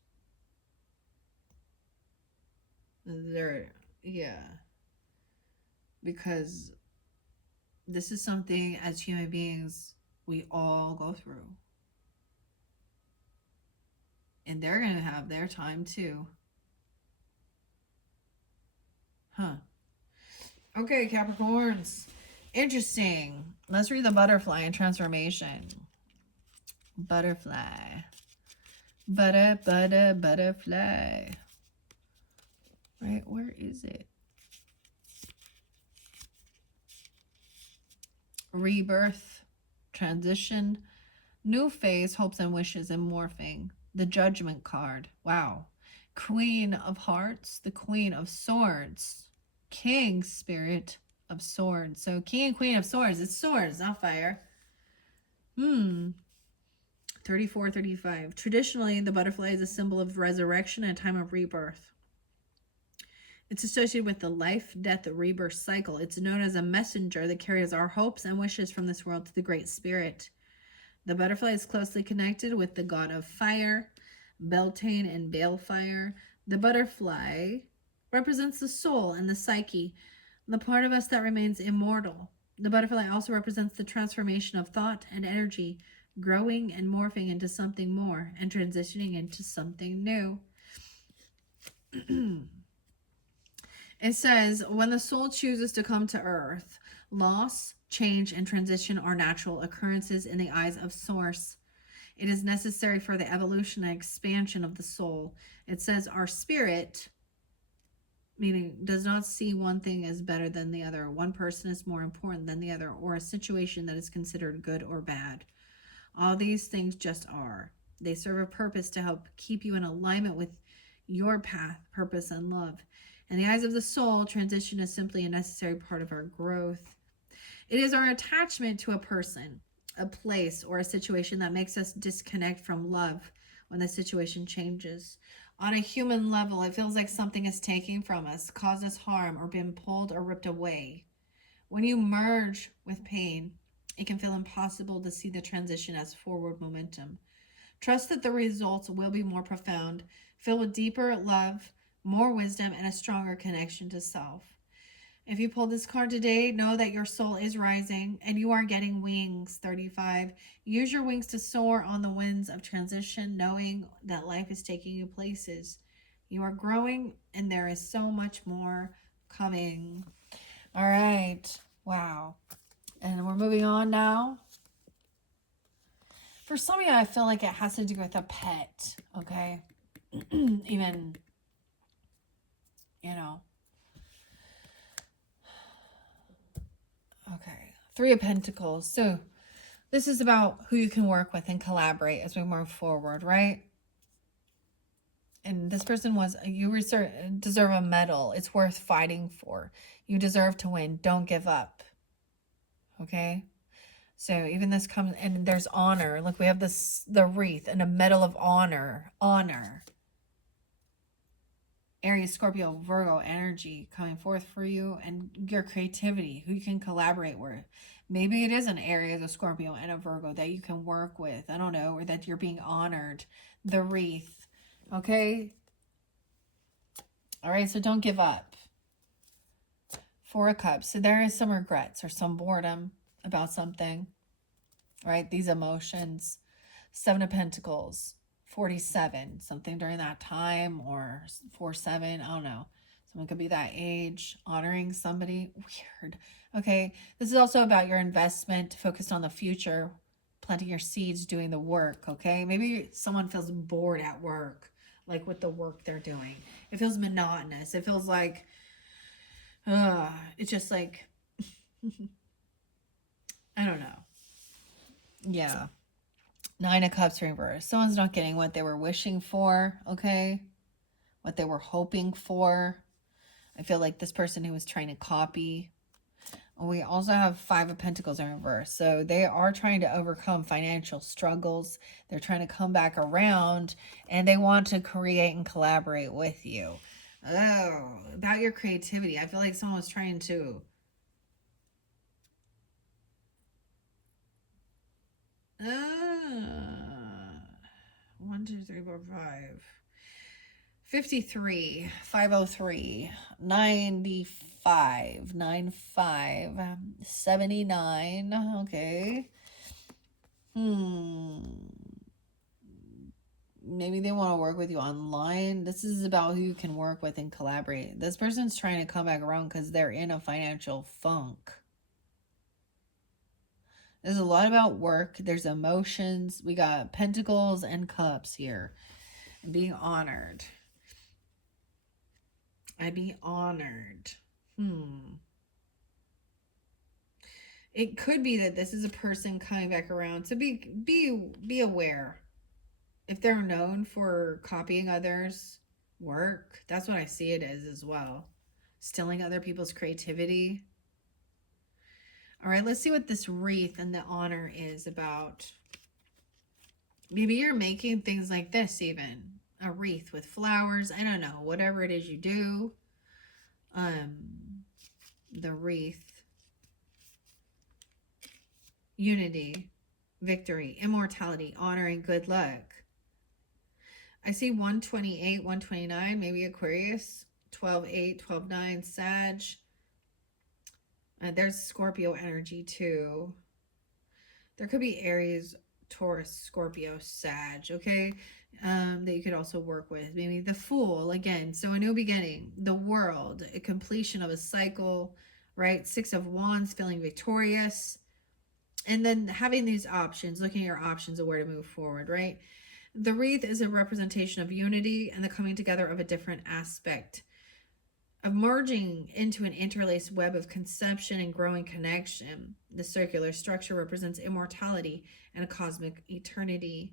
Because this is something as human beings we all go through. And they're going to have their time too. Okay, Capricorns. Interesting. Let's read the butterfly and transformation. Butterfly. Butterfly. Right, where is it? Rebirth, transition, new phase, hopes and wishes, and morphing. The Judgment card. Wow. Queen of Hearts, the Queen of Swords, King Spirit of Swords. So King and Queen of Swords. It's swords, not fire. 34, 35. Traditionally, the butterfly is a symbol of resurrection and a time of rebirth. It's associated with the life, death, rebirth cycle. It's known as a messenger that carries our hopes and wishes from this world to the Great Spirit. The butterfly is closely connected with the god of fire, Beltane and Balefire. The butterfly represents the soul and the psyche, the part of us that remains immortal. The butterfly also represents the transformation of thought and energy, growing and morphing into something more and transitioning into something new. It says, when the soul chooses to come to earth, loss, Change and transition are natural occurrences in the eyes of Source. It is necessary for the evolution and expansion of the soul. It says our spirit, meaning, does not see one thing as better than the other. One person is more important than the other, or a situation that is considered good or bad. All these things just are. They serve a purpose to help keep you in alignment with your path, purpose, and love. In the eyes of the soul, transition is simply a necessary part of our growth. It is our attachment to a person, a place, or a situation that makes us disconnect from love when the situation changes. On a human level, it feels like something is taken from us, caused us harm, or been pulled or ripped away. When you merge with pain, it can feel impossible to see the transition as forward momentum. Trust that the results will be more profound, filled with deeper love, more wisdom, and a stronger connection to self. If you pull this card today, know that your soul is rising and you are getting wings. 35. Use your wings to soar on the winds of transition, knowing that life is taking you places. You are growing and there is so much more coming. All right. Wow. And we're moving on now. For some of you, I feel like it has to do with a pet. Okay. Even, you know. Okay. 3 of Pentacles. So this is about who you can work with and collaborate as we move forward, right? And this person was, you deserve a medal. It's worth fighting for. You deserve to win. Don't give up. Okay? So even this comes, and there's honor. Look, we have this, the wreath and a medal of honor. Honor. Aries, Scorpio, Virgo energy coming forth for you, and your creativity, who you can collaborate with. Maybe it is an Aries, a Scorpio, and a Virgo that you can work with. I don't know, or that you're being honored. The wreath. Okay? All right, so don't give up. 4 of Cups. So there is some regrets or some boredom about something, right? These emotions. 7 of Pentacles. 47, something during that time, or 47, I don't know. Someone could be that age, honoring somebody. Weird. Okay, this is also about your investment, focused on the future, planting your seeds, doing the work, okay? Maybe someone feels bored at work, like with the work they're doing. It feels monotonous. It feels like, it's just like, I don't know. Yeah. 9 of Cups reverse. Someone's not getting what they were wishing for, okay? What they were hoping for. I feel like this person who was trying to copy. We also have 5 of Pentacles in reverse. So they are trying to overcome financial struggles. They're trying to come back around, and they want to create and collaborate with you. Oh, about your creativity. I feel like someone was trying to... 1, 2, 3, 4, 5. 53, 503, 95, 95, 79. Okay. Maybe they want to work with you online. This is about who you can work with and collaborate. This person's trying to come back around because they're in a financial funk. There's a lot about work. There's emotions. We got Pentacles and Cups here. And being honored. I'd be honored. It could be that this is a person coming back around. So be aware. If they're known for copying others' work, that's what I see it as well. Stealing other people's creativity. All right, let's see what this wreath and the honor is about. Maybe you're making things like this even. A wreath with flowers. I don't know. Whatever it is you do. The wreath. Unity. Victory. Immortality. Honor and good luck. I see 128, 129. Maybe Aquarius. 12-8, 12-9. Sag. There's Scorpio energy too. There could be Aries, Taurus, Scorpio, Sag, okay? That you could also work with. Maybe the Fool, again. So a new beginning, the World, a completion of a cycle, right? 6 of Wands, feeling victorious. And then having these options, looking at your options of where to move forward, right? The wreath is a representation of unity and the coming together of a different aspect, of merging into an interlaced web of conception and growing connection. The circular structure represents immortality and a cosmic eternity.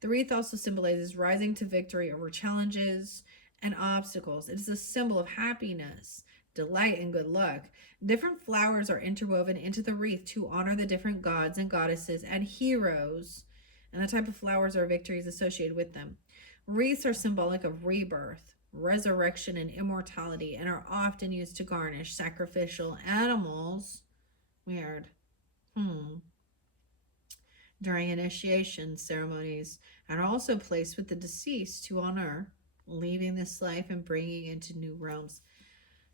The wreath also symbolizes rising to victory over challenges and obstacles. It is a symbol of happiness, delight, and good luck. Different flowers are interwoven into the wreath to honor the different gods and goddesses and heroes, and the type of flowers or victories associated with them. Wreaths are symbolic of rebirth, resurrection, and immortality, and are often used to garnish sacrificial animals. Weird. During initiation ceremonies, and are also placed with the deceased to honor leaving this life and bringing into new realms.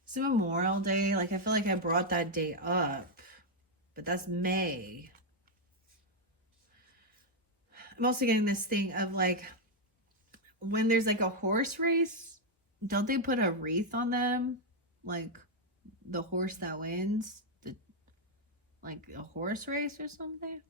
It's Memorial Day. Like, I feel like I brought that day up, but that's May. I'm also getting this thing of like, when there's like a horse race, don't they put a wreath on them? Like the horse that wins, like a horse race or something?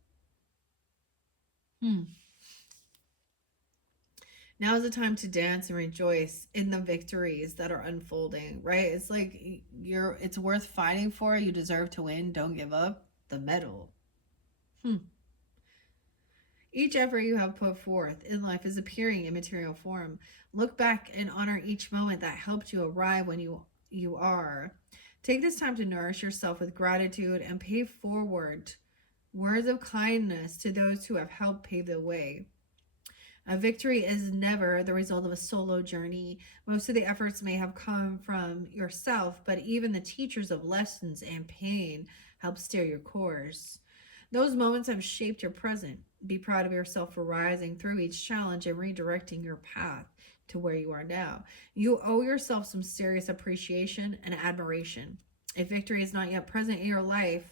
Now is the time to dance and rejoice in the victories that are unfolding, right? It's like it's worth fighting for. You deserve to win. Don't give up. The medal. Each effort you have put forth in life is appearing in material form. Look back and honor each moment that helped you arrive when you are. Take this time to nourish yourself with gratitude and pay forward words of kindness to those who have helped pave the way. A victory is never the result of a solo journey. Most of the efforts may have come from yourself, but even the teachers of lessons and pain help steer your course. Those moments have shaped your present. Be proud of yourself for rising through each challenge and redirecting your path to where you are now. You owe yourself some serious appreciation and admiration. If victory is not yet present in your life,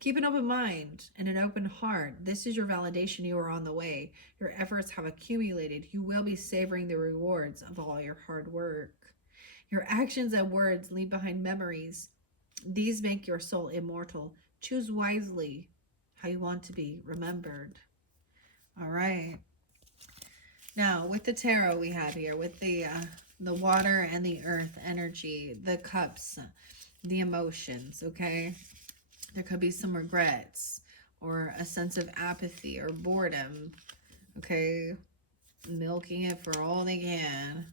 keep an open mind and an open heart. This is your validation you are on the way. Your efforts have accumulated. You will be savoring the rewards of all your hard work. Your actions and words leave behind memories. These make your soul immortal. Choose wisely how you want to be remembered. All right. Now, with the tarot we have here, with the water and the earth energy, the cups, the emotions, okay? There could be some regrets or a sense of apathy or boredom, okay? Milking it for all they can.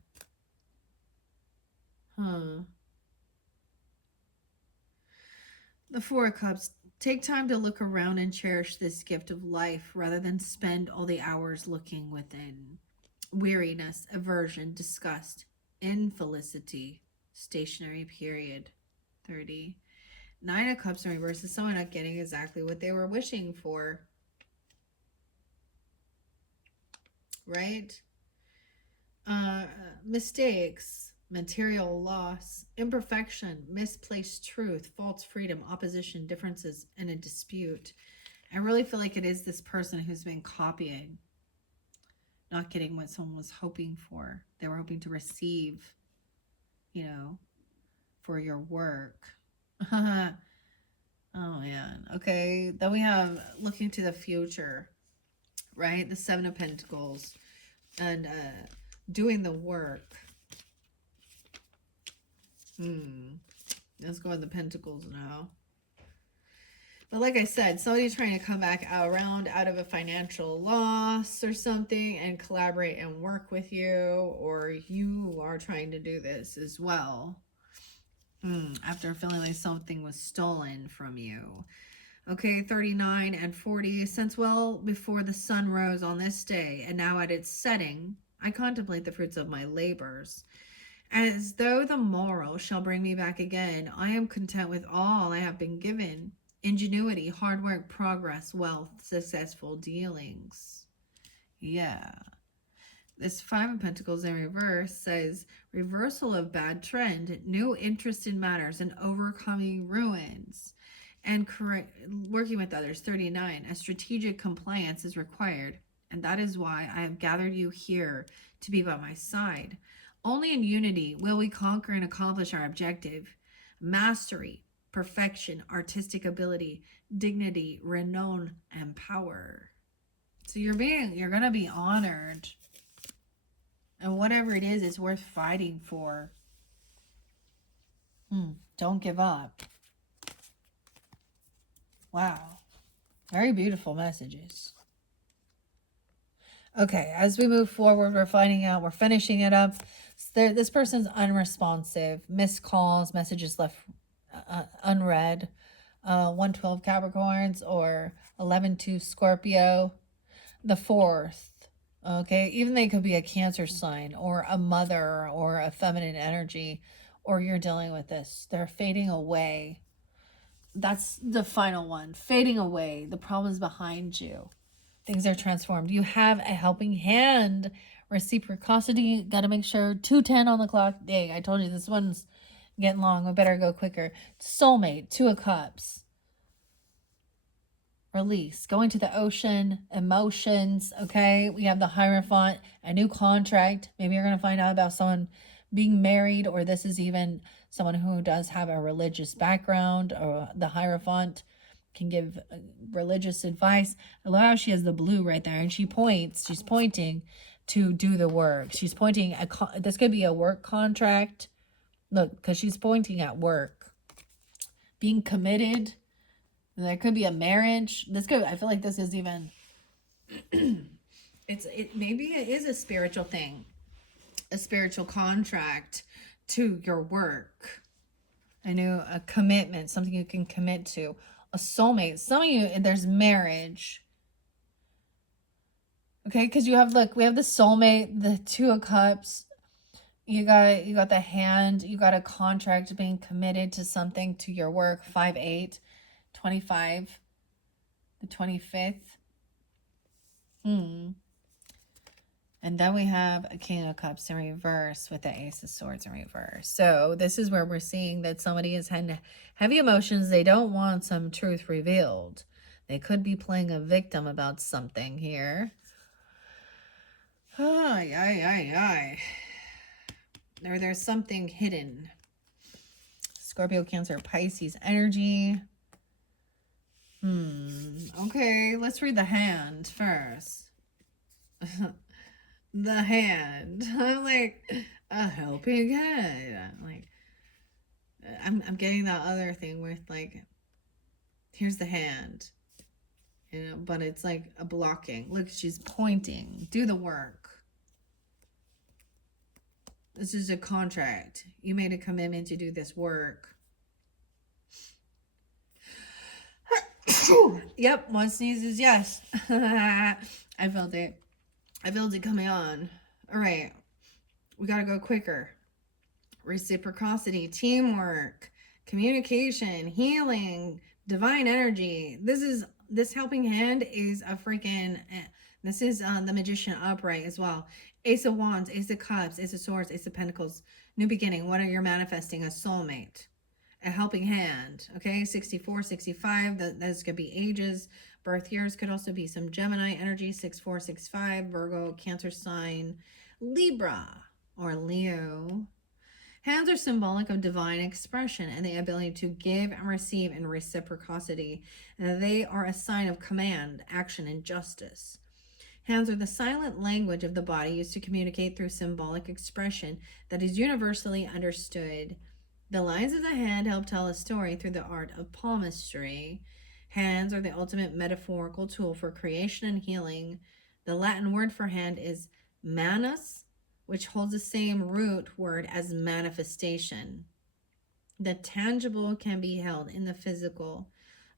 The Four of Cups. Take time to look around and cherish this gift of life rather than spend all the hours looking within. Weariness, aversion, disgust, infelicity, stationary period. 30. Nine of Cups in reverse is someone not getting exactly what they were wishing for. Right? Mistakes, material loss, imperfection, misplaced truth, false freedom, opposition, differences, and a dispute. I really feel like it is this person who's been copying, not getting what someone was hoping for. They were hoping to receive, for your work. Oh, man. Okay. Then we have looking to the future, right? The Seven of Pentacles and doing the work. Let's go with the Pentacles now. But like I said, somebody's trying to come back out of a financial loss or something and collaborate and work with you, or you are trying to do this as well. After feeling like something was stolen from you. Okay, 39 and 40. Since well before the sun rose on this day, and now at its setting, I contemplate the fruits of my labors. As though the morrow shall bring me back again, I am content with all I have been given. Ingenuity, hard work, progress, wealth, successful dealings. Yeah. This Five of Pentacles in reverse says, reversal of bad trend, new interest in matters, and overcoming ruins. And working with others. 39. A strategic compliance is required, and that is why I have gathered you here to be by my side. Only in unity will we conquer and accomplish our objective. mastery, perfection, artistic ability, dignity, renown, and power. So you're going to be honored. And whatever it is, it's worth fighting for. Don't give up. Wow. Very beautiful messages. Okay, as we move forward, we're finding out, we're finishing it up. This person's unresponsive, missed calls, messages left unread. 112 Capricorns or 11-2 Scorpio. The 4th. Okay, even they could be a Cancer sign or a mother or a feminine energy, or you're dealing with this. They're fading away. That's the final one. Fading away. The problems behind you. Things are transformed. You have a helping hand. Reciprocity. Got to make sure. 2:10 on the clock. Dang, I told you this one's getting long. We better go quicker. Soulmate. 2 of Cups. Release. Going to the ocean. Emotions. Okay. We have the Hierophant. A new contract. Maybe you're going to find out about someone being married, or this is even someone who does have a religious background, or the Hierophant can give religious advice. I love how she has the blue right there, and she's pointing to do the work. She's pointing this could be a work contract. Look, because she's pointing at work. Being committed. There could be a marriage. I feel like this is even maybe it is a spiritual thing. A spiritual contract to your work. I know, a commitment, something you can commit to. A soulmate. Some of you, there's marriage. Okay, because we have the soulmate, the 2 of Cups. You got the hand. You got a contract, being committed to something, to your work. 5-8, 25, the 25th. And then we have a King of Cups in reverse with the Ace of Swords in reverse. So this is where we're seeing that somebody is having heavy emotions. They don't want some truth revealed. They could be playing a victim about something here. Or there's something hidden. Scorpio, Cancer, Pisces energy. Okay, let's read the hand first. The hand. I'm like, a helping hand. Like, I'm getting that other thing with, like, here's the hand, but it's like a blocking. Look, she's pointing. Do the work. This is a contract. You made a commitment to do this work. Yep, one sneeze is yes. I felt it. I felt it coming on. All right. We got to go quicker. Reciprocity, teamwork, communication, healing, divine energy. This helping hand is a freaking, this is the Magician upright as well. Ace of Wands, Ace of Cups, Ace of Swords, Ace of Pentacles. New beginning. What are you manifesting? A soulmate. A helping hand. Okay, 64, 65. Those could be ages. Birth years could also be some Gemini energy. 64, 65. Virgo, Cancer sign. Libra or Leo. Hands are symbolic of divine expression and the ability to give and receive in reciprocity. They are a sign of command, action, and justice. Hands are the silent language of the body used to communicate through symbolic expression that is universally understood. The lines of the hand help tell a story through the art of palmistry. Hands are the ultimate metaphorical tool for creation and healing. The Latin word for hand is manus, which holds the same root word as manifestation. The tangible can be held in the physical.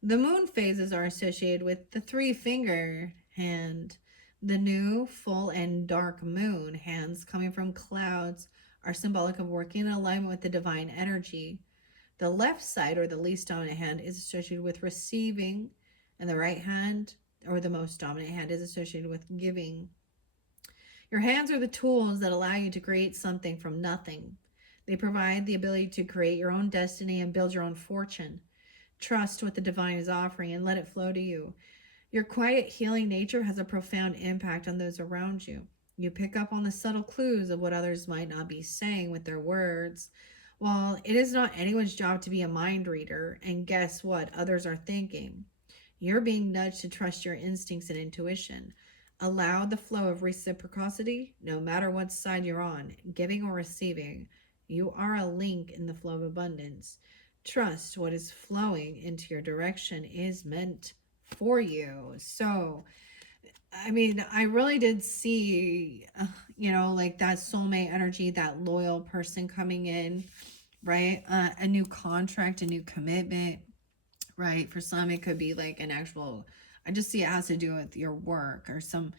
The moon phases are associated with the 3-finger hand. The new, full, and dark moon hands coming from clouds are symbolic of working in alignment with the divine energy. The left side, or the least dominant hand, is associated with receiving, and the right hand, or the most dominant hand, is associated with giving. Your hands are the tools that allow you to create something from nothing. They provide the ability to create your own destiny and build your own fortune. Trust what the divine is offering and let it flow to you. Your quiet, healing nature has a profound impact on those around you. You pick up on the subtle clues of what others might not be saying with their words. Well, it is not anyone's job to be a mind reader and guess what others are thinking. You're being nudged to trust your instincts and intuition. Allow the flow of reciprocity, no matter what side you're on, giving or receiving. You are a link in the flow of abundance. Trust what is flowing into your direction is meant for you. So, I mean, I really did see, like that soulmate energy, that loyal person coming in, right? A new contract, a new commitment, right? For some, it could be like an actual, I just see it has to do with your work or some.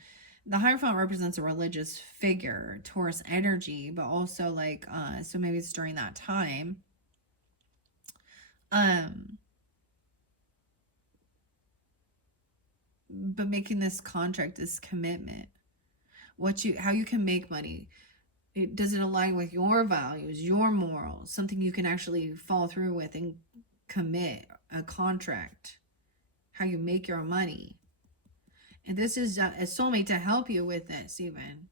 The Hierophant represents a religious figure, Taurus energy, but also like, so maybe it's during that time. But making this contract, this commitment, how you can make money. Does it align with your values, your morals, something you can actually follow through with and commit a contract, how you make your money. And this is a soulmate to help you with this even.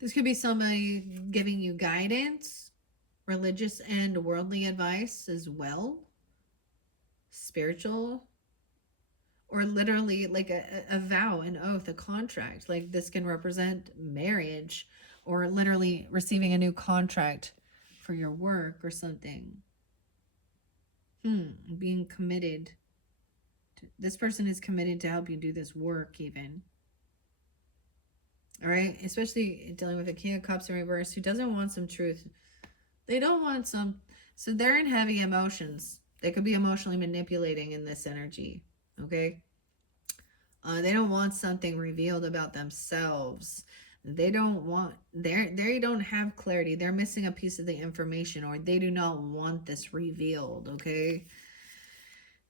This could be somebody giving you guidance, religious and worldly advice as well, spiritual, or literally like a vow, an oath, a contract. Like this can represent marriage or literally receiving a new contract for your work or something. Being committed. This person is committed to help you do this work even. All right, especially dealing with a King of Cups in reverse who doesn't want some truth. They don't want some. So they're in heavy emotions. They could be emotionally manipulating in this energy. Okay. They don't want something revealed about themselves. They don't have clarity. They're missing a piece of the information, or they do not want this revealed. Okay.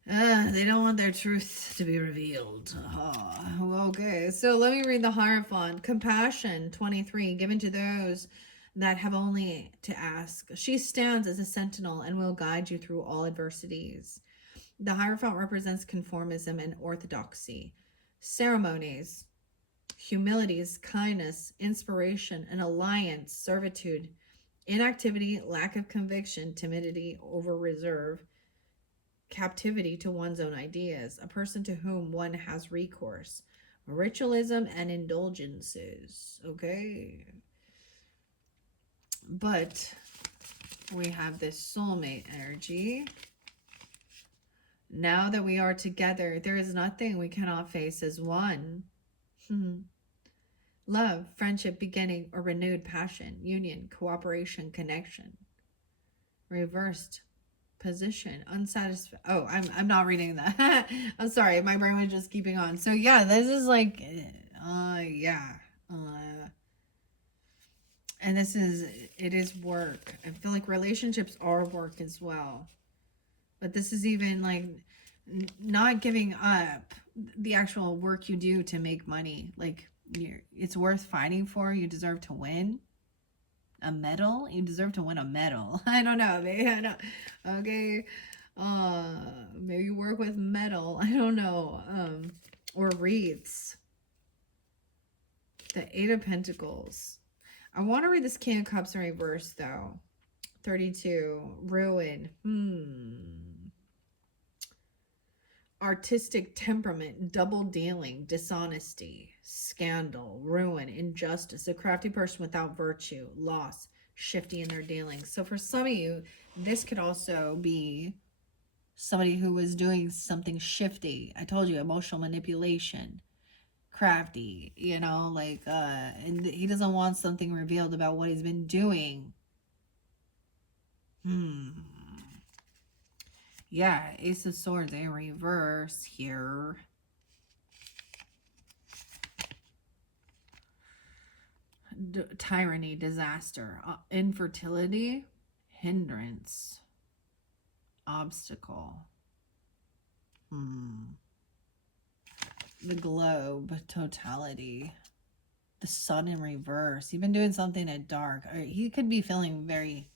They don't want their truth to be revealed. Oh, okay, so let me read the Hierophant. Compassion, 23, given to those that have only to ask. She stands as a sentinel and will guide you through all adversities. The Hierophant represents conformism and orthodoxy, ceremonies, humilities, kindness, inspiration, an alliance, servitude, inactivity, lack of conviction, timidity, over reserve, captivity to one's own ideas, a person to whom one has recourse, ritualism and indulgences. Okay. But we have this soulmate energy. Now that we are together, there is nothing we cannot face as one. Love, friendship, beginning, or renewed passion, union, cooperation, connection. Reversed position, unsatisfied. Oh, I'm not reading that. I'm sorry, my brain was just keeping on. So yeah, this is like, and it is work. I feel like relationships are work as well, but this is even like not giving up the actual work you do to make money. Like it's worth fighting for. You deserve to win. A medal? You deserve to win a medal. I don't know, maybe I don't. Okay. Maybe you work with metal. I don't know. Or wreaths. The Eight of Pentacles. I want to read this King of Cups in reverse though. 32. Ruin. Artistic temperament, double dealing, dishonesty, scandal, ruin, injustice, a crafty person without virtue, loss, shifty in their dealings. So for some of you, this could also be somebody who was doing something shifty. I told you, emotional manipulation, crafty, and he doesn't want something revealed about what he's been doing. Yeah, Ace of Swords in reverse here. Tyranny, disaster, infertility, hindrance, obstacle. The globe, totality. The sun in reverse. He's been doing something at dark. Or he could be feeling very...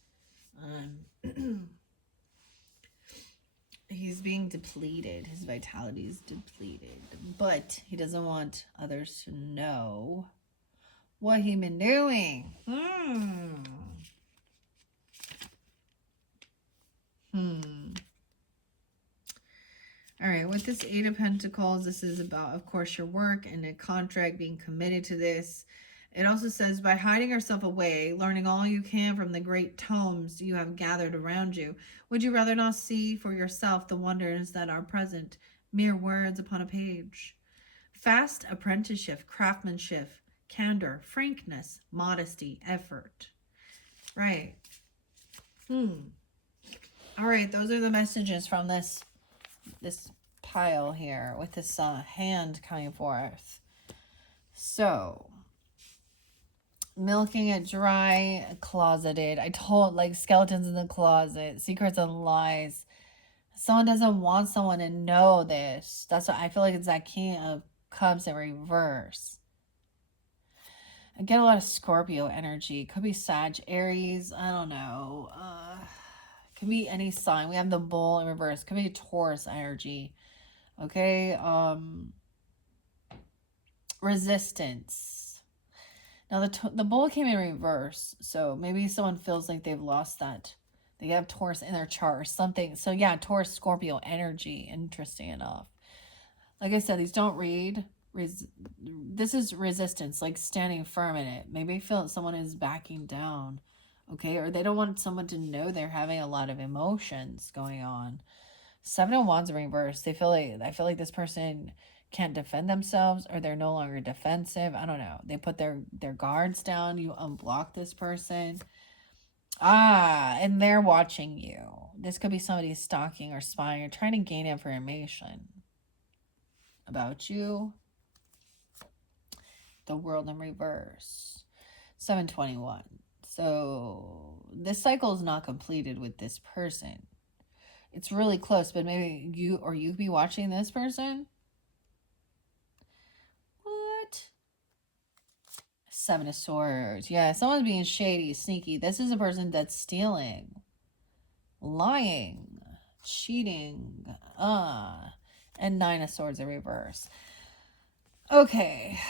he's being depleted. His vitality is depleted. But he doesn't want others to know what he's been doing. All right, with this Eight of Pentacles, this is about, of course, your work and a contract, being committed to this. It also says, by hiding yourself away, learning all you can from the great tomes you have gathered around you, would you rather not see for yourself the wonders that are present, mere words upon a page? Fast apprenticeship, craftsmanship, candor, frankness, modesty, effort. Right. All right, those are the messages from this pile here with this hand coming forth. So, milking it dry, closeted. I told, like, skeletons in the closet, secrets and lies. Someone doesn't want someone to know this. That's what I feel like. It's that King of Cups in reverse. I get a lot of Scorpio energy. Could be Sag, Aries. I don't know. Could be any sign. We have the Bull in reverse. Could be Taurus energy. Okay. Resistance. Now the Bull came in reverse, so maybe someone feels like they've lost that. They have Taurus in their chart or something. So yeah, Taurus, Scorpio energy. Interesting enough. Like I said, these don't read. This is resistance, like standing firm in it. Maybe feel that someone is backing down, okay? Or they don't want someone to know they're having a lot of emotions going on. Seven of Wands in reverse. I feel like this person can't defend themselves, or they're no longer defensive. I don't know. They put their guards down. You unblock this person. And they're watching you. This could be somebody stalking or spying or trying to gain information about you. The World in reverse. 721. So this cycle is not completed with this person. It's really close, but maybe you be watching this person. What? Seven of Swords. Yeah, someone's being shady, sneaky. This is a person that's stealing, lying, cheating. And Nine of Swords in reverse. Okay.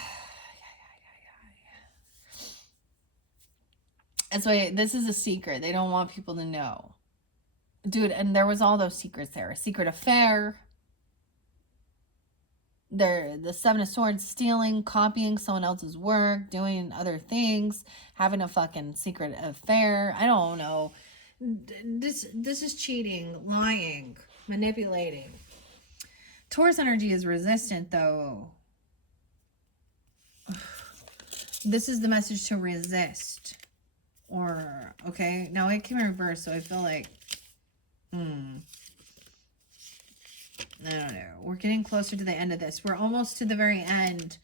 That's why this is a secret. They don't want people to know. Dude, and there was all those secrets there. A secret affair. The Seven of Swords, stealing, copying someone else's work, doing other things, having a fucking secret affair. I don't know. This is cheating, lying, manipulating. Taurus energy is resistant, though. This is the message to resist. Or, okay, now it came in reverse, so I feel like, I don't know. We're getting closer to the end of this. We're almost to the very end.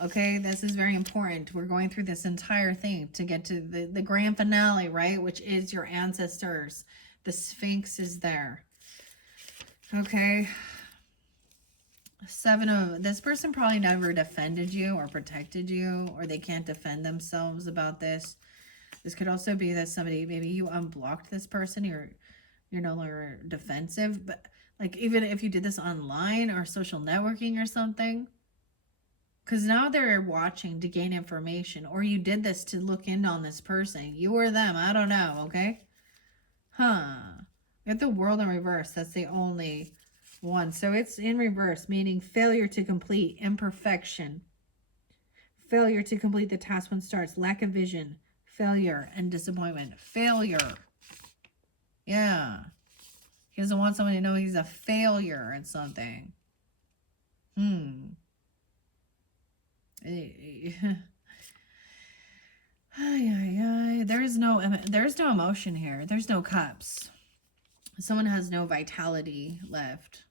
Okay, this is very important. We're going through this entire thing to get to the grand finale, right? Which is your ancestors. The Sphinx is there. Okay. This person probably never defended you or protected you, or they can't defend themselves about this. This could also be that somebody, maybe you unblocked this person, you're no longer defensive, but like even if you did this online or social networking or something, because now they're watching to gain information, or you did this to look in on this person, you or them, I don't know, okay? We have the World in reverse. That's the only one. So it's in reverse, meaning failure to complete, imperfection, failure to complete the task when starts, lack of vision, failure and disappointment. Failure. Yeah. He doesn't want someone to know he's a failure at something. There's no emotion here. There's no cups. Someone has no vitality left.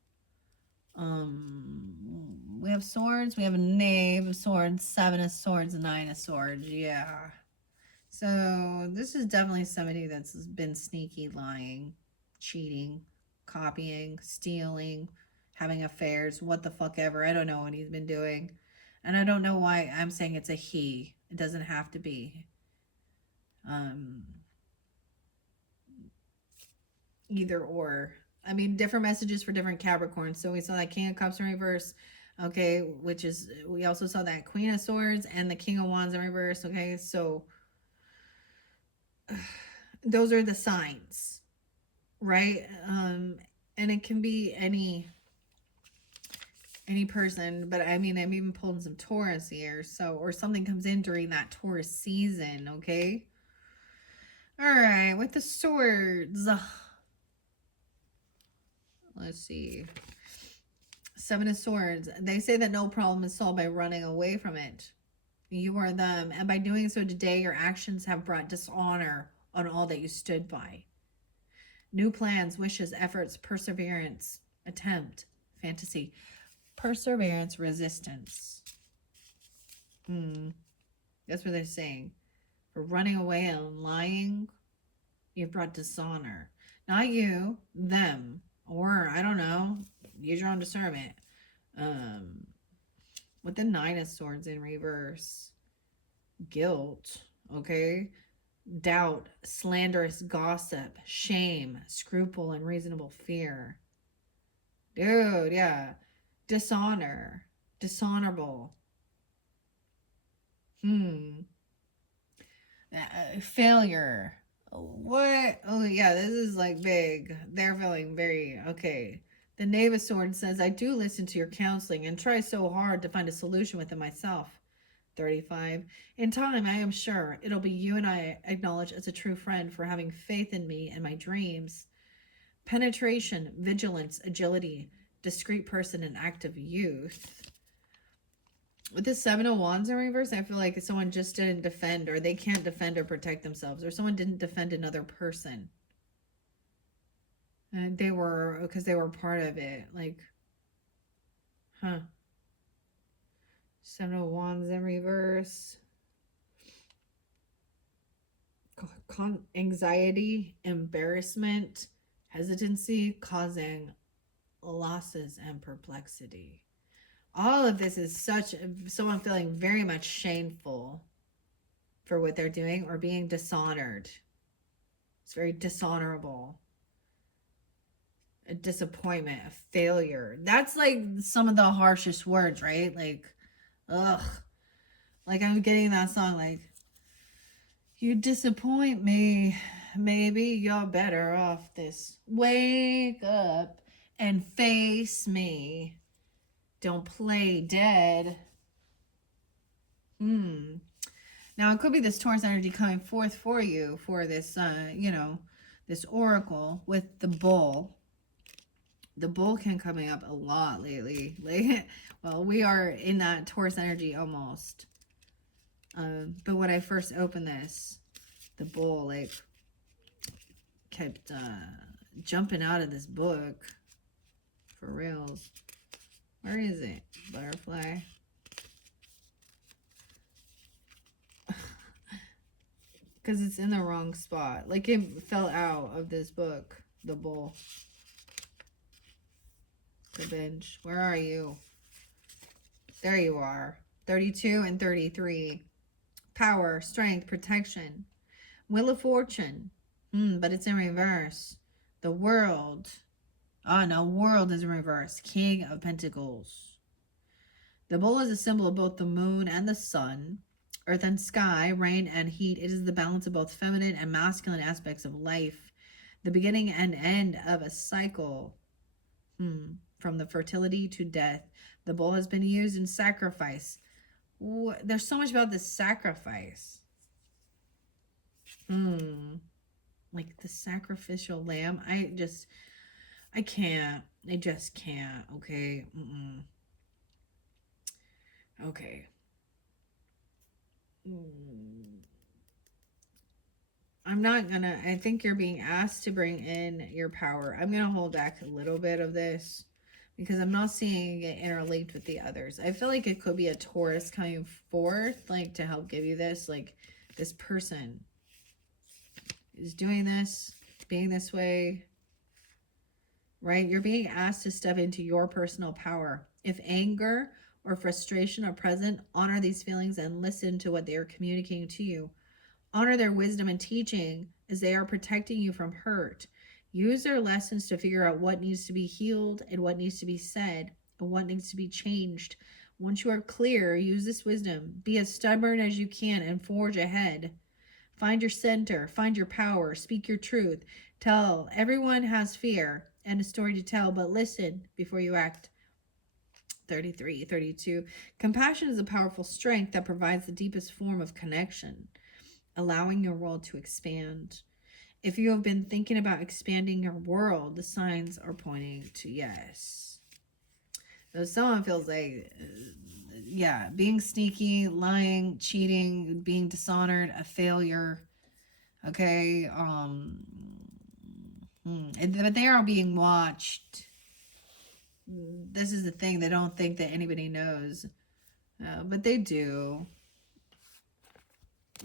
We have swords. We have a knave of swords, seven of swords, nine of swords. Yeah. So this is definitely somebody that's been sneaky, lying, cheating, copying, stealing, having affairs, what the fuck ever. I don't know what he's been doing. And I don't know why I'm saying it's a he. It doesn't have to be. Either or. I mean, different messages for different Capricorns. So we saw that King of Cups in reverse. Okay, which is, we also saw that Queen of Swords and the King of Wands in reverse. Okay, so those are the signs. right? And it can be any person, but I mean, I'm even pulling some Taurus here, so, or something comes in during that Taurus season, okay? All right, with the swords, let's see. Seven of Swords. They say that no problem is solved by running away from it. You are them, and by doing so today, your actions have brought dishonor on all that you stood by. New plans, wishes, efforts, perseverance, attempt, fantasy, perseverance, resistance. That's what they're saying. For running away and lying, you've brought dishonor. Not you, them, or I don't know. Use your own discernment. With the Nine of Swords in reverse, guilt, okay? Doubt, slanderous gossip, shame, scruple, and reasonable fear. Dude, yeah. Dishonor, dishonorable. Failure. What? Oh, yeah, this is like big. They're feeling very okay. The Knave of Swords says, I do listen to your counseling and try so hard to find a solution within myself. 35. In time, I am sure it'll be you and I acknowledge as a true friend for having faith in me and my dreams. Penetration, vigilance, agility, discreet person, and active youth. With the Seven of Wands in reverse, I feel like someone just didn't defend, or they can't defend or protect themselves, or someone didn't defend another person. And they were, because they were part of it. Like, huh. Seven of Wands in reverse. Anxiety, embarrassment, hesitancy, causing losses and perplexity. All of this is someone feeling very much shameful for what they're doing or being dishonored. It's very dishonorable. A disappointment, a failure. That's like some of the harshest words, right? Like, ugh. Like I'm getting that song like, you disappoint me. Maybe you're better off this. Wake up and face me. Don't play dead. Now it could be this Taurus energy coming forth for you for this, this oracle with the bull. The bull can coming up a lot lately. Like, well, we are in that Taurus energy almost. But when I first opened this, the bull like kept jumping out of this book. For reals. Where is it? Butterfly. Because it's in the wrong spot. Like it fell out of this book. The bull. The bench. Where are you? There you are. 32 and 33. Power, strength, protection. Wheel of Fortune. But it's in reverse. The World. Oh no, World is in reverse. King of Pentacles. The bull is a symbol of both the moon and the sun. Earth and sky, rain and heat. It is the balance of both feminine and masculine aspects of life. The beginning and end of a cycle. From the fertility to death. The bull has been used in sacrifice. There's so much about this sacrifice. Like the sacrificial lamb. I can't. I just can't. Okay. Okay. I'm not gonna, I think you're being asked to bring in your power. I'm gonna hold back a little bit of this because I'm not seeing it interlinked with the others. I feel like it could be a Taurus coming forth, like to help give you this, like this person is doing this, being this way, right? You're being asked to step into your personal power. If anger or frustration are present, honor these feelings and listen to what they are communicating to you. Honor their wisdom and teaching as they are protecting you from hurt. Use their lessons to figure out what needs to be healed and what needs to be said and what needs to be changed. Once you are clear, use this wisdom. Be as stubborn as you can and forge ahead. Find your center, find your power, speak your truth. Tell. Everyone has fear and a story to tell, but listen before you act. 33, 32. Compassion is a powerful strength that provides the deepest form of connection, allowing your world to expand. If you have been thinking about expanding your world, the signs are pointing to yes. So someone feels like, yeah, being sneaky, lying, cheating, being dishonored, a failure. Okay. But they are being watched. This is the thing. They don't think that anybody knows. But they do.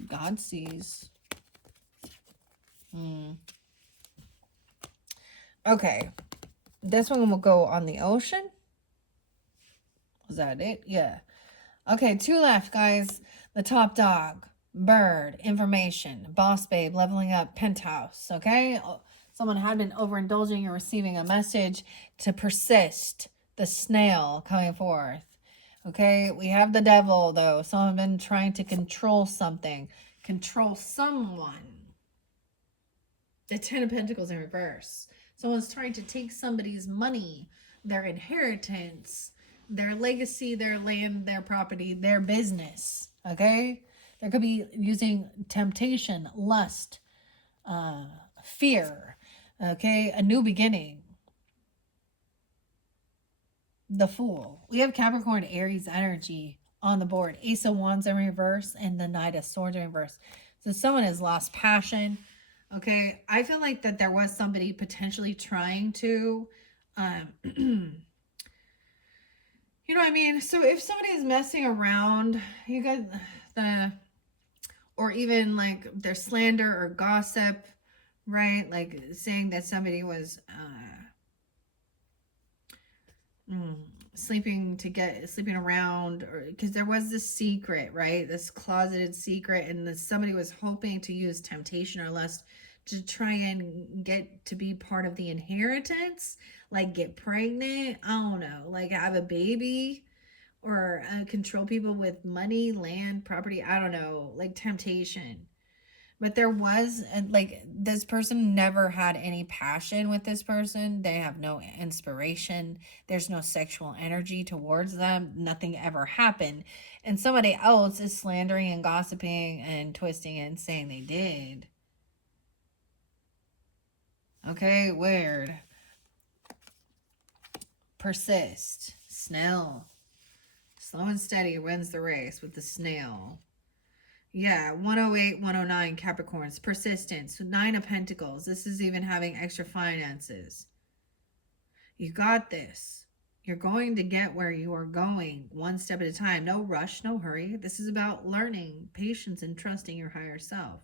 God sees. Okay. This one will go on the ocean. Was that it? Yeah. Okay, 2 left, guys. The top dog, bird, information, boss babe, leveling up, penthouse. Okay. Someone had been overindulging or receiving a message to persist. The snail coming forth. Okay, we have the devil, though. Someone been trying to control something, control someone. The 10 of Pentacles in reverse. Someone's trying to take somebody's money, their inheritance, their legacy, their land, their property, their business. Okay? There could be using temptation, lust, fear. Okay? A new beginning. The Fool. We have Capricorn, Aries energy on the board. Ace of Wands in reverse and the Knight of Swords in reverse. So someone has lost passion. Okay, I feel like that there was somebody potentially trying to, you know what I mean? So if somebody is messing around, you guys, or even like their slander or gossip, right? Like saying that somebody was, sleeping around, or because there was this secret, right? This closeted secret, and somebody was hoping to use temptation or lust to try and get to be part of the inheritance, like get pregnant, I don't know, like have a baby, or control people with money, land, property, I don't know, like temptation. But there was, like, this person never had any passion with this person. They have no inspiration. There's no sexual energy towards them. Nothing ever happened. And somebody else is slandering and gossiping and twisting and saying they did. Okay, weird. Persist. Snail. Slow and steady wins the race with the snail. Yeah, 108, 109 Capricorns. Persistence. 9 of Pentacles. This is even having extra finances. You got this. You're going to get where you are going one step at a time. No rush, no hurry. This is about learning, patience, and trusting your higher self.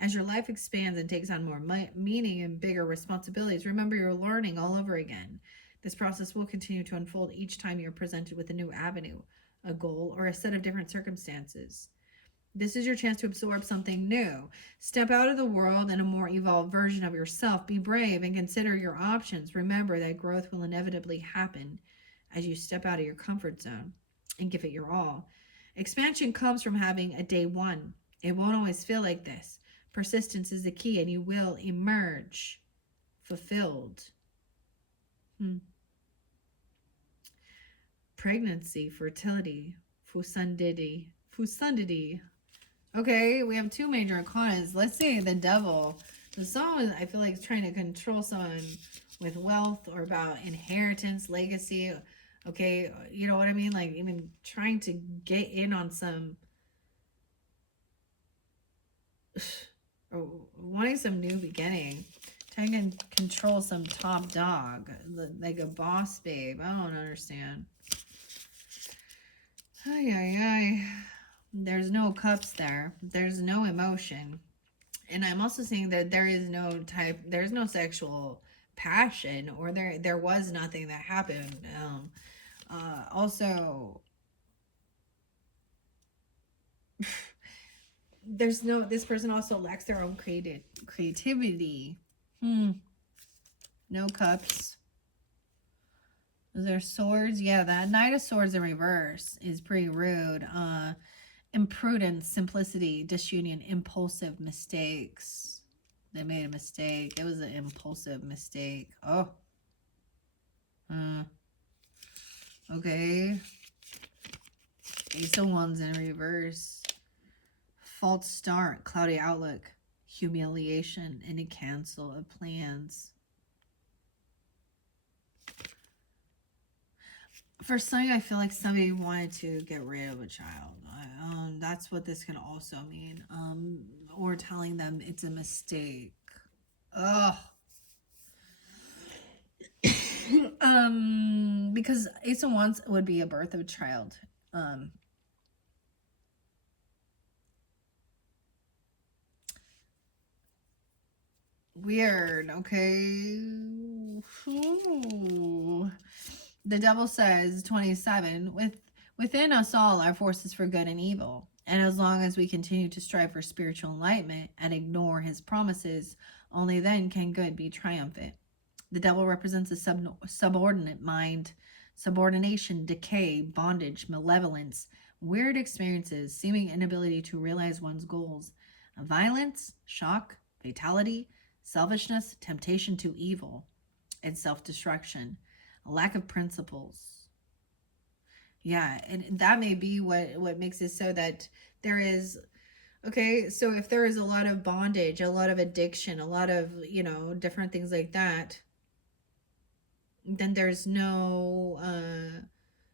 As your life expands and takes on more meaning and bigger responsibilities, remember you're learning all over again. This process will continue to unfold each time you're presented with a new avenue, a goal, or a set of different circumstances. This is your chance to absorb something new. Step out of the world in a more evolved version of yourself. Be brave and consider your options. Remember that growth will inevitably happen as you step out of your comfort zone and give it your all. Expansion comes from having a day one. It won't always feel like this. Persistence is the key, and you will emerge fulfilled. Pregnancy, fertility, fecundity. Okay, we have 2 major arcanas. Let's see, the devil. So someone, I feel like, is trying to control someone with wealth or about inheritance, legacy. Okay, you know what I mean? Like, even trying to get in on some, or wanting some new beginning. Trying to control some top dog, like a boss babe. I don't understand. Ay. There's no cups there. There's no emotion. And I'm also seeing that there's no sexual passion, or there was nothing that happened. Also, this person also lacks their own creativity. No cups. Is there swords? Yeah, that Knight of Swords in reverse is pretty rude. imprudence, simplicity, disunion, impulsive mistakes. They made a mistake. It was an impulsive mistake. Oh. Okay. Ace of Wands in reverse. False start, cloudy outlook, humiliation, any cancel of plans. For some, I feel like somebody wanted to get rid of a child. That's what this can also mean. Or telling them it's a mistake. Ugh. Because Ace of Wands would be a birth of a child. Weird, okay. Ooh. The devil says 27, within us all are forces for good and evil. And as long as we continue to strive for spiritual enlightenment and ignore his promises, only then can good be triumphant. The devil represents a subordinate mind, subordination, decay, bondage, malevolence, weird experiences, seeming inability to realize one's goals, violence, shock, fatality, selfishness, temptation to evil, and self-destruction, a lack of principles. Yeah, and that may be what makes it so that there is, okay, so if there is a lot of bondage, a lot of addiction, a lot of, different things like that, then there's no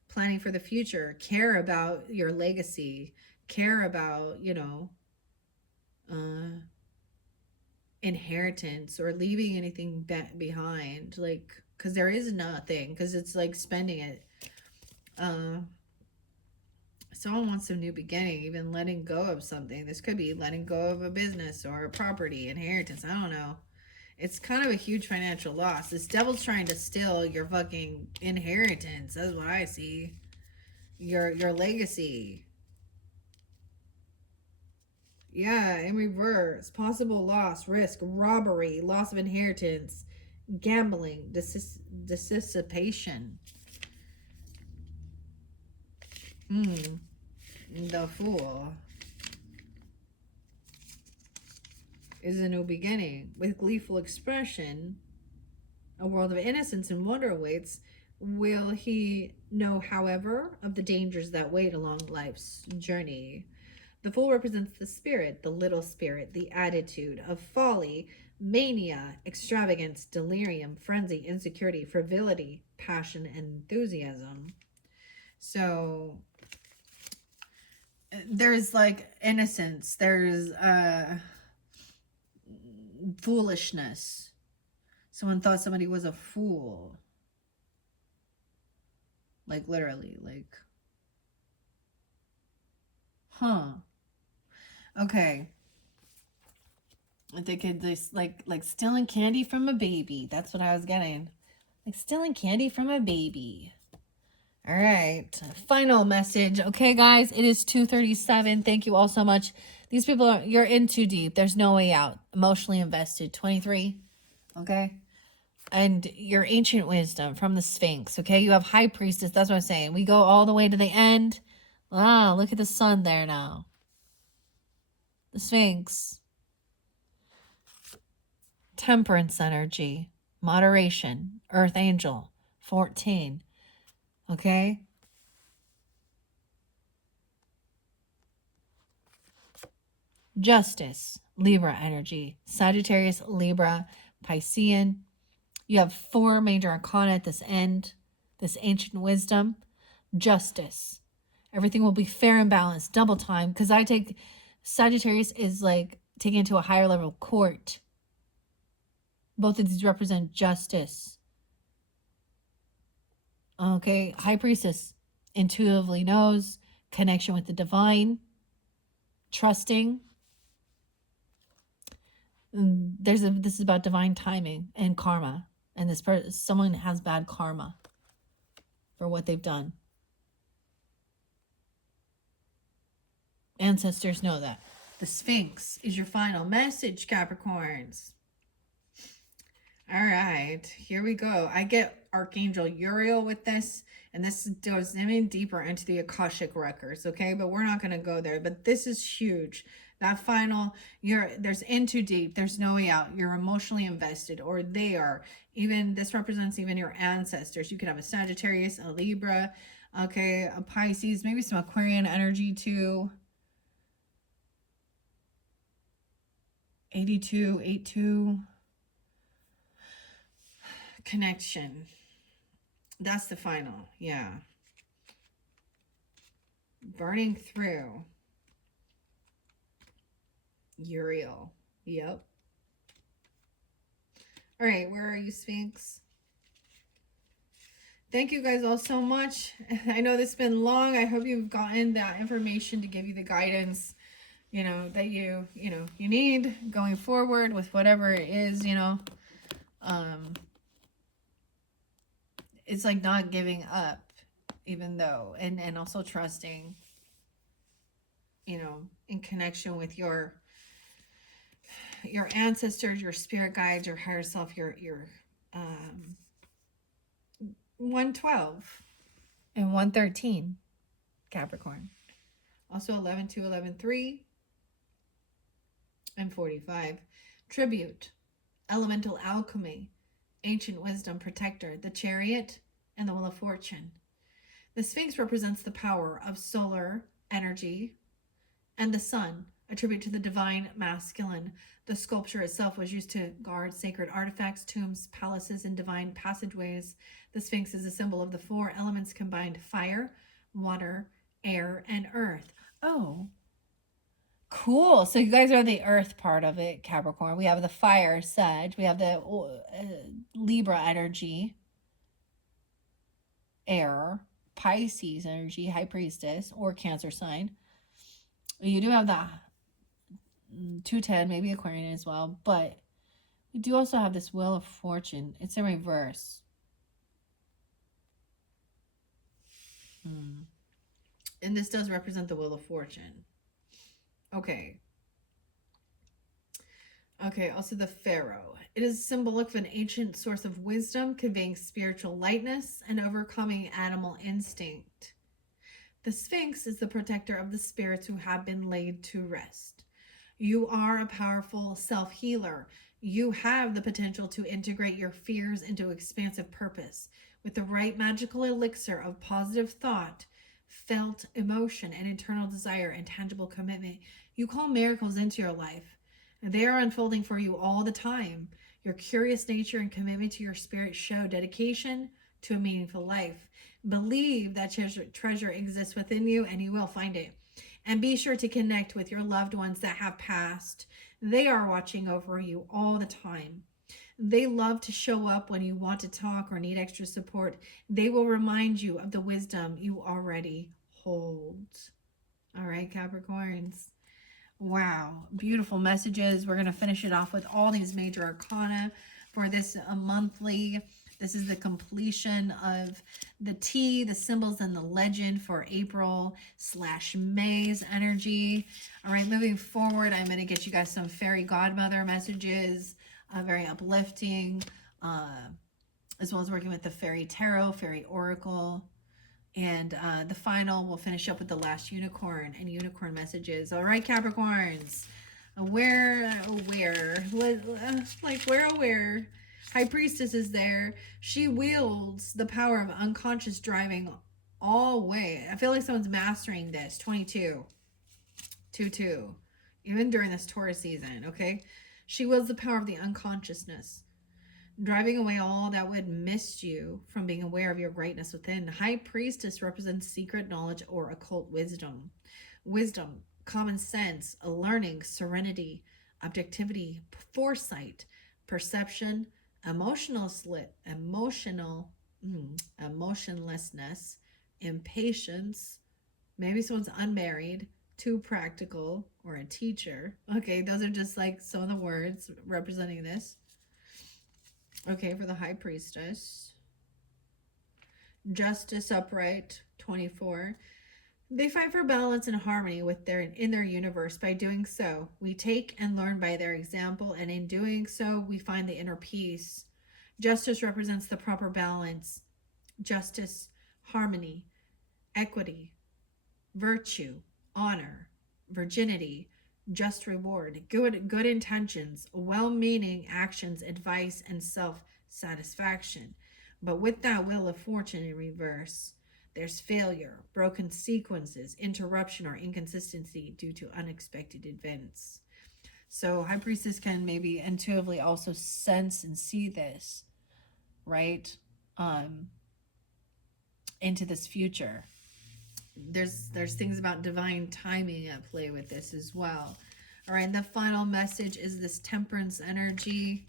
planning for the future, care about your legacy, care about, inheritance or leaving anything behind, like, because there is nothing, because it's like spending it. Someone wants a new beginning, even letting go of something. This could be letting go of a business or a property, inheritance, I don't know. It's kind of a huge financial loss. This devil's trying to steal your fucking inheritance. That's what I see. Your legacy. Yeah, in reverse. Possible loss, risk, robbery, loss of inheritance, gambling, dissipation. The Fool is a new beginning. With gleeful expression, a world of innocence and wonder awaits. Will he know, however, of the dangers that wait along life's journey? The Fool represents the spirit, the little spirit, the attitude of folly, mania, extravagance, delirium, frenzy, insecurity, frivolity, passion, and enthusiasm. So there's like innocence, there's foolishness. Someone thought somebody was a fool. Like literally, like, okay. They could just like stealing candy from a baby. That's what I was getting. Like stealing candy from a baby. All right. Final message. Okay, guys, it is 2:37. Thank you all so much. These people you're in too deep. There's no way out. Emotionally invested. 23. Okay. And your ancient wisdom from the Sphinx. Okay. You have High Priestess. That's what I'm saying. We go all the way to the end. Wow. Look at the sun there now. The Sphinx. Temperance energy. Moderation. Earth Angel. 14. Okay. Justice, Libra energy, Sagittarius, Libra, Piscean. You have 4 major arcana at this end, this ancient wisdom, justice. Everything will be fair and balanced, double time, because I take Sagittarius is like taking it to a higher level court. Both of these represent justice. Okay, High Priestess intuitively knows, connection with the divine, trusting. This is about divine timing and karma, and someone has bad karma for what they've done. Ancestors know that. The Sphinx is your final message, Capricorns. All right, here we go. I get Archangel Uriel with this, And this goes even deeper into the Akashic records, okay? But we're not going to go there. But this is huge. That final, there's in too deep. There's no way out. You're emotionally invested, or they are. Even this represents even your ancestors. You could have a Sagittarius, a Libra, okay, a Pisces, maybe some Aquarian energy too. 82, 82. Connection. That's the final. Yeah. Burning through. Uriel. Yep. All right, where are you, Sphinx? Thank you guys all so much. I know this has been long. I hope you've gotten that information to give you the guidance, that you need going forward with whatever it is, it's like not giving up, even though, and also trusting, in connection with your ancestors, your spirit guides, your higher self, your 112 and 113, Capricorn. Also 11-2, 11-3, and 45. Tribute, elemental alchemy, ancient wisdom, protector, the chariot, and the wheel of fortune. The Sphinx represents the power of solar energy and the sun, a tribute to the divine masculine. The sculpture itself was used to guard sacred artifacts, tombs, palaces, and divine passageways. The Sphinx is a symbol of the four elements combined: fire, water, air, and earth. Oh, cool. So you guys are the earth part of it, Capricorn. We have the fire, Sag. We have the Libra energy, air, Pisces energy, high priestess, or Cancer sign. You do have that 210, maybe Aquarian as well, but we do also have this wheel of fortune. It's in reverse. And this does represent the wheel of fortune. Okay, also the pharaoh. It is symbolic of an ancient source of wisdom, conveying spiritual lightness and overcoming animal instinct. The Sphinx is the protector of the spirits who have been laid to rest. You are a powerful self-healer. You have the potential to integrate your fears into expansive purpose. With the right magical elixir of positive thought, felt emotion, and internal desire and tangible commitment, you call miracles into your life. They are unfolding for you all the time. Your curious nature and commitment to your spirit show dedication to a meaningful life. Believe that treasure exists within you, and you will find it. And be sure to connect with your loved ones that have passed. They are watching over you all the time. They love to show up when you want to talk or need extra support. They will remind you of the wisdom you already hold. All right, Capricorns. Wow, beautiful messages. We're going to finish it off with all these major arcana for this monthly. This is the completion of the T, the symbols, and the legend for April/May's energy. All right, moving forward, I'm going to get you guys some fairy godmother messages, very uplifting, as well as working with the fairy tarot, fairy oracle. And the final, we'll finish up with the last unicorn and unicorn messages. All right, Capricorns. Where? High Priestess is there. She wields the power of unconscious driving all way. I feel like someone's mastering this. 22. 2-2. Even during this Taurus season, okay? She wields the power of the unconsciousness, driving away all that would mist you from being aware of your greatness within. High Priestess represents secret knowledge or occult wisdom. Wisdom, common sense, learning, serenity, objectivity, foresight, perception, emotionlessness, impatience. Maybe someone's unmarried, too practical, or a teacher. Okay, those are just like some of the words representing this. Okay, for the High Priestess. Justice, upright, 24. They fight for balance and harmony in their universe. By doing so, we take and learn by their example, and in doing so, we find the inner peace. Justice represents the proper balance. Justice, harmony, equity, virtue, honor, virginity, just reward, good intentions, well-meaning actions, advice, and self-satisfaction. But with that wheel of fortune in reverse, there's failure, broken sequences, interruption, or inconsistency due to unexpected events. So High Priestess can maybe intuitively also sense and see this, right? Into this future. There's things about divine timing at play with this as well. All right, the final message is this Temperance energy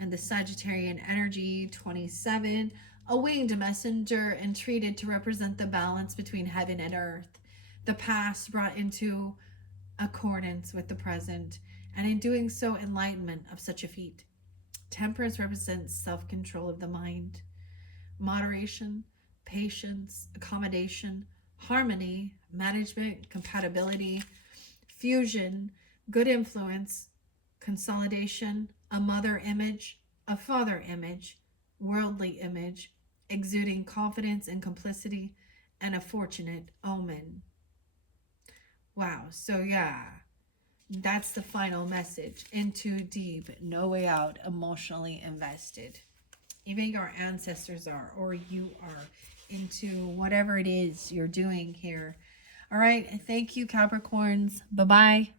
and the Sagittarian energy, 27. A winged messenger entreated to represent the balance between heaven and earth, the past brought into accordance with the present, and in doing so, enlightenment of such a feat. Temperance represents self-control of the mind, moderation, patience, accommodation, harmony, management, compatibility, fusion, good influence, consolidation, a mother image, a father image, worldly image, exuding confidence and complicity, and a fortunate omen. Wow, so yeah, that's the final message. In too deep, no way out, emotionally invested. Even your ancestors are, or you are, into whatever it is you're doing here. All right, thank you, Capricorns. Bye-bye.